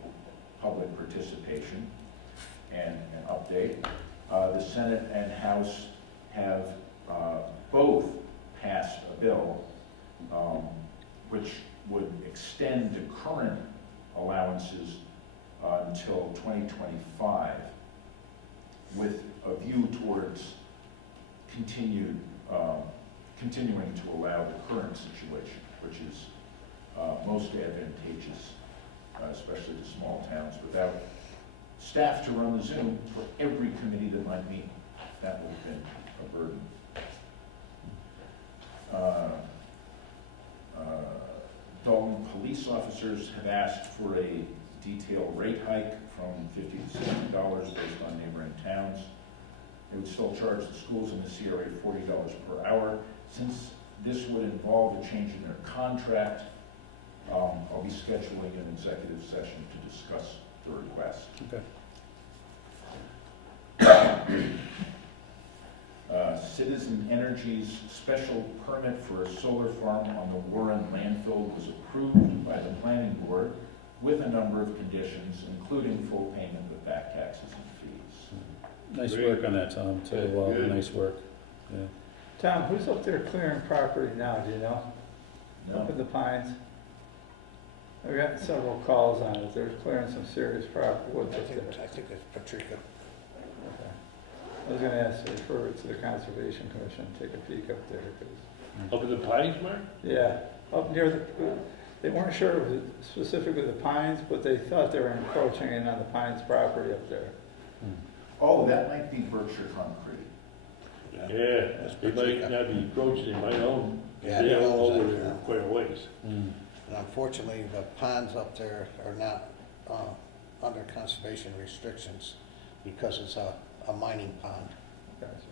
public participation and an update. The Senate and House have both passed a bill which would extend the current allowances until 2025 with a view towards continuing to allow the current situation, which is most advantageous, especially to small towns, without staff to run the Zoom for every committee that might meet. That would have been a burden. Dalton police officers have asked for a detail rate hike from $50 to $60 based on neighboring towns. They would still charge the schools in the CRA $40 per hour. Since this would involve a change in their contract, I'll be scheduling an executive session to discuss the request. Okay. Citizen Energy's special permit for a solar farm on the Warren landfill was approved by the planning board with a number of conditions, including full payment of back taxes and fees. Nice work on that, Tom, too. Nice work. Yeah. Tom, who's up there clearing property now, do you know? No. Up in the Pines? I've got several calls on it, they're clearing some serious woods up there. I think it's Patricia. Okay. I was gonna ask to refer it to the Conservation Commission, take a peek up there, 'cause Up in the Pines, Mark? yeah, up near they weren't sure it was specifically the Pines, but they thought they were encroaching in on the Pines property up there. Oh, that might be Berkshire Concrete. Yeah, they might not be encroaching, they might own, Yeah, they they own own over that, there yeah. quite a ways. And unfortunately, the ponds up there are not under conservation restrictions because it's a mining pond. Gotcha.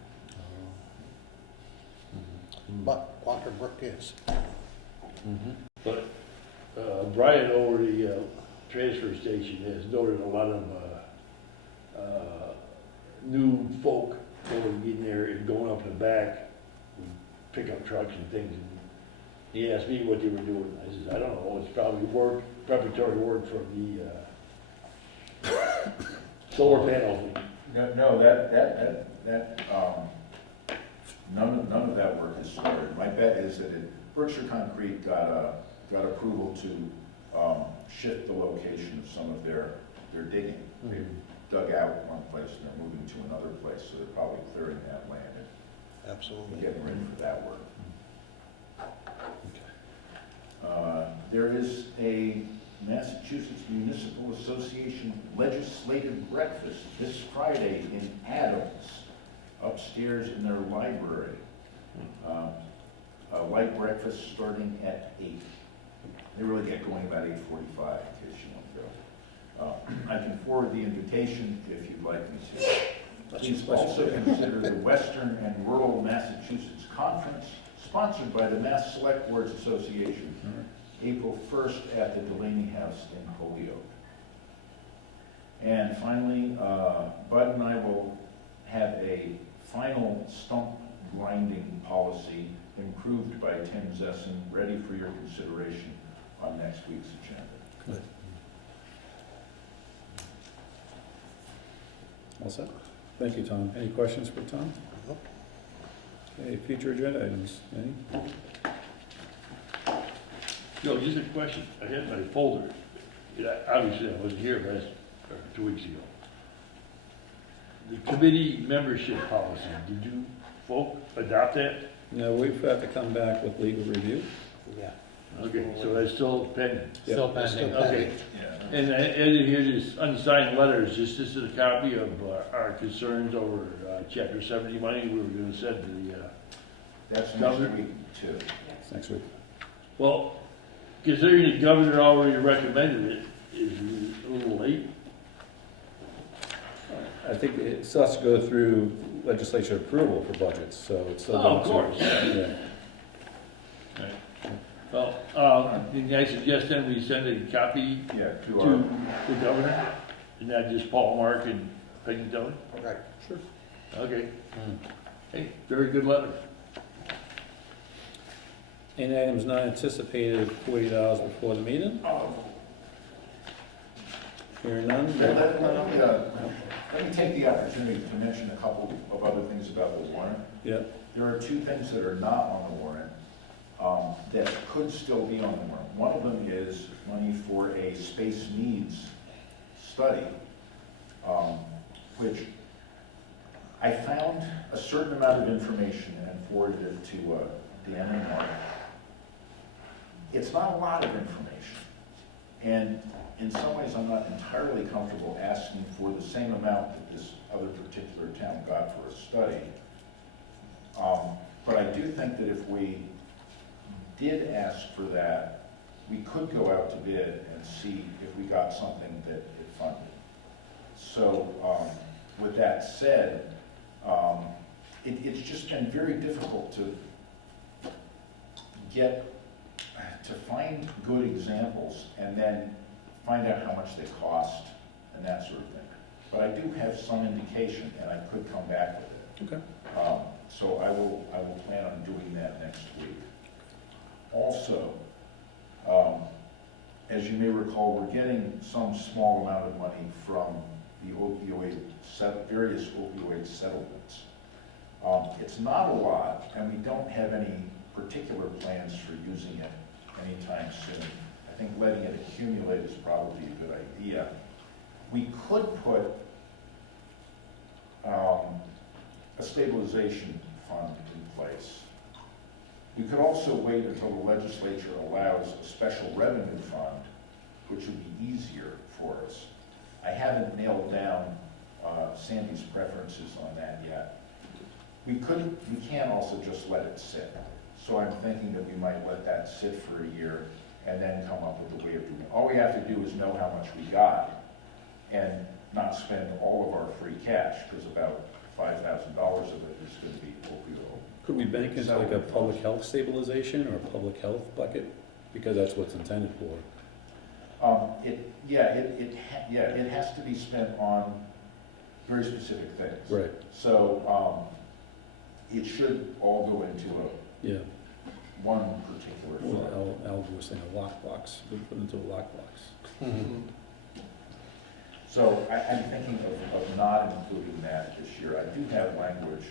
But Walker Brook is. But Brian over the transfer station has noted a lot of new folk going in there and going up in the back, with pickup trucks and things. And he asked me what they were doing. I said, I don't know, it's probably preparatory work for the solar panel thing. No, none of that work is started. My bet is that Berkshire Concrete got approval to shift the location of some of their they're digging. They've dug out one place and they're moving to another place, so they're probably clearing that land and Absolutely. getting ready for that work. There is a Massachusetts Municipal Association legislative breakfast this Friday in Adams, upstairs in their library. A light breakfast starting at 8. They really get going about 8:45 in case you want to go. I can forward the invitation if you'd like me to. Please also consider the Western and Rural Massachusetts Conference, sponsored by the Mass Select Boards Association, April 1st at the Delaney House in Holyoke. And finally, Bud and I will have a final stump grinding policy improved by Tim Zesson, ready for your consideration on next week's agenda. Good. All set? Thank you, Tom. Any questions for Tom? Nope. Okay, future agenda items, any? Joe, just a question. I had my folder. Obviously, I wasn't here last, or 2 weeks ago. The committee membership policy, did you folk adopt that? No, we've got to come back with legal review. Yeah. Okay, so that's still pending. Still Yep. pending. Okay. And I added here this unsigned letters, this is a copy of our concerns over Chapter 70 money we were gonna send to the, That's next Governor? week too. It's next week. well, considering the governor already recommended it, is it a little late? I think it still has to go through legislature approval for budgets, so it's still. Oh, of going course, to- yeah. Yeah. Well, can I suggest then we send a copy Yeah, to to our, the governor? And not just Paul, Mark, and Peggy Tony? Right. Sure. Okay. Hey, very good letter. Any items not anticipated 40 hours before the meeting? Hearing none? let me take the opportunity to mention a couple of other things about the warrant. Yeah. There are two things that are not on the warrant that could still be on the warrant. One of them is money for a space needs study, which I found a certain amount of information and forwarded it to Dan and Mark. It's not a lot of information, and in some ways I'm not entirely comfortable asking for the same amount that this other particular town got for a study. But I do think that if we did ask for that, we could go out to bid and see if we got something that it funded. So with that said, it's just been very difficult to find good examples and then find out how much they cost and that sort of thing. But I do have some indication, and I could come back with it. Okay. So I will plan on doing that next week. Also, as you may recall, we're getting some small amount of money from the various opioid settlements. It's not a lot, and we don't have any particular plans for using it anytime soon. I think letting it accumulate is probably a good idea. We could put a stabilization fund in place. We could also wait until the legislature allows a special revenue fund, which would be easier for us. I haven't nailed down Sandy's preferences on that yet. We can't also just let it sit. So I'm thinking that we might let that sit for a year and then come up with a way of doing it. All we have to do is know how much we got and not spend all of our free cash, because about $5,000 of it is going to be opioid. Could we bank into like a public health stabilization or a public health bucket? Because that's what it's intended for. It has to be spent on very specific things. Right. So it should all go into Yeah. one particular fund. Al was saying a lockbox. We put into a lockbox. So I'm thinking of not including that this year. I do have language,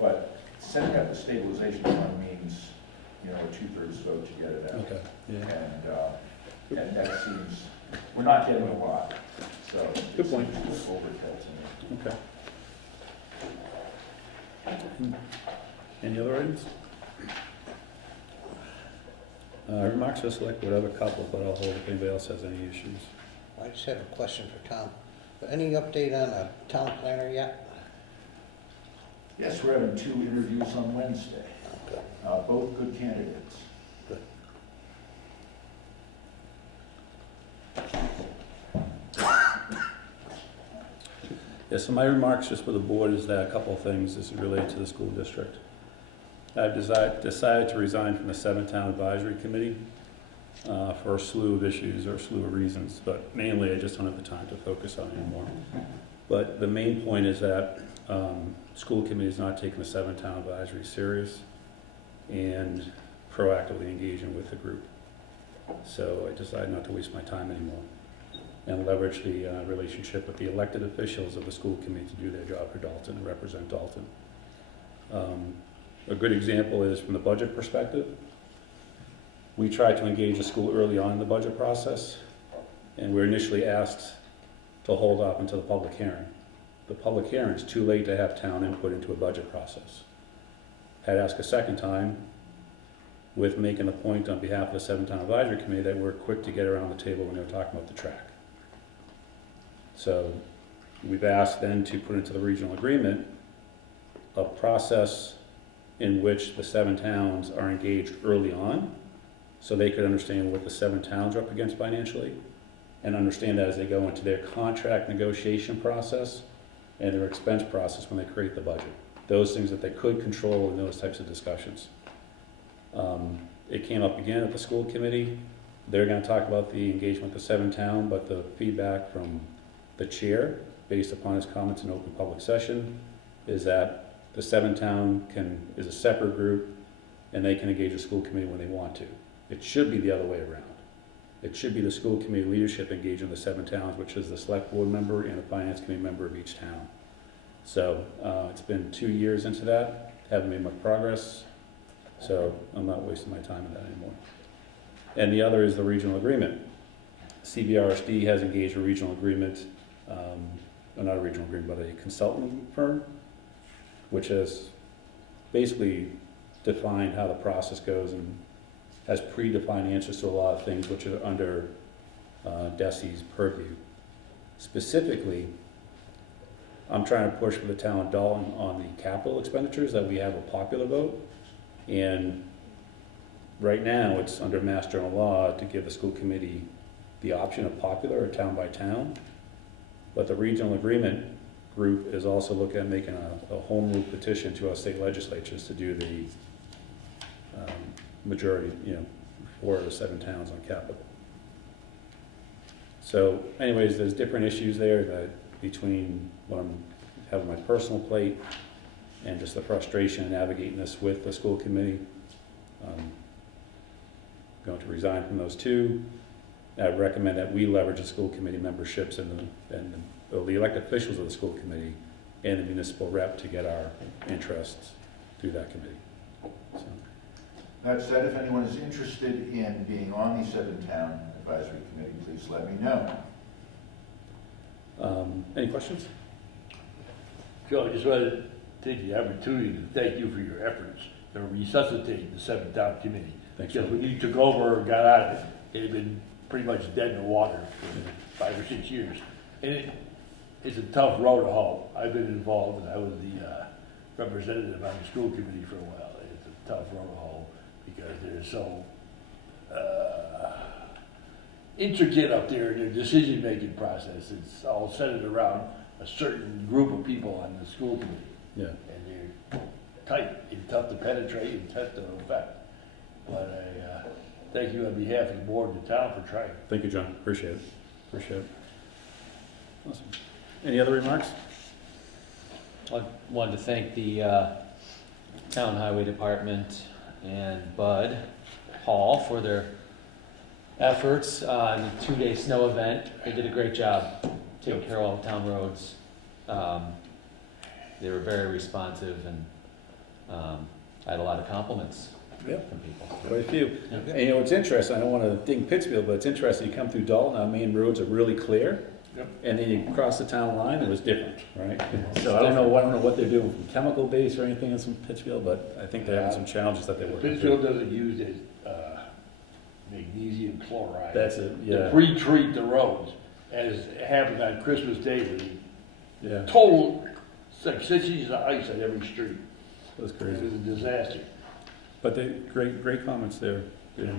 but setting up the stabilization fund means, a 2/3 vote to get it out. Okay. Yeah. And And that seems, we're not getting a lot, so. Good point. It's overkill to me. Okay. Any other items? Remarks to the select board, I have a couple, but I'll hold if anybody else has any issues. I just have a question for Tom. Any update on a town planner yet? Yes, we're having 2 interviews on Wednesday, both good candidates. Good. Yeah, so my remarks just for the board is that a couple of things. This is related to the school district. I've decided to resign from the 7-Town Advisory Committee for a slew of issues or a slew of reasons, but mainly I just don't have the time to focus on it anymore. But the main point is that school committee is not taking the 7-Town Advisory serious and proactively engaging with the group. So I decided not to waste my time anymore and leverage the relationship with the elected officials of the school committee to do their job for Dalton and represent Dalton. A good example is from the budget perspective. We tried to engage the school early on in the budget process, and we were initially asked to hold off until the public hearing. The public hearing is too late to have town input into a budget process. Had asked a second time, with making a point on behalf of the 7-Town Advisory Committee that we're quick to get around the table when they were talking about the track. So we've asked then to put into the regional agreement a process in which the 7 towns are engaged early on so they could understand what the 7 towns are up against financially and understand that as they go into their contract negotiation process and their expense process when they create the budget. Those things that they could control in those types of discussions. It came up again at the school committee. They're going to talk about the engagement with the 7 town, but the feedback from the chair, based upon his comments in open public session, is that the 7 town is a separate group and they can engage the school committee when they want to. It should be the other way around. It should be the school committee leadership engaging the 7 towns, which is the select board member and a finance committee member of each town. So it's been 2 years into that, haven't made much progress, so I'm not wasting my time on that anymore. And the other is the regional agreement. CBRSD has engaged a regional agreement, not a regional agreement, but a consultant firm, which has basically defined how the process goes and has predefined answers to a lot of things which are under DESI's purview. Specifically, I'm trying to push for the town of Dalton on the capital expenditures that we have a popular vote. And right now, it's under Mass General Law to give the school committee the option of popular or town by town. But the regional agreement group is also looking at making a home rule petition to our state legislatures to do the majority, 4 of the 7 towns on capital. So anyways, there's different issues there that between what I'm having my personal plate and just the frustration in navigating this with the school committee. Going to resign from those 2. I'd recommend that we leverage the school committee memberships and the elected officials of the school committee and the municipal rep to get our interests through that committee. So. That said, if anyone is interested in being on the 7-Town Advisory Committee, please let me know. Any questions? Joe, I just wanted to take the opportunity to thank you for your efforts to resuscitate the 7-Town Committee. Thanks, because Joe. when you took over and got out of it, it had been pretty much dead in the water for 5 or 6 years. And it's a tough road to hoe. I've been involved, and I was the representative on the school committee for a while. It's a tough road to hoe because they're so intricate up there in their decision-making process. It's all centered around a certain group of people on the school committee. Yeah. And they're tight and tough to penetrate and tough to affect. But I thank you on behalf of the board and the town for trying. Thank you, John. Appreciate it. Appreciate it. Awesome. Any other remarks? I wanted to thank the town highway department and Bud Hall for their efforts on the 2-day snow event. They did a great job taking care of all the town roads. They were very responsive, and I had a lot of compliments Yep. from people. Quite a few. And you know, it's interesting, I don't want to ding Pittsfield, but it's interesting, you come through Dalton, our main roads are really clear. Yep. And then you cross the town line, it was different, right? So I don't know what they're doing from chemical base or anything in some Pittsfield, but I think they're having some challenges that they work through. Pittsfield doesn't use it, magnesium chloride. That's it, yeah. To pre-treat the roads, as happened on Christmas Day, with the Yeah, total, it's like 6 inches of ice on every street. it was It crazy. was a disaster. But they, great comments there. Yeah.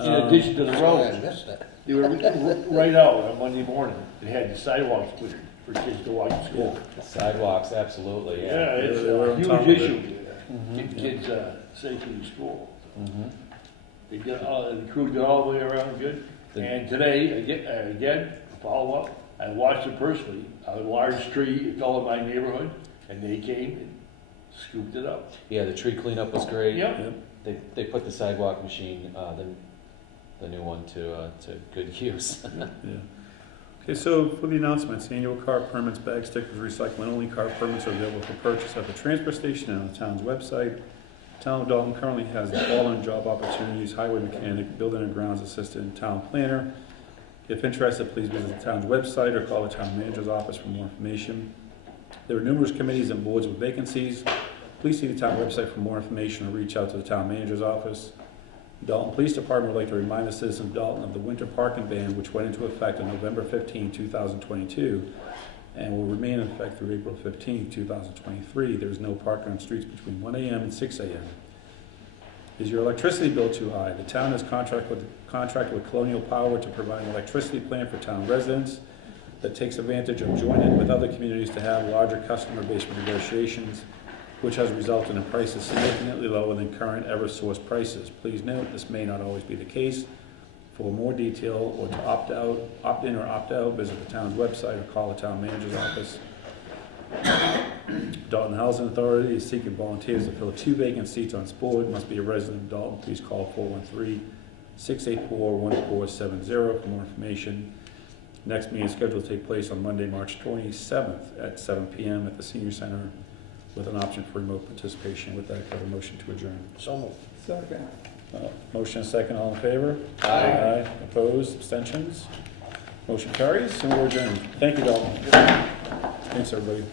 In addition to the Sorry, I roads, missed that. they were right out on Monday morning, they had the sidewalks cleared for kids to walk to school. Sidewalks, absolutely, Yeah, yeah. it's They were a on huge top of it. issue, getting kids safely to school. Mhm. They got, the crew got all the way around good. And today, again, follow up, I watched it personally, a large tree fell in my neighborhood, and they came and scooped it up. Yeah, the tree cleanup was great. Yep. They put the sidewalk machine, the new one to good use. Yeah. Okay, so for the announcements, annual car permits, bag stickers, recycling only car permits are available for purchase at the transfer station and on the town's website. Town of Dalton currently has the following job opportunities: highway mechanic, building and grounds assistant, town planner. If interested, please visit the town's website or call the town manager's office for more information. There are numerous committees and boards with vacancies. Please see the town website for more information or reach out to the town manager's office. Dalton Police Department would like to remind the citizens of Dalton of the winter parking ban, which went into effect on November 15, 2022, and will remain in effect through April 15, 2023. There is no parking on streets between 1 a.m. and 6 a.m. Is your electricity bill too high? The town has contracted with Colonial Power to provide an electricity plan for town residents that takes advantage of joining with other communities to have larger customer base for negotiations, which has resulted in prices significantly lower than current Eversource prices. Please note, this may not always be the case. For more detail or to opt in or opt out, visit the town's website or call the town manager's office. Dalton Housing Authority is seeking volunteers to fill 2 vacant seats on its board. Must be a resident of Dalton. Please call 413-684-1470 for more information. Next meeting is scheduled to take place on Monday, March 27th at 7 p.m. at the Senior Center with an option for remote participation. With that, I have a motion to adjourn. So moved. Second. Motion and second, all in favor? Aye. Opposed, abstentions? Motion carries, and we're adjourned. Thank you, Dalton. Thanks, everybody.